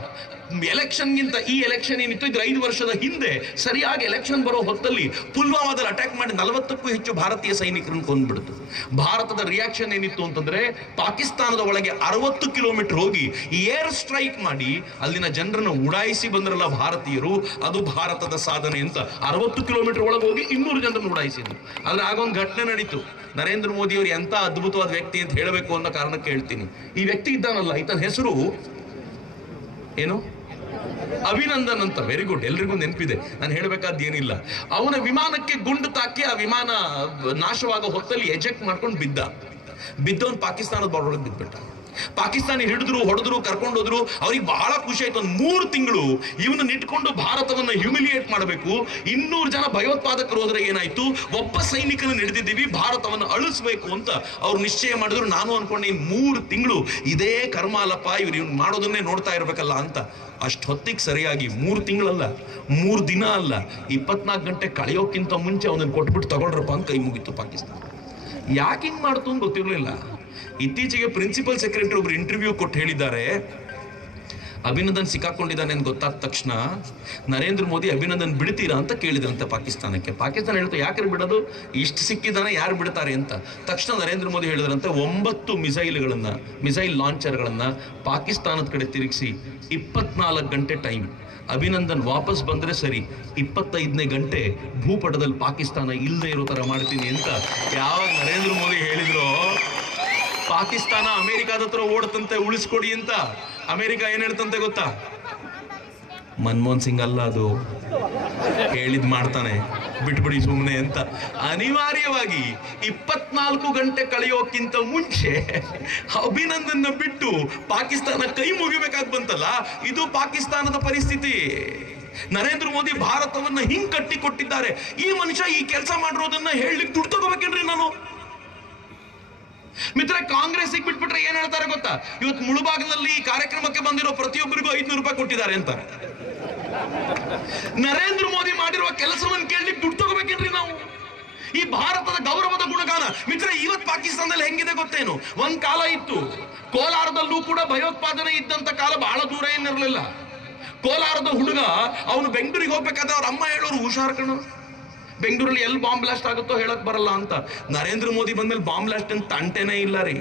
ಎಲೆಕ್ಷನ್ಗಿಂತ ಈ ಎಲೆಕ್ಷನ್ ಏನಿತ್ತು ಇದ್ರ 5 ವರ್ಷದ ಹಿಂದೆ ಸರಿಯಾಗಿ ಎಲೆಕ್ಷನ್ ಬರೋ ಹೊತ್ತಲ್ಲಿ ಪುಲ್ವಾಮಾದಲ್ಲಿ ಅಟ್ಯಾಕ್ ಮಾಡಿ 40ಕ್ಕೂ ಹೆಚ್ಚು ಭಾರತೀಯ ಸೈನಿಕರನ್ನು ಕೊಂದ್ಬಿಡ್ತು. ಭಾರತದ ರಿಯಾಕ್ಷನ್ ಏನಿತ್ತು ಅಂತಂದ್ರೆ, ಪಾಕಿಸ್ತಾನದ ಒಳಗೆ 60 ಕಿಲೋಮೀಟರ್ ಹೋಗಿ ಏರ್ ಸ್ಟ್ರೈಕ್ ಮಾಡಿ ಅಲ್ಲಿನ ಜನರನ್ನು ಉಡಾಯಿಸಿ ಬಂದ್ರಲ್ಲ ಭಾರತೀಯರು, ಅದು ಭಾರತದ ಸಾಧನೆ ಅಂತ. 60 ಕಿಲೋಮೀಟರ್ ಒಳಗೆ ಹೋಗಿ 200 ಜನರನ್ನು ಉಡಾಯಿಸಿದ್ರು. ಆದ್ರೆ ಆಗೊಂದು ಘಟನೆ ನಡೀತು. ನರೇಂದ್ರ ಮೋದಿ ಅವರು ಎಂತ ಅದ್ಭುತವಾದ ವ್ಯಕ್ತಿ ಅಂತ ಹೇಳಬೇಕು ಅನ್ನೋ ಕಾರಣಕ್ಕೆ ಹೇಳ್ತೀನಿ. ಈ ವ್ಯಕ್ತಿ ಇದ್ದಾನಲ್ಲ, ಈತನ ಹೆಸರು ಏನು? ಅಭಿನಂದನ್ ಅಂತ. ವೆರಿ ಗುಡ್, ಎಲ್ರಿಗೂ ನೆನಪಿದೆ, ನಾನು ಹೇಳಬೇಕಾದ ಏನಿಲ್ಲ. ಅವನ ವಿಮಾನಕ್ಕೆ ಗುಂಡು ತಾಕಿ ಆ ವಿಮಾನ ನಾಶವಾಗೋ ಹೊತ್ತಲ್ಲಿ ಎಜೆಕ್ಟ್ ಮಾಡ್ಕೊಂಡು ಬಿದ್ದವನು ಪಾಕಿಸ್ತಾನದ ಬಾರ್ಡರ್ ಒಳಗೆ ಬಿದ್ಬಿಟ್ಟ. ಪಾಕಿಸ್ತಾನಿ ಹಿಡಿದ್ರು, ಹೊಡೆದ್ರು, ಕರ್ಕೊಂಡೋದ್ರು. ಅವ್ರಿಗೆ ಬಹಳ ಖುಷಿ ಆಯ್ತು. ಒಂದು 3 ತಿಂಗಳು ಇವನ್ನ ಇಟ್ಕೊಂಡು ಭಾರತವನ್ನ ಹ್ಯೂಮಿಲಿಯೇಟ್ ಮಾಡಬೇಕು. 200 ಜನ ಭಯೋತ್ಪಾದಕರು ಹೋದ್ರೆ ಏನಾಯ್ತು, ಒಬ್ಬ ಸೈನಿಕನ ಹಿಡಿದಿದ್ದೀವಿ, ಭಾರತವನ್ನು ಅಳಿಸ್ಬೇಕು ಅಂತ ಅವ್ರು ನಿಶ್ಚಯ ಮಾಡಿದ್ರು. ನಾನು ಅನ್ಕೊಂಡೆ 3 ತಿಂಗಳು ಇದೇ ಕರ್ಮಾಲಪ್ಪ, ಇವ್ರು ಮಾಡೋದನ್ನೇ ನೋಡ್ತಾ ಇರ್ಬೇಕಲ್ಲ ಅಂತ. ಅಷ್ಟು ಹೊತ್ತಿಗೆ ಸರಿಯಾಗಿ 3 ತಿಂಗಳಲ್ಲ, 3 ದಿನ ಅಲ್ಲ, 24 ಗಂಟೆ ಕಳೆಯೋಕ್ಕಿಂತ ಮುಂಚೆ ಅವನನ್ನು ಕೊಟ್ಬಿಟ್ಟು ತಗೊಳ್ರಪ್ಪ ಅಂತ ಕೈ ಮುಗಿತು ಪಾಕಿಸ್ತಾನ. ಯಾಕೆ ಹಿಂಗ್ ಮಾಡ್ತು ಅಂತ ಗೊತ್ತಿರಲಿಲ್ಲ. ಇತ್ತೀಚೆಗೆ ಪ್ರಿನ್ಸಿಪಲ್ ಸೆಕ್ರೆಟರಿ ಒಬ್ರು ಇಂಟರ್ವ್ಯೂ ಕೊಟ್ಟು ಹೇಳಿದ್ದಾರೆ, ಅಭಿನಂದನ್ ಸಿಕ್ಕಾಕೊಂಡಿದ್ದಾನೆ ಅಂತ ಗೊತ್ತಾದ ತಕ್ಷಣ ನರೇಂದ್ರ ಮೋದಿ ಅಭಿನಂದನ್ ಬಿಡ್ತೀರಾ ಅಂತ ಕೇಳಿದ್ರಂತೆ ಪಾಕಿಸ್ತಾನಕ್ಕೆ. ಪಾಕಿಸ್ತಾನ ಹೇಳ್ತಾ ಯಾಕೆ ಬಿಡೋದು, ಇಷ್ಟು ಸಿಕ್ಕಿದ್ದಾನೆ ಯಾರು ಬಿಡ್ತಾರೆ ಅಂತ. ತಕ್ಷಣ ನರೇಂದ್ರ ಮೋದಿ ಹೇಳಿದ್ರಂತೆ 9 ಮಿಸೈಲ್ ಲಾಂಚರ್ಗಳನ್ನ ಪಾಕಿಸ್ತಾನದ ಕಡೆ ತಿರುಗಿಸಿ 24 ಗಂಟೆ ಟೈಮ್, ಅಭಿನಂದನ್ ವಾಪಸ್ ಬಂದ್ರೆ ಸರಿ 25ನೇ ಗಂಟೆ ಭೂಪಟದಲ್ಲಿ ಪಾಕಿಸ್ತಾನ ಇಲ್ಲದೆ ಇರೋ ತರ ಮಾಡ್ತೀನಿ ಅಂತ ಯಾವಾಗ ನರೇಂದ್ರ ಮೋದಿ ಹೇಳಿದ್ರು, ಪಾಕಿಸ್ತಾನ ಅಮೆರಿಕಾದ ಹತ್ರ ಓಡ್ತಂತೆ ಉಳಿಸ್ಕೊಡಿ ಅಂತ. ಅಮೆರಿಕ ಏನ್ ಹೇಳ್ತಂತೆ ಗೊತ್ತಾ, ಮನಮೋಹನ್ ಸಿಂಗ್ ಅಲ್ಲ ಅದು, ಹೇಳಿದ್ ಮಾಡ್ತಾನೆ, ಬಿಟ್ಬಿಡಿ ಸುಮ್ಮನೆ ಅಂತ. ಅನಿವಾರ್ಯವಾಗಿ 24 ಗಂಟೆ ಕಳೆಯೋಕ್ಕಿಂತ ಮುಂಚೆ ಅಭಿನಂದನ್ನ ಬಿಟ್ಟು ಪಾಕಿಸ್ತಾನ ಕೈ ಮುಗಿಬೇಕಾಗಿ ಬಂತಲ್ಲ, ಇದು ಪಾಕಿಸ್ತಾನದ ಪರಿಸ್ಥಿತಿ. ನರೇಂದ್ರ ಮೋದಿ ಭಾರತವನ್ನ ಹಿಂಗ್ ಕಟ್ಟಿ ಕೊಟ್ಟಿದ್ದಾರೆ. ಈ ಮನುಷ್ಯ ಈ ಕೆಲಸ ಮಾಡಿರೋದನ್ನ ಹೇಳಲಿಕ್ಕೆ ದುಡ್ಡು ತಗೋಬೇಕೇನ್ರಿ ನಾನು? ಮಿತ್ರ, ಕಾಂಗ್ರೆಸ್ ಬಿಟ್ಬಿಟ್ರೆ ಏನ್ ಹೇಳ್ತಾರೆ ಗೊತ್ತಾ, ಇವತ್ತು ಮುಳುಬಾಗಿಲಲ್ಲಿ ಈ ಕಾರ್ಯಕ್ರಮಕ್ಕೆ ಬಂದಿರೋ ಪ್ರತಿಯೊಬ್ಬರಿಗೂ 500 ರೂಪಾಯಿ ಕೊಟ್ಟಿದ್ದಾರೆ ಅಂತ. ನರೇಂದ್ರ ಮೋದಿ ಮಾಡಿರುವ ಕೆಲಸವನ್ನು ಕೇಳಲಿಕ್ಕೆ ದುಡ್ಡು ತಗೋಬೇಕೇನ್ರಿ ನಾವು? ಈ ಭಾರತದ ಗೌರವದ ಗುಣಗಾನ. ಮಿತ್ರ, ಇವತ್ತು ಪಾಕಿಸ್ತಾನದಲ್ಲಿ ಹೆಂಗಿದೆ ಗೊತ್ತೇನು? ಒಂದ್ ಕಾಲ ಇತ್ತು, ಕೋಲಾರದಲ್ಲೂ ಕೂಡ ಭಯೋತ್ಪಾದನೆ ಇದ್ದಂತ ಕಾಲ ಬಹಳ ದೂರ ಏನಿರಲಿಲ್ಲ. ಕೋಲಾರದ ಹುಡುಗ ಅವನು ಬೆಂಗಳೂರಿಗೆ ಹೋಗ್ಬೇಕಾದ್ರೆ ಅವ್ರ ಅಮ್ಮ ಹೇಳೋರು, ಹುಷಾರ್ ಕಣು, ಬೆಂಗಳೂರಲ್ಲಿ ಎಲ್ಲಿ ಬಾಂಬ್ ಬ್ಲಾಸ್ಟ್ ಆಗುತ್ತೋ ಹೇಳಕ್ ಬರಲ್ಲ ಅಂತ. ನರೇಂದ್ರ ಮೋದಿ ಬಂದ್ಮೇಲೆ ಬಾಂಬ್ ಬ್ಲಾಸ್ಟ್ ಅಂತ ತಂಟೆನೇ ಇಲ್ಲ ರೀ.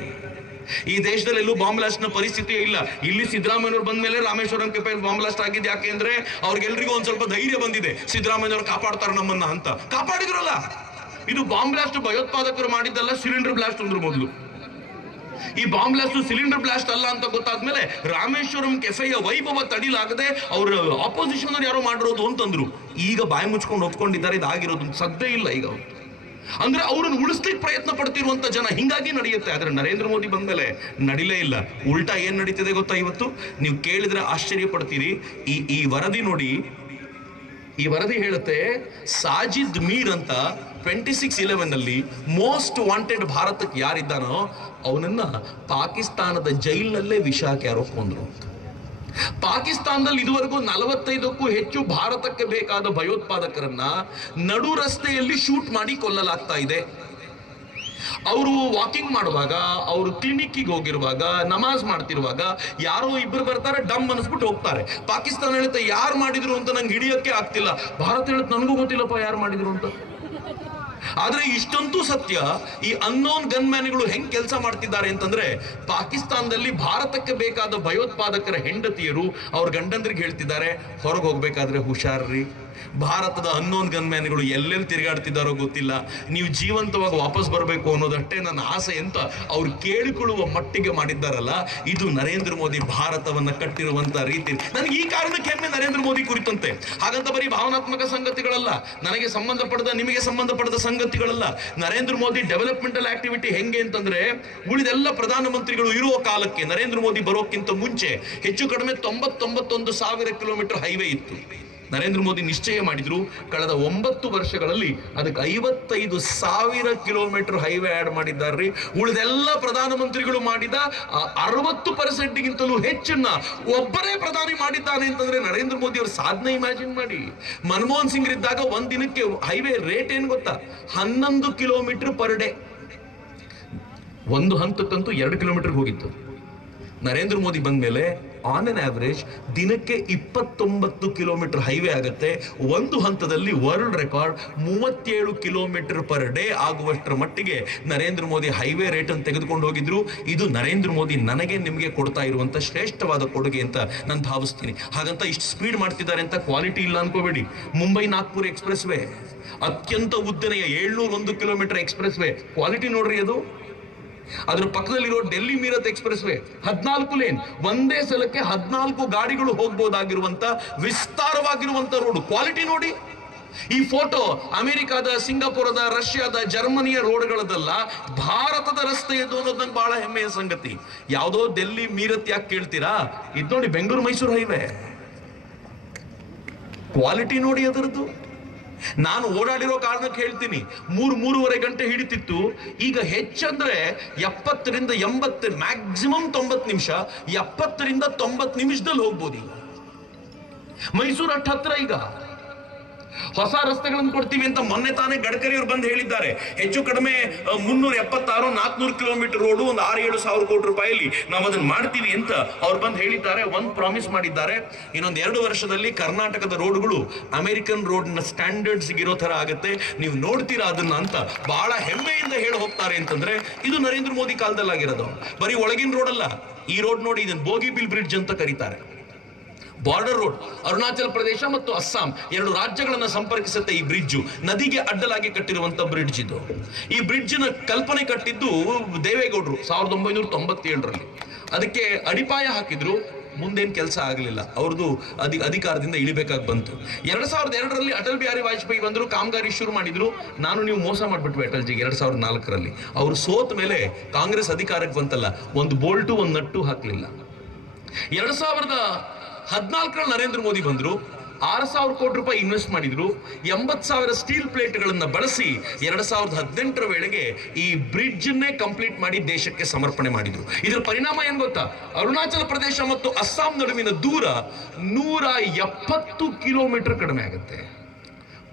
ಈ ದೇಶದಲ್ಲಿ ಎಲ್ಲೂ ಬಾಂಬ್ ಬ್ಲಾಸ್ಟ್ ನ ಪರಿಸ್ಥಿತಿ ಇಲ್ಲ. ಇಲ್ಲಿ ಸಿದ್ದರಾಮಯ್ಯವ್ರು ಬಂದ್ಮೇಲೆ ರಾಮೇಶ್ವರಂಗೆ ಬಾಂಬ್ ಬ್ಲಾಸ್ಟ್ ಆಗಿದೆ. ಯಾಕೆ ಅಂದ್ರೆ ಅವ್ರಿಗೆಲ್ರಿಗೂ ಒಂದ್ ಸ್ವಲ್ಪ ಧೈರ್ಯ ಬಂದಿದೆ, ಸಿದ್ದರಾಮಯ್ಯವ್ರು ಕಾಪಾಡ್ತಾರೆ ನಮ್ಮನ್ನ ಅಂತ. ಕಾಪಾಡಿದ್ರಲ್ಲ. ಇದು ಬಾಂಬ್ ಬ್ಲಾಸ್ಟ್ ಭಯೋತ್ಪಾದಕರು ಮಾಡಿದ್ದಲ್ಲ, ಸಿಲಿಂಡರ್ ಬ್ಲಾಸ್ಟ್ ಅಂದ್ರು ಮೊದಲು. ಈ ಬಾಂಬ್ ಬ್ಲಾಸ್ಟ್ ಸಿಲಿಂಡರ್ ಬ್ಲಾಸ್ಟ್ ಅಲ್ಲ ಅಂತ ಗೊತ್ತಾದ್ಮೇಲೆ ರಾಮೇಶ್ವರಂ ಕೆಫೆಯ ವೈಭವ ತಡಿಲಾಗದೆ ಅವ್ರ ಆಪೋಸಿಷನ್ ಅವ್ರು ಯಾರೋ ಮಾಡಿರೋದು ಅಂತಂದ್ರು. ಈಗ ಬಾಯಿ ಮುಚ್ಕೊಂಡು ಒಪ್ಕೊಂಡಿದ್ದಾರೆ, ಇದಾಗಿರೋದು ಸದ್ಯ ಇಲ್ಲ ಈಗ. ಅಂದ್ರೆ ಅವ್ರನ್ನ ಉಳಿಸ್ಲಿಕ್ಕೆ ಪ್ರಯತ್ನ ಪಡ್ತಿರುವಂತ ಜನ, ಹಿಂಗಾಗಿ ನಡೆಯುತ್ತೆ. ಆದ್ರೆ ನರೇಂದ್ರ ಮೋದಿ ಬಂದ್ಮೇಲೆ ನಡಿಲೇ ಇಲ್ಲ. ಉಲ್ಟಾ ಏನ್ ನಡೀತಿದೆ ಗೊತ್ತಾ ಇವತ್ತು? ನೀವು ಕೇಳಿದ್ರೆ ಆಶ್ಚರ್ಯ ಪಡ್ತೀರಿ. ಈ ವರದಿ ನೋಡಿ. ಈ ವರದಿ ಹೇಳುತ್ತೆ, ಸಾಜಿದ್ ಮೀರ್ ಅಂತ 26/11 ಮೋಸ್ಟ್ ವಾಂಟೆಡ್ ಭಾರತಕ್ಕೆ ಯಾರಿದ್ದಾನೋ ಅವನನ್ನ ಪಾಕಿಸ್ತಾನದ ಜೈಲಿನಲ್ಲೇ ವಿಷ ಹಾಕಿ ಯಾರೋ ಕೊಂದ್ರು. ಪಾಕಿಸ್ತಾನದಲ್ಲಿ ಇದುವರೆಗೂ 45ಕ್ಕೂ ಹೆಚ್ಚು ಭಾರತಕ್ಕೆ ಬೇಕಾದ ಭಯೋತ್ಪಾದಕರನ್ನ ನಡು ರಸ್ತೆಯಲ್ಲಿ ಶೂಟ್ ಮಾಡಿ ಕೊಲ್ಲಲಾಗ್ತಾ ಇದೆ. ಅವರು ವಾಕಿಂಗ್ ಮಾಡುವಾಗ, ಅವರು ಕ್ಲಿನಿಕ್ಗೆ ಹೋಗಿರುವಾಗ, ನಮಾಜ್ ಮಾಡ್ತಿರುವಾಗ ಯಾರೋ ಇಬ್ರು ಬರ್ತಾರೆ, ಡಮ್ ಅನ್ಸ್ಬಿಟ್ಟು ಹೋಗ್ತಾರೆ. ಪಾಕಿಸ್ತಾನ ಹೇಳುತ್ತೆ ಯಾರು ಮಾಡಿದ್ರು ಅಂತ ನಂಗೆ ಹಿಡಿಯೋಕೆ ಆಗ್ತಿಲ್ಲ. ಭಾರತ ಹೇಳುತ್ತೆ ನನಗೂ ಗೊತ್ತಿಲ್ಲಪ್ಪ ಯಾರು ಮಾಡಿದ್ರು ಅಂತ. ಆದ್ರೆ ಇಷ್ಟಂತೂ ಸತ್ಯ, ಈ ಅನ್ನೋನ್ ಗನ್ಮ್ಯಾನ್ಗಳು ಹೆಂಗ್ ಕೆಲಸ ಮಾಡ್ತಿದ್ದಾರೆ ಅಂತಂದ್ರೆ, ಪಾಕಿಸ್ತಾನದಲ್ಲಿ ಭಾರತಕ್ಕೆ ಬೇಕಾದ ಭಯೋತ್ಪಾದಕರ ಹೆಂಡತಿಯರು ಅವ್ರ ಗಂಡಂದ್ರಿಗೆ ಹೇಳ್ತಿದ್ದಾರೆ, ಹೊರಗೆ ಹೋಗ್ಬೇಕಾದ್ರೆ ಹುಷಾರ್ರಿ, ಭಾರತದ ಅನ್ನೋನ್ ಗನ್ಮ್ಯಾನ್ಗಳು ಎಲ್ಲೆಲ್ಲಿ ತಿರುಗಾಡ್ತಿದ್ದಾರೋ ಗೊತ್ತಿಲ್ಲ, ನೀವು ಜೀವಂತವಾಗಿ ವಾಪಸ್ ಬರಬೇಕು ಅನ್ನೋದಷ್ಟೇ ನನ್ನ ಆಸೆ ಅಂತ ಅವ್ರು ಕೇಳಿಕೊಳ್ಳುವ ಮಟ್ಟಿಗೆ ಮಾಡಿದ್ದಾರಲ್ಲ. ಇದು ನರೇಂದ್ರ ಮೋದಿ ಭಾರತವನ್ನ ಕಟ್ಟಿರುವಂತ ರೀತಿ. ನನಗೆ ಈ ಕಾರಣಕ್ಕೆ ಹೆಮ್ಮೆ ನರೇಂದ್ರ ಮೋದಿ ಕುರಿತಂತೆ. ಹಾಗಂತ ಬರೀ ಭಾವನಾತ್ಮಕ ಸಂಗತಿಗಳಲ್ಲ, ನನಗೆ ಸಂಬಂಧಪಡದ ನಿಮಗೆ ಸಂಬಂಧಪಡದ ಸಂಗತಿಗಳಲ್ಲ. ನರೇಂದ್ರ ಮೋದಿ ಡೆವಲಪ್ಮೆಂಟಲ್ ಆಕ್ಟಿವಿಟಿ ಹೆಂಗೆ ಅಂತಂದ್ರೆ, ಉಳಿದೆಲ್ಲ ಪ್ರಧಾನಮಂತ್ರಿಗಳು ಇರುವ ಕಾಲಕ್ಕೆ ನರೇಂದ್ರ ಮೋದಿ ಬರೋಕ್ಕಿಂತ ಮುಂಚೆ ಹೆಚ್ಚು ಕಡಿಮೆ 90-91,000 ಕಿಲೋಮೀಟರ್ ಹೈವೇ ಇತ್ತು. ನರೇಂದ್ರ ಮೋದಿ ನಿಶ್ಚಯ ಮಾಡಿದ್ರು, ಕಳೆದ 9 ವರ್ಷಗಳಲ್ಲಿ ಅದಕ್ಕೆ 55,000 ಕಿಲೋಮೀಟರ್ ಹೈವೇ ಆಡ್ ಮಾಡಿದ್ದಾರೆ. ಉಳಿದೆಲ್ಲ ಪ್ರಧಾನಮಂತ್ರಿಗಳು ಮಾಡಿದ 60%ಗಿಂತಲೂ ಹೆಚ್ಚನ್ನ ಒಬ್ಬರೇ ಪ್ರಧಾನಿ ಮಾಡಿದ್ದಾನೆ ಅಂತಂದ್ರೆ ನರೇಂದ್ರ ಮೋದಿ ಅವ್ರ ಸಾಧನೆ ಇಮ್ಯಾಜಿನ್ ಮಾಡಿ. ಮನಮೋಹನ್ ಸಿಂಗ್ ಇದ್ದಾಗ ಒಂದ್ ದಿನಕ್ಕೆ ಹೈವೇ ರೇಟ್ ಏನ್ ಗೊತ್ತಾ? 11 ಕಿಲೋಮೀಟರ್ ಪರ್ ಡೇ. ಒಂದು ಹಂತಕ್ಕಂತೂ 2 ಕಿಲೋಮೀಟರ್ ಹೋಗಿತ್ತು. ನರೇಂದ್ರ ಮೋದಿ ಬಂದ ಮೇಲೆ ಆನ್ ಅನ್ ಆವರೇಜ್ ದಿನಕ್ಕೆ 29 ಕಿಲೋಮೀಟರ್ ಹೈವೇ ಆಗುತ್ತೆ. ಒಂದು ಹಂತದಲ್ಲಿ world record 37 kilometre per day ಆಗುವಷ್ಟರ ಮಟ್ಟಿಗೆ ನರೇಂದ್ರ ಮೋದಿ ಹೈವೇ ರೇಟ್ ಅನ್ನು ತೆಗೆದುಕೊಂಡು ಹೋಗಿದ್ರು. ಇದು ನರೇಂದ್ರ ಮೋದಿ ನನಗೆ ನಿಮಗೆ ಕೊಡ್ತಾ ಇರುವಂತ ಶ್ರೇಷ್ಠವಾದ ಕೊಡುಗೆ ಅಂತ ನಾನು ಭಾವಿಸ್ತೀನಿ. ಹಾಗಂತ ಇಷ್ಟು ಸ್ಪೀಡ್ ಮಾಡ್ತಿದ್ದಾರೆ ಅಂತ ಕ್ವಾಲಿಟಿ ಇಲ್ಲ ಅನ್ಕೋಬೇಡಿ. ಮುಂಬೈ ನಾಗ್ಪುರ್ ಎಕ್ಸ್ಪ್ರೆಸ್ ವೇ ಅತ್ಯಂತ ಉದ್ದನೆಯ 701 ಕಿಲೋಮೀಟರ್ ಎಕ್ಸ್ಪ್ರೆಸ್ ವೇ, ಕ್ವಾಲಿಟಿ ನೋಡ್ರಿ ಅದು. ಅದ್ರ ಪಕ್ಕದಲ್ಲಿರೋ Delhi Meerut express way 14 lane, ಒಂದೇ ಸಲಕ್ಕೆ 14 ಗಾಡಿಗಳು ಹೋಗ್ಬೋದಾಗಿರುವಂತ ವಿಸ್ತಾರವಾಗಿರುವಂತ ರೋಡ್, ಕ್ವಾಲಿಟಿ ನೋಡಿ. ಈ ಫೋಟೋ ಅಮೆರಿಕಾದ, ಸಿಂಗಾಪುರದ, ರಷ್ಯಾದ, ಜರ್ಮನಿಯ ರೋಡ್ಗಳದಲ್ಲ, ಭಾರತದ ರಸ್ತೆಯದು ಅನ್ನೋದು ನಂಗೆ ಬಹಳ ಹೆಮ್ಮೆಯ ಸಂಗತಿ. ಯಾವುದೋ ಡೆಲ್ಲಿ ಮೀರತ್ ಯಾಕೆ ಕೇಳ್ತೀರಾ? ಇದು ನೋಡಿ, ಬೆಂಗಳೂರು ಮೈಸೂರು ಹೈವೇ, ಕ್ವಾಲಿಟಿ ನೋಡಿ ಅದರದ್ದು. ನಾನು ಓಡಾಡಿರೋ ಕಾರಣಕ್ಕೆ ಹೇಳ್ತೀನಿ, 3-3.5 ಗಂಟೆ ಹಿಡಿತಿತ್ತು. ಈಗ ಹೆಚ್ಚಂದ್ರೆ 70-80, ಮ್ಯಾಕ್ಸಿಮಮ್ 90 ನಿಮಿಷ, 70-90 ನಿಮಿಷದಲ್ಲಿ ಹೋಗ್ಬೋದು. ಈಗ ಮೈಸೂರು ಹತ್ರ ಈಗ ಹೊಸ ರಸ್ತೆಗಳನ್ನು ಕೊಡ್ತೀವಿ ಅಂತ ಮೊನ್ನೆ ತಾನೇ ಗಡ್ಕರಿ ಅವರು ಬಂದು ಹೇಳಿದ್ದಾರೆ. ಹೆಚ್ಚು ಕಡಿಮೆ 376 400 ಕಿಲೋಮೀಟರ್ ರೋಡು ಒಂದು 6-7 ಸಾವಿರ ಕೋಟಿ ರೂಪಾಯಿಲಿ ನಾವು ಅದನ್ನ ಮಾಡ್ತೀವಿ ಅಂತ ಅವ್ರು ಬಂದು ಹೇಳಿದ್ದಾರೆ. ಒಂದು ಪ್ರಾಮಿಸ್ ಮಾಡಿದ್ದಾರೆ, ಇನ್ನೊಂದು 2 ವರ್ಷದಲ್ಲಿ ಕರ್ನಾಟಕದ ರೋಡ್ಗಳು ಅಮೆರಿಕನ್ ರೋಡ್ನ ಸ್ಟ್ಯಾಂಡರ್ಡ್ಸ್ ಇರೋ ತರ ಆಗುತ್ತೆ, ನೀವು ನೋಡ್ತೀರಾ ಅದನ್ನ ಅಂತ ಬಹಳ ಹೆಮ್ಮೆಯಿಂದ ಹೇಳಿ ಹೋಗ್ತಾರೆ. ಅಂತಂದ್ರೆ ಇದು ನರೇಂದ್ರ ಮೋದಿ ಕಾಲದಲ್ಲಿ ಆಗಿರೋದು. ಬರೀ ಒಳಗಿನ ರೋಡ್ ಅಲ್ಲ, ಈ ರೋಡ್ ನೋಡಿ, ಇದನ್ನು ಬೋಗಿಬಿಲ್ ಬ್ರಿಡ್ಜ್ ಅಂತ ಕರೀತಾರೆ. ಬಾರ್ಡರ್ ರೋಡ್, ಅರುಣಾಚಲ ಪ್ರದೇಶ ಮತ್ತು ಅಸ್ಸಾಂ 2 ರಾಜ್ಯಗಳನ್ನ ಸಂಪರ್ಕಿಸುತ್ತೆ ಈ ಬ್ರಿಡ್ಜ್. ನದಿಗೆ ಅಡ್ಡಲಾಗಿ ಕಟ್ಟಿರುವಂತ ಬ್ರಿಡ್ಜ್ ಇದು. ಈ ಬ್ರಿಡ್ಜ್ ನ ಕಲ್ಪನೆ ಕಟ್ಟಿದ್ದು ದೇವೇಗೌಡರು 1997ರಲ್ಲಿ. ಅದಕ್ಕೆ ಅಡಿಪಾಯ ಹಾಕಿದ್ರು, ಮುಂದೇನು ಕೆಲಸ ಆಗಲಿಲ್ಲ, ಅವ್ರದ್ದು ಅಧಿಕಾರದಿಂದ ಇಳಿಬೇಕಾಗಿ ಬಂತು. 2002ರಲ್ಲಿ ಅಟಲ್ ಬಿಹಾರಿ ವಾಜಪೇಯಿ ಬಂದ್ರು, ಕಾಮಗಾರಿ ಶುರು ಮಾಡಿದ್ರು. ನೀವು ಮೋಸ ಮಾಡ್ಬಿಟ್ವಿ ಅಟಲ್ಜಿಗೆ 2004ರಲ್ಲಿ. ಅವರು ಸೋತ ಮೇಲೆ ಕಾಂಗ್ರೆಸ್ ಅಧಿಕಾರಕ್ಕೆ ಬಂತಲ್ಲ, ಒಂದು ಬೋಲ್ಟು ಒಂದು ನಟ್ಟು ಹಾಕ್ಲಿಲ್ಲ. 2014ರಲ್ಲಿ ನರೇಂದ್ರ ಮೋದಿ ಬಂದ್ರು, 6,000 ಕೋಟಿ ರೂಪಾಯಿ ಇನ್ವೆಸ್ಟ್ ಮಾಡಿದ್ರು, 80,000 ಸ್ಟೀಲ್ ಪ್ಲೇಟ್ಗಳನ್ನು ಬಳಸಿ 2018ರ ವೇಳೆಗೆ ಈ ಬ್ರಿಡ್ಜ್ ಅನ್ನೇ ಕಂಪ್ಲೀಟ್ ಮಾಡಿ ದೇಶಕ್ಕೆ ಸಮರ್ಪಣೆ ಮಾಡಿದ್ರು. ಇದರ ಪರಿಣಾಮ ಏನ್ ಗೊತ್ತಾ? ಅರುಣಾಚಲ ಪ್ರದೇಶ ಮತ್ತು ಅಸ್ಸಾಂ ನಡುವಿನ ದೂರ 170 ಕಿಲೋಮೀಟರ್ ಕಡಿಮೆ ಆಗುತ್ತೆ.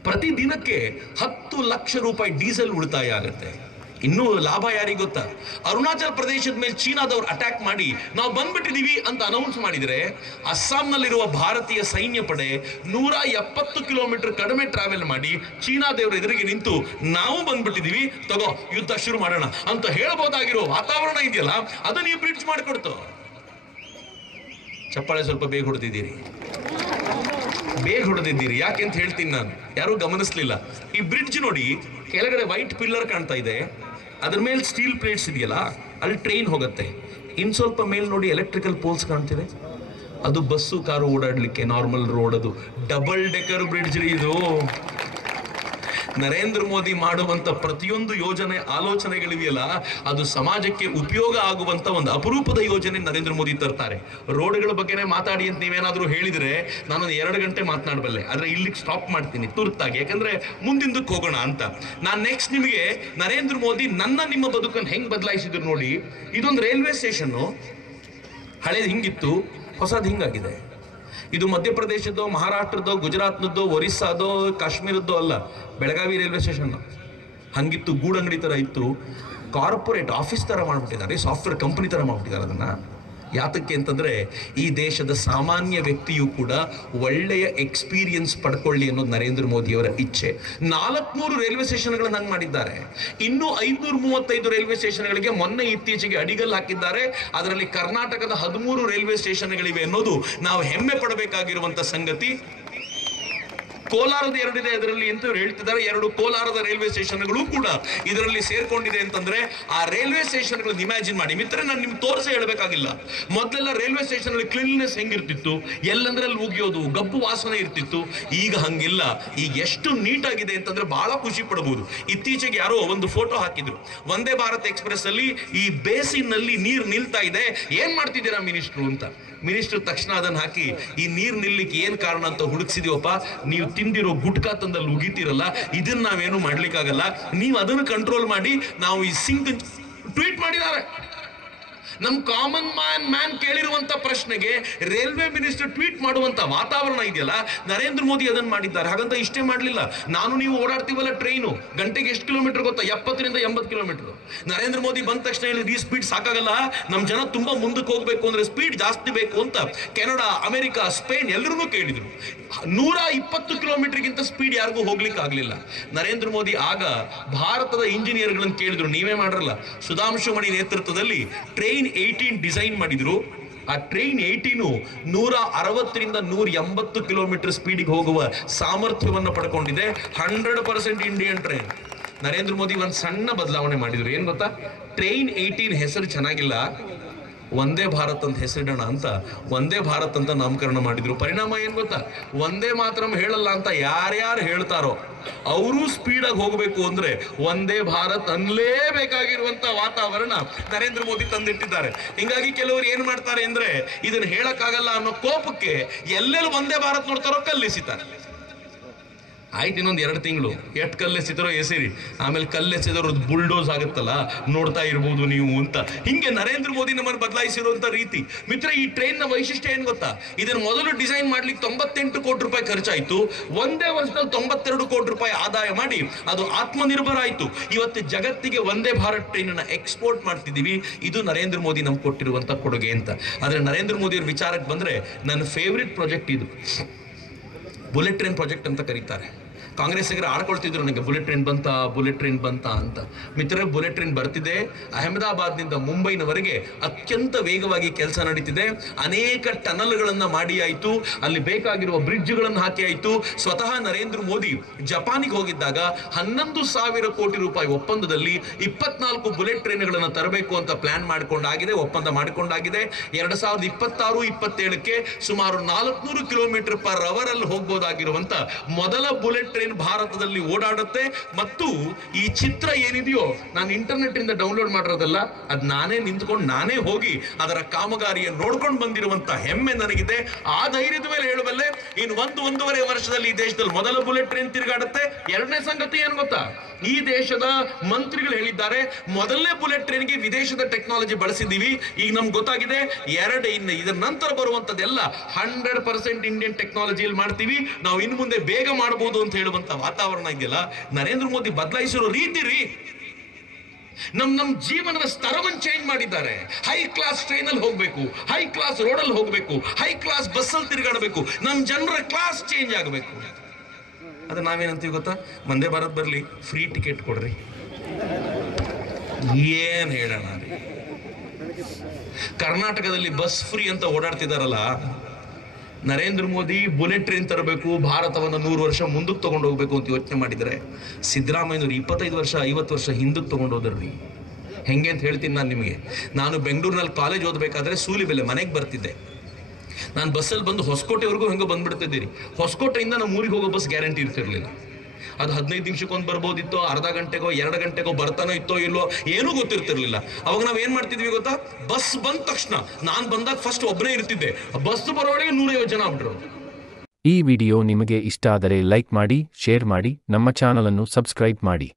ಪ್ರತಿ ದಿನಕ್ಕೆ 10 ಲಕ್ಷ ರೂಪಾಯಿ ಡೀಸೆಲ್ ಉಳಿತಾಯ ಆಗುತ್ತೆ. ಇನ್ನೂ ಲಾಭ ಯಾರಿಗೆ ಗೊತ್ತಾ? ಅರುಣಾಚಲ ಪ್ರದೇಶದ ಮೇಲೆ ಚೀನಾದವರು ಅಟ್ಯಾಕ್ ಮಾಡಿ ನಾವು ಬಂದ್ಬಿಟ್ಟಿದೀವಿ ಅಂತ ಅನೌನ್ಸ್ ಮಾಡಿದರೆ, ಅಸ್ಸಾಂನಲ್ಲಿರುವ ಭಾರತೀಯ ಸೈನ್ಯ ಪಡೆ 170 ಕಿಲೋಮೀಟರ್ ಕಡಿಮೆ ಟ್ರಾವೆಲ್ ಮಾಡಿ ಚೀನಾದವರ ಎದುರಿಗೆ ನಿಂತು ನಾವು ಬಂದ್ಬಿಟ್ಟಿದೀವಿ, ತಗೋ ಯುದ್ಧ ಶುರು ಮಾಡೋಣ ಅಂತ ಹೇಳ್ಬೋದಾಗಿರೋ ವಾತಾವರಣ ಇದೆಯಲ್ಲ, ಅದನ್ನ ನೀವು ಬ್ರಿಡ್ಜ್ ಮಾಡಿಕೊಡ್ತು. ಚಪ್ಪಾಳೆ ಸ್ವಲ್ಪ ಬೇಗ ಹೊಡೆದಿದ್ದೀರಿ, ಯಾಕೆ ಅಂತ ಹೇಳ್ತೀನಿ ನಾನು, ಯಾರು ಗಮನಿಸ್ಲಿಲ್ಲ. ಈ ಬ್ರಿಡ್ಜ್ ನೋಡಿ, ಕೆಳಗಡೆ ವೈಟ್ ಪಿಲ್ಲರ್ ಕಾಣ್ತಾ ಇದೆ, ಅದ್ರ ಮೇಲೆ ಸ್ಟೀಲ್ ಪ್ಲೇಟ್ಸ್ ಇದೆಯಲ್ಲ, ಅಲ್ಲಿ ಟ್ರೈನ್ ಹೋಗುತ್ತೆ. ಇನ್ ಸ್ವಲ್ಪ ಮೇಲೆ ನೋಡಿ ಎಲೆಕ್ಟ್ರಿಕಲ್ ಪೋಲ್ಸ್ ಕಾಣ್ತಿದೆ, ಅದು ಬಸ್ಸು ಕಾರು ಓಡಾಡ್ಲಿಕ್ಕೆ ನಾರ್ಮಲ್ ರೋಡ್. ಅದು ಡಬಲ್ ಡೆಕರ್ ಬ್ರಿಡ್ಜ್ ಇದು. ನರೇಂದ್ರ ಮೋದಿ ಮಾಡುವಂತ ಪ್ರತಿಯೊಂದು ಯೋಜನೆ ಆಲೋಚನೆಗಳಿವೆಯಲ್ಲ, ಅದು ಸಮಾಜಕ್ಕೆ ಉಪಯೋಗ ಆಗುವಂತ ಒಂದು ಅಪರೂಪದ ಯೋಜನೆ ನರೇಂದ್ರ ಮೋದಿ ತರ್ತಾರೆ. ರೋಡ್ಗಳ ಬಗ್ಗೆನೇ ಮಾತಾಡಿ ಅಂತ ನೀವೇನಾದ್ರೂ ಹೇಳಿದ್ರೆ ನಾನೊಂದು 2 ಗಂಟೆ ಮಾತನಾಡಬಲ್ಲೆ, ಆದ್ರೆ ಇಲ್ಲಿಗೆ ಸ್ಟಾಪ್ ಮಾಡ್ತೀನಿ ತುರ್ತಾಗಿ, ಯಾಕಂದ್ರೆ ಮುಂದಿಂದಕ್ಕೆ ಹೋಗೋಣ ಅಂತ. ನಾನು ನೆಕ್ಸ್ಟ್ ನಿಮಗೆ ನರೇಂದ್ರ ಮೋದಿ ನಿಮ್ಮ ಬದುಕನ್ನು ಹೆಂಗ್ ಬದಲಾಯಿಸಿದ್ರು ನೋಡಿ. ಇದೊಂದು ರೈಲ್ವೆ ಸ್ಟೇಷನ್, ಹಳೇದು ಹಿಂಗಿತ್ತು, ಹೊಸದು ಹಿಂಗಾಗಿದೆ. ಇದು ಮಧ್ಯಪ್ರದೇಶದೋ, ಮಹಾರಾಷ್ಟ್ರದೋ, ಗುಜರಾತ್ನದ್ದೋ, ಒರಿಸ್ಸಾದೋ, ಕಾಶ್ಮೀರದ್ದೋ ಅಲ್ಲ, ಬೆಳಗಾವಿ ರೈಲ್ವೆ ಸ್ಟೇಷನ್ ಹಂಗಿತ್ತು. ಗೂಡಂಗಡಿ ತರ ಇತ್ತು, ಕಾರ್ಪೊರೇಟ್ ಆಫೀಸ್ ತರ ಮಾಡ್ಬಿಟ್ಟಿದ್ದಾರೆ, ಸಾಫ್ಟ್ವೇರ್ ಕಂಪನಿ ತರ ಮಾಡ್ಬಿಟ್ಟಿದ್ದಾರೆ ಅದನ್ನ. ಯಾತಕ್ಕೆ ಅಂತಂದ್ರೆ ಈ ದೇಶದ ಸಾಮಾನ್ಯ ವ್ಯಕ್ತಿಯು ಕೂಡ ಒಳ್ಳೆಯ ಎಕ್ಸ್ಪೀರಿಯನ್ಸ್ ಪಡ್ಕೊಳ್ಳಿ ಅನ್ನೋದು ನರೇಂದ್ರ ಮೋದಿಯವರ ಇಚ್ಛೆ. 400 ರೈಲ್ವೆ ಸ್ಟೇಷನ್ಗಳನ್ನ ಹಂಗೆ ಮಾಡಿದ್ದಾರೆ. ಇನ್ನೂ 535 ರೈಲ್ವೆ ಸ್ಟೇಷನ್ಗಳಿಗೆ ಮೊನ್ನೆ ಇತ್ತೀಚೆಗೆ ಅಡಿಗಲ್ಲು ಹಾಕಿದ್ದಾರೆ. ಅದರಲ್ಲಿ ಕರ್ನಾಟಕದ 13 ರೈಲ್ವೆ ಸ್ಟೇಷನ್ಗಳಿವೆ ಅನ್ನೋದು ನಾವು ಹೆಮ್ಮೆ ಪಡಬೇಕಾಗಿರುವಂತ ಸಂಗತಿ. ಕೋಲಾರದ 2 ಇದೆ ಅದರಲ್ಲಿ ಅಂತ ಹೇಳ್ತಿದ್ದಾರೆ. 2 ಕೋಲಾರದ ರೈಲ್ವೆ ಸ್ಟೇಷನ್ಗಳು ಕೂಡ ಇದರಲ್ಲಿ ಸೇರ್ಕೊಂಡಿದೆ ಅಂತಂದ್ರೆ ಆ ರೈಲ್ವೆ ಸ್ಟೇಷನ್ಗಳು ಇಮ್ಯಾಜಿನ್ ಮಾಡಿ ಮಿತ್ರ, ನಾನು ನಿಮ್ಗೆ ತೋರಿಸಿ ಹೇಳಬೇಕಾಗಿಲ್ಲ. ಮೊದಲೆಲ್ಲ ರೈಲ್ವೆ ಸ್ಟೇಷನ್ ಅಲ್ಲಿ ಕ್ಲೀನ್ನೆಸ್ ಹೆಂಗಿರ್ತಿತ್ತು, ಎಲ್ಲಂದ್ರೆ ಅಲ್ಲಿ ಉಗಿಯೋದು, ಗಬ್ಬು ವಾಸನೆ ಇರ್ತಿತ್ತು. ಈಗ ಹಂಗಿಲ್ಲ. ಈಗ ಎಷ್ಟು ನೀಟ್ ಆಗಿದೆ ಅಂತಂದ್ರೆ ಬಹಳ ಖುಷಿ ಪಡಬಹುದು. ಇತ್ತೀಚೆಗೆ ಯಾರೋ ಒಂದು ಫೋಟೋ ಹಾಕಿದ್ರು, ವಂದೇ ಭಾರತ್ ಎಕ್ಸ್ಪ್ರೆಸ್ ಅಲ್ಲಿ ಈ ಬೇಸಿನ್ ನಲ್ಲಿ ನೀರು ನಿಲ್ತಾ ಇದೆ, ಏನ್ ಮಾಡ್ತಿದ್ದೀರಾ ಮಿನಿಸ್ಟ್ರು ಅಂತ. ಮಿನಿಸ್ಟರ್ ತಕ್ಷಣ ಅದನ್ನ ಹಾಕಿ, ಈ ನೀರು ನಿಲ್ಲಿಕ್ಕೆ ಏನ್ ಕಾರಣ ಅಂತ ಹುಡುಕ್ಸಿದೀವಪ್ಪ, ನೀವು ತಿಂದಿರೋ ಗುಟ್ಕಾ ತಂದಲ್ಲಿ ಉಗಿತೀರಲ್ಲ, ಇದನ್ನ ನಾವೇನು ಮಾಡ್ಲಿಕ್ಕಾಗಲ್ಲ, ನೀವು ಅದನ್ನು ಕಂಟ್ರೋಲ್ ಮಾಡಿ, ನಾವು ಈ ಸಿಂಕ್ ಟ್ವೀಟ್ ಮಾಡಿದ್ದಾರೆ. ನಮ್ ಕಾಮನ್ ಮ್ಯಾನ್ ಕೇಳಿರುವಂತ ಪ್ರಶ್ನೆಗೆ ರೈಲ್ವೆ ಮಿನಿಸ್ಟರ್ ಟ್ವೀಟ್ ಮಾಡುವಂತ ವಾತಾವರಣ ಇದೆಯಲ್ಲ, ನರೇಂದ್ರ ಮೋದಿ ಅದನ್ನ ಮಾಡಿದ್ದಾರೆ. ಹಾಗಂತ ಇಷ್ಟೇ ಮಾಡ್ಲಿಲ್ಲ, ನಾನು ನೀವು ಓಡಾಡ್ತೀವಲ್ಲ ಟ್ರೈನು, ಗಂಟೆಗೆ ಎಷ್ಟು ಕಿಲೋಮೀಟರ್ ಗೊತ್ತಾ? 70ರಿಂದ 80 ಕಿಲೋಮೀಟರ್. ನರೇಂದ್ರ ಮೋದಿ ಬಂದ ತಕ್ಷಣ ಹೇಳಿದ್ರು, ಈ ಸ್ಪೀಡ್ ಸಾಕಾಗಲ್ಲ, ನಮ್ ಜನ ತುಂಬಾ ಮುಂದಕ್ಕೆ ಹೋಗ್ಬೇಕು ಅಂದ್ರೆ ಸ್ಪೀಡ್ ಜಾಸ್ತಿ ಬೇಕು ಅಂತ ಕೆನಡಾ, ಅಮೆರಿಕ, ಸ್ಪೇನ್ ಎಲ್ಲರೂ ಕೇಳಿದ್ರು. 120 ಕಿಲೋಮೀಟರ್ಗಿಂತ ಸ್ಪೀಡ್ ಯಾರಿಗೂ ಹೋಗ್ಲಿಕ್ಕೆ ಆಗ್ಲಿಲ್ಲ. ನರೇಂದ್ರ ಮೋದಿ ಆಗ ಭಾರತದ ಇಂಜಿನಿಯರ್ಗಳನ್ನು ಕೇಳಿದ್ರು, ನೀವೇ ಮಾಡ್ರಲ್ಲ. ಸುಧಾಂಶು ಮಣಿ ನೇತೃತ್ವದಲ್ಲಿ ಟ್ರೈನ್ 18 ಡಿಸೈನ್ ಮಾಡಿದ್ರು. ಆ ಟ್ರೈನ್ 18 160ರಿಂದ 180 ಕಿಲೋಮೀಟರ್ ಸ್ಪೀಡಿಗೆ ಹೋಗುವ ಸಾಮರ್ಥ್ಯವನ್ನು ಪಡ್ಕೊಂಡಿದೆ. 100% ಇಂಡಿಯನ್ ಟ್ರೈನ್. ನರೇಂದ್ರ ಮೋದಿ ಒಂದು ಸಣ್ಣ ಬದಲಾವಣೆ ಮಾಡಿದ್ರು, ಏನ್ ಗೊತ್ತಾ? ಟ್ರೈನ್ 18 ಹೆಸರು ಚೆನ್ನಾಗಿಲ್ಲ, ವಂದೇ ಭಾರತ್ ಅಂತ ಹೆಸರಿಡೋಣ ಅಂತ ವಂದೇ ಭಾರತ್ ಅಂತ ನಾಮಕರಣ ಮಾಡಿದ್ರು. ಪರಿಣಾಮ ಏನ್ ಗೊತ್ತಾ? ವಂದೇ ಮಾತರಂ ಹೇಳಲ್ಲ ಅಂತ ಯಾರ್ಯಾರು ಹೇಳ್ತಾರೋ ಅವರು ಸ್ಪೀಡಾಗಿ ಹೋಗಬೇಕು ಅಂದ್ರೆ ವಂದೇ ಭಾರತ್ ಅನ್ಲೇಬೇಕಾಗಿರುವಂತ ವಾತಾವರಣ ನರೇಂದ್ರ ಮೋದಿ ತಂದಿಟ್ಟಿದ್ದಾರೆ. ಹಿಂಗಾಗಿ ಕೆಲವರು ಏನ್ ಮಾಡ್ತಾರೆ ಅಂದ್ರೆ ಇದನ್ನ ಹೇಳಕ್ಕಾಗಲ್ಲ ಅನ್ನೋ ಕೋಪಕ್ಕೆ ಎಲ್ಲೆಲ್ಲಿ ವಂದೇ ಭಾರತ್ ನೋಡ್ತಾರೋ ಕಲ್ಲಿಸಿತಾರೆ. ಆಯ್ತು, ಇನ್ನೊಂದು 2 ತಿಂಗಳು ಎಷ್ಟು ಕಲ್ಲೆಸಿದ್ರೋ ಎಸಿರಿ, ಆಮೇಲೆ ಕಲ್ಲೆಸಿದ್ರು ಬುಲ್ಡೋಸ್ ಆಗುತ್ತಲ್ಲ, ನೋಡ್ತಾ ಇರ್ಬೋದು ನೀವು ಅಂತ. ಹಿಂಗೆ ನರೇಂದ್ರ ಮೋದಿ ನಮ್ಮನ್ನು ಬದಲಾಯಿಸಿರುವಂತ ರೀತಿ. ಮಿತ್ರ, ಈ ಟ್ರೈನ್ ನ ವೈಶಿಷ್ಟ್ಯ ಏನ್ ಗೊತ್ತಾ? ಇದನ್ನು ಮೊದಲು ಡಿಸೈನ್ ಮಾಡ್ಲಿಕ್ಕೆ 98 ಕೋಟಿ ರೂಪಾಯಿ ಖರ್ಚಾಯ್ತು. ಒಂದೇ ವರ್ಷದಲ್ಲಿ 92 ಕೋಟಿ ರೂಪಾಯಿ ಆದಾಯ ಮಾಡಿ ಅದು ಆತ್ಮನಿರ್ಭರ ಆಯ್ತು. ಇವತ್ತು ಜಗತ್ತಿಗೆ ವಂದೇ ಭಾರತ್ ಟ್ರೈನ್ ಅನ್ನ ಎಕ್ಸ್ಪೋರ್ಟ್ ಮಾಡ್ತಿದ್ದೀವಿ. ಇದು ನರೇಂದ್ರ ಮೋದಿ ನಮ್ಗೆ ಕೊಟ್ಟಿರುವಂತ ಕೊಡುಗೆ ಅಂತ. ಆದ್ರೆ ನರೇಂದ್ರ ಮೋದಿ ಅವ್ರ ವಿಚಾರಕ್ಕೆ ಬಂದ್ರೆ ನನ್ನ ಫೇವ್ರೆಟ್ ಪ್ರಾಜೆಕ್ಟ್ ಇದು ಬುಲೆಟ್ ಟ್ರೈನ್ ಪ್ರಾಜೆಕ್ಟ್ ಅಂತ ಕರೀತಾರೆ. ಕಾಂಗ್ರೆಸ್ಸಿಗರು ಆಡ್ಕೊಳ್ತಿದ್ರು ನನಗೆ ಬುಲೆಟ್ ಟ್ರೈನ್ ಬಂತ ಅಂತ. ಮಿತ್ರರೇ, ಬುಲೆಟ್ ಟ್ರೈನ್ ಬರ್ತಿದೆ. ಅಹಮದಾಬಾದ್ನಿಂದ ಮುಂಬೈನವರೆಗೆ ಅತ್ಯಂತ ವೇಗವಾಗಿ ಕೆಲಸ ನಡೀತಿದೆ. ಅನೇಕ ಟನಲ್ಗಳನ್ನು ಮಾಡಿ ಆಯಿತು, ಅಲ್ಲಿ ಬೇಕಾಗಿರುವ ಬ್ರಿಡ್ಜ್ಗಳನ್ನು ಹಾಕಿ ಆಯಿತು. ಸ್ವತಃ ನರೇಂದ್ರ ಮೋದಿ ಜಪಾನಿಗೆ ಹೋಗಿದ್ದಾಗ 11,000 ಕೋಟಿ ರೂಪಾಯಿ ಒಪ್ಪಂದದಲ್ಲಿ 24 ಬುಲೆಟ್ ಟ್ರೈನ್ಗಳನ್ನು ತರಬೇಕು ಅಂತ ಪ್ಲಾನ್ ಮಾಡಿಕೊಂಡಾಗಿದೆ, ಒಪ್ಪಂದ ಮಾಡಿಕೊಂಡಾಗಿದೆ. 2026-27ಕ್ಕೆ ಸುಮಾರು 400 ಕಿಲೋಮೀಟರ್ ಪರ್ ಅವರ್ ಅಲ್ಲಿ ಹೋಗ್ಬೋದಾಗಿರುವಂತ ಮೊದಲ ಬುಲೆಟ್ ಟ್ರೈನ್ ಭಾರತದಲ್ಲಿ ಓಡಾಡುತ್ತೆ. ಮತ್ತು ಈ ಚಿತ್ರ ಏನಿದೆಯೋ ನಾನು ಇಂಟರ್ನೆಟ್ ಇಂದ ಡೌನ್ಲೋಡ್ ಮಾಡಿರೋದಲ್ಲ, ಅದ್ ನಾನೇ ನಿಂತ್ಕೊಂಡು ನಾನೇ ಹೋಗಿ ಅದರ ಕಾಮಗಾರಿಯನ್ನು ನೋಡ್ಕೊಂಡು ಬಂದಿರುವಂತ ಹೆಮ್ಮೆ ನನಗಿದೆ. ಆ ಧೈರ್ಯದ ಮೇಲೆ ಹೇಳಬಲ್ಲೆ, ಇನ್ನು 1-1.5 ವರ್ಷದಲ್ಲಿ ಈ ದೇಶದಲ್ಲಿ ಮೊದಲ ಬುಲೆಟ್ ಟ್ರೈನ್ ತಿರುಗಾಡುತ್ತೆ. ಎರಡನೇ ಸಂಗತಿ ಏನ್ ಗೊತ್ತಾ? ಈ ದೇಶದ ಮಂತ್ರಿಗಳು ಹೇಳಿದ್ದಾರೆ, ಮೊದಲನೇ ಬುಲೆಟ್ ಟ್ರೈನ್ಗೆ ವಿದೇಶದ ಟೆಕ್ನಾಲಜಿ ಬಳಸಿದ್ದೀವಿ. ಈಗ ನಮ್ಗೆ ಗೊತ್ತಾಗಿದೆ ಇದರ ನಂತರ ಬರುವಂತದ್ದೆಲ್ಲ 100% ಇಂಡಿಯನ್ ಟೆಕ್ನಾಲಜಿಯಲ್ಲಿ ಮಾಡ್ತೀವಿ, ನಾವು ಇನ್ನು ಮುಂದೆ ಬೇಗ ಮಾಡಬಹುದು ಅಂತ ಹೇಳುವಂತ ವಾತಾವರಣ ಇದೆಯಲ್ಲ. ನರೇಂದ್ರ ಮೋದಿ ಬದಲಾಯಿಸಿರೋ ರೀತಿ ನಮ್ ಜೀವನದ ಸ್ತರವನ್ನು ಚೇಂಜ್ ಮಾಡಿದ್ದಾರೆ. ಹೈ ಕ್ಲಾಸ್ ಟ್ರೈನ್ ಅಲ್ಲಿ ಹೋಗ್ಬೇಕು, ಹೈ ಕ್ಲಾಸ್ ರೋಡ್ ಅಲ್ಲಿ ಹೋಗ್ಬೇಕು, ಹೈ ಕ್ಲಾಸ್ ಬಸ್ ಅಲ್ಲಿ ತಿರುಗಾಡಬೇಕು, ನಮ್ ಜನರ ಕ್ಲಾಸ್ ಚೇಂಜ್ ಆಗಬೇಕು. ಅದು ನಾವೇನಂತೀವಿ ಗೊತ್ತಾ? ವಂದೇ ಭಾರತ್ ಬರ್ಲಿ, ಫ್ರೀ ಟಿಕೆಟ್ ಕೊಡ್ರಿ. ಏನ್ ಹೇಳೋಣ ರೀ? ಕರ್ನಾಟಕದಲ್ಲಿ ಬಸ್ ಫ್ರೀ ಅಂತ ಓಡಾಡ್ತಿದಾರಲ್ಲ, ನರೇಂದ್ರ ಮೋದಿ ಬುಲೆಟ್ ಟ್ರೈನ್ ತರಬೇಕು, ಭಾರತವನ್ನು 100 ವರ್ಷ ಮುಂದಕ್ಕೆ ತಗೊಂಡು ಹೋಗ್ಬೇಕು ಅಂತ ಯೋಚನೆ ಮಾಡಿದರೆ, ಸಿದ್ದರಾಮಯ್ಯನವರು 25 ವರ್ಷ 50 ವರ್ಷ ಹಿಂದಕ್ಕೆ ತಗೊಂಡು ಹೋದ್ರಿ. ಹೆಂಗೆ ಅಂತ ಹೇಳ್ತೀನಿ ನಾನು ನಿಮಗೆ. ನಾನು ಬೆಂಗಳೂರಿನಲ್ಲಿ ಕಾಲೇಜ್ ಓದಬೇಕಾದ್ರೆ ಸೂಲಿಬೆಲೆ ಮನೆಗೆ ಬರ್ತಿದ್ದೆ. ನಾನು ಬಸ್ಸಲ್ಲಿ ಬಂದು ಹೊಸಕೋಟೆವರೆಗೂ ಹೆಂಗೋ ಬಂದ್ಬಿಡ್ತಿದ್ದೀರಿ. ಹೊಸಕೋಟೆಯಿಂದ ನಮ್ಮ ಊರಿಗೆ ಹೋಗೋ ಬಸ್ ಗ್ಯಾರಂಟಿ ಇರ್ತಿರ್ಲಿಲ್ಲ. ಅದು 15 ನಿಮಿಷಕ್ಕೊಂದು ಬರ್ಬೋದಿತ್ತೋ, ಅರ್ಧ ಗಂಟೆಗೋ 2 ಗಂಟೆಗೋ ಬರ್ತಾನೋ ಇತ್ತೋ ಇಲ್ಲೋ ಏನೂ ಗೊತ್ತಿರ್ತಿರ್ಲಿಲ್ಲ. ಅವಾಗ ನಾವು ಏನ್ ಮಾಡ್ತಿದ್ವಿ ಗೊತ್ತಾ? ಬಸ್ ಬಂದ ತಕ್ಷಣ, ನಾನು ಬಂದಾಗ ಫಸ್ಟ್ ಒಬ್ಬನೇ ಇರ್ತಿದ್ದೆ, ಬಸ್ ಬರೋವರೆಗೆ 150 ಜನ ಆಗ್ಬಿಟ್ರು. ಈ ವಿಡಿಯೋ ನಿಮಗೆ ಇಷ್ಟ ಆದರೆ ಲೈಕ್ ಮಾಡಿ, ಶೇರ್ ಮಾಡಿ, ನಮ್ಮ ಚಾನಲ್ ಅನ್ನು ಸಬ್ಸ್ಕ್ರೈಬ್ ಮಾಡಿ.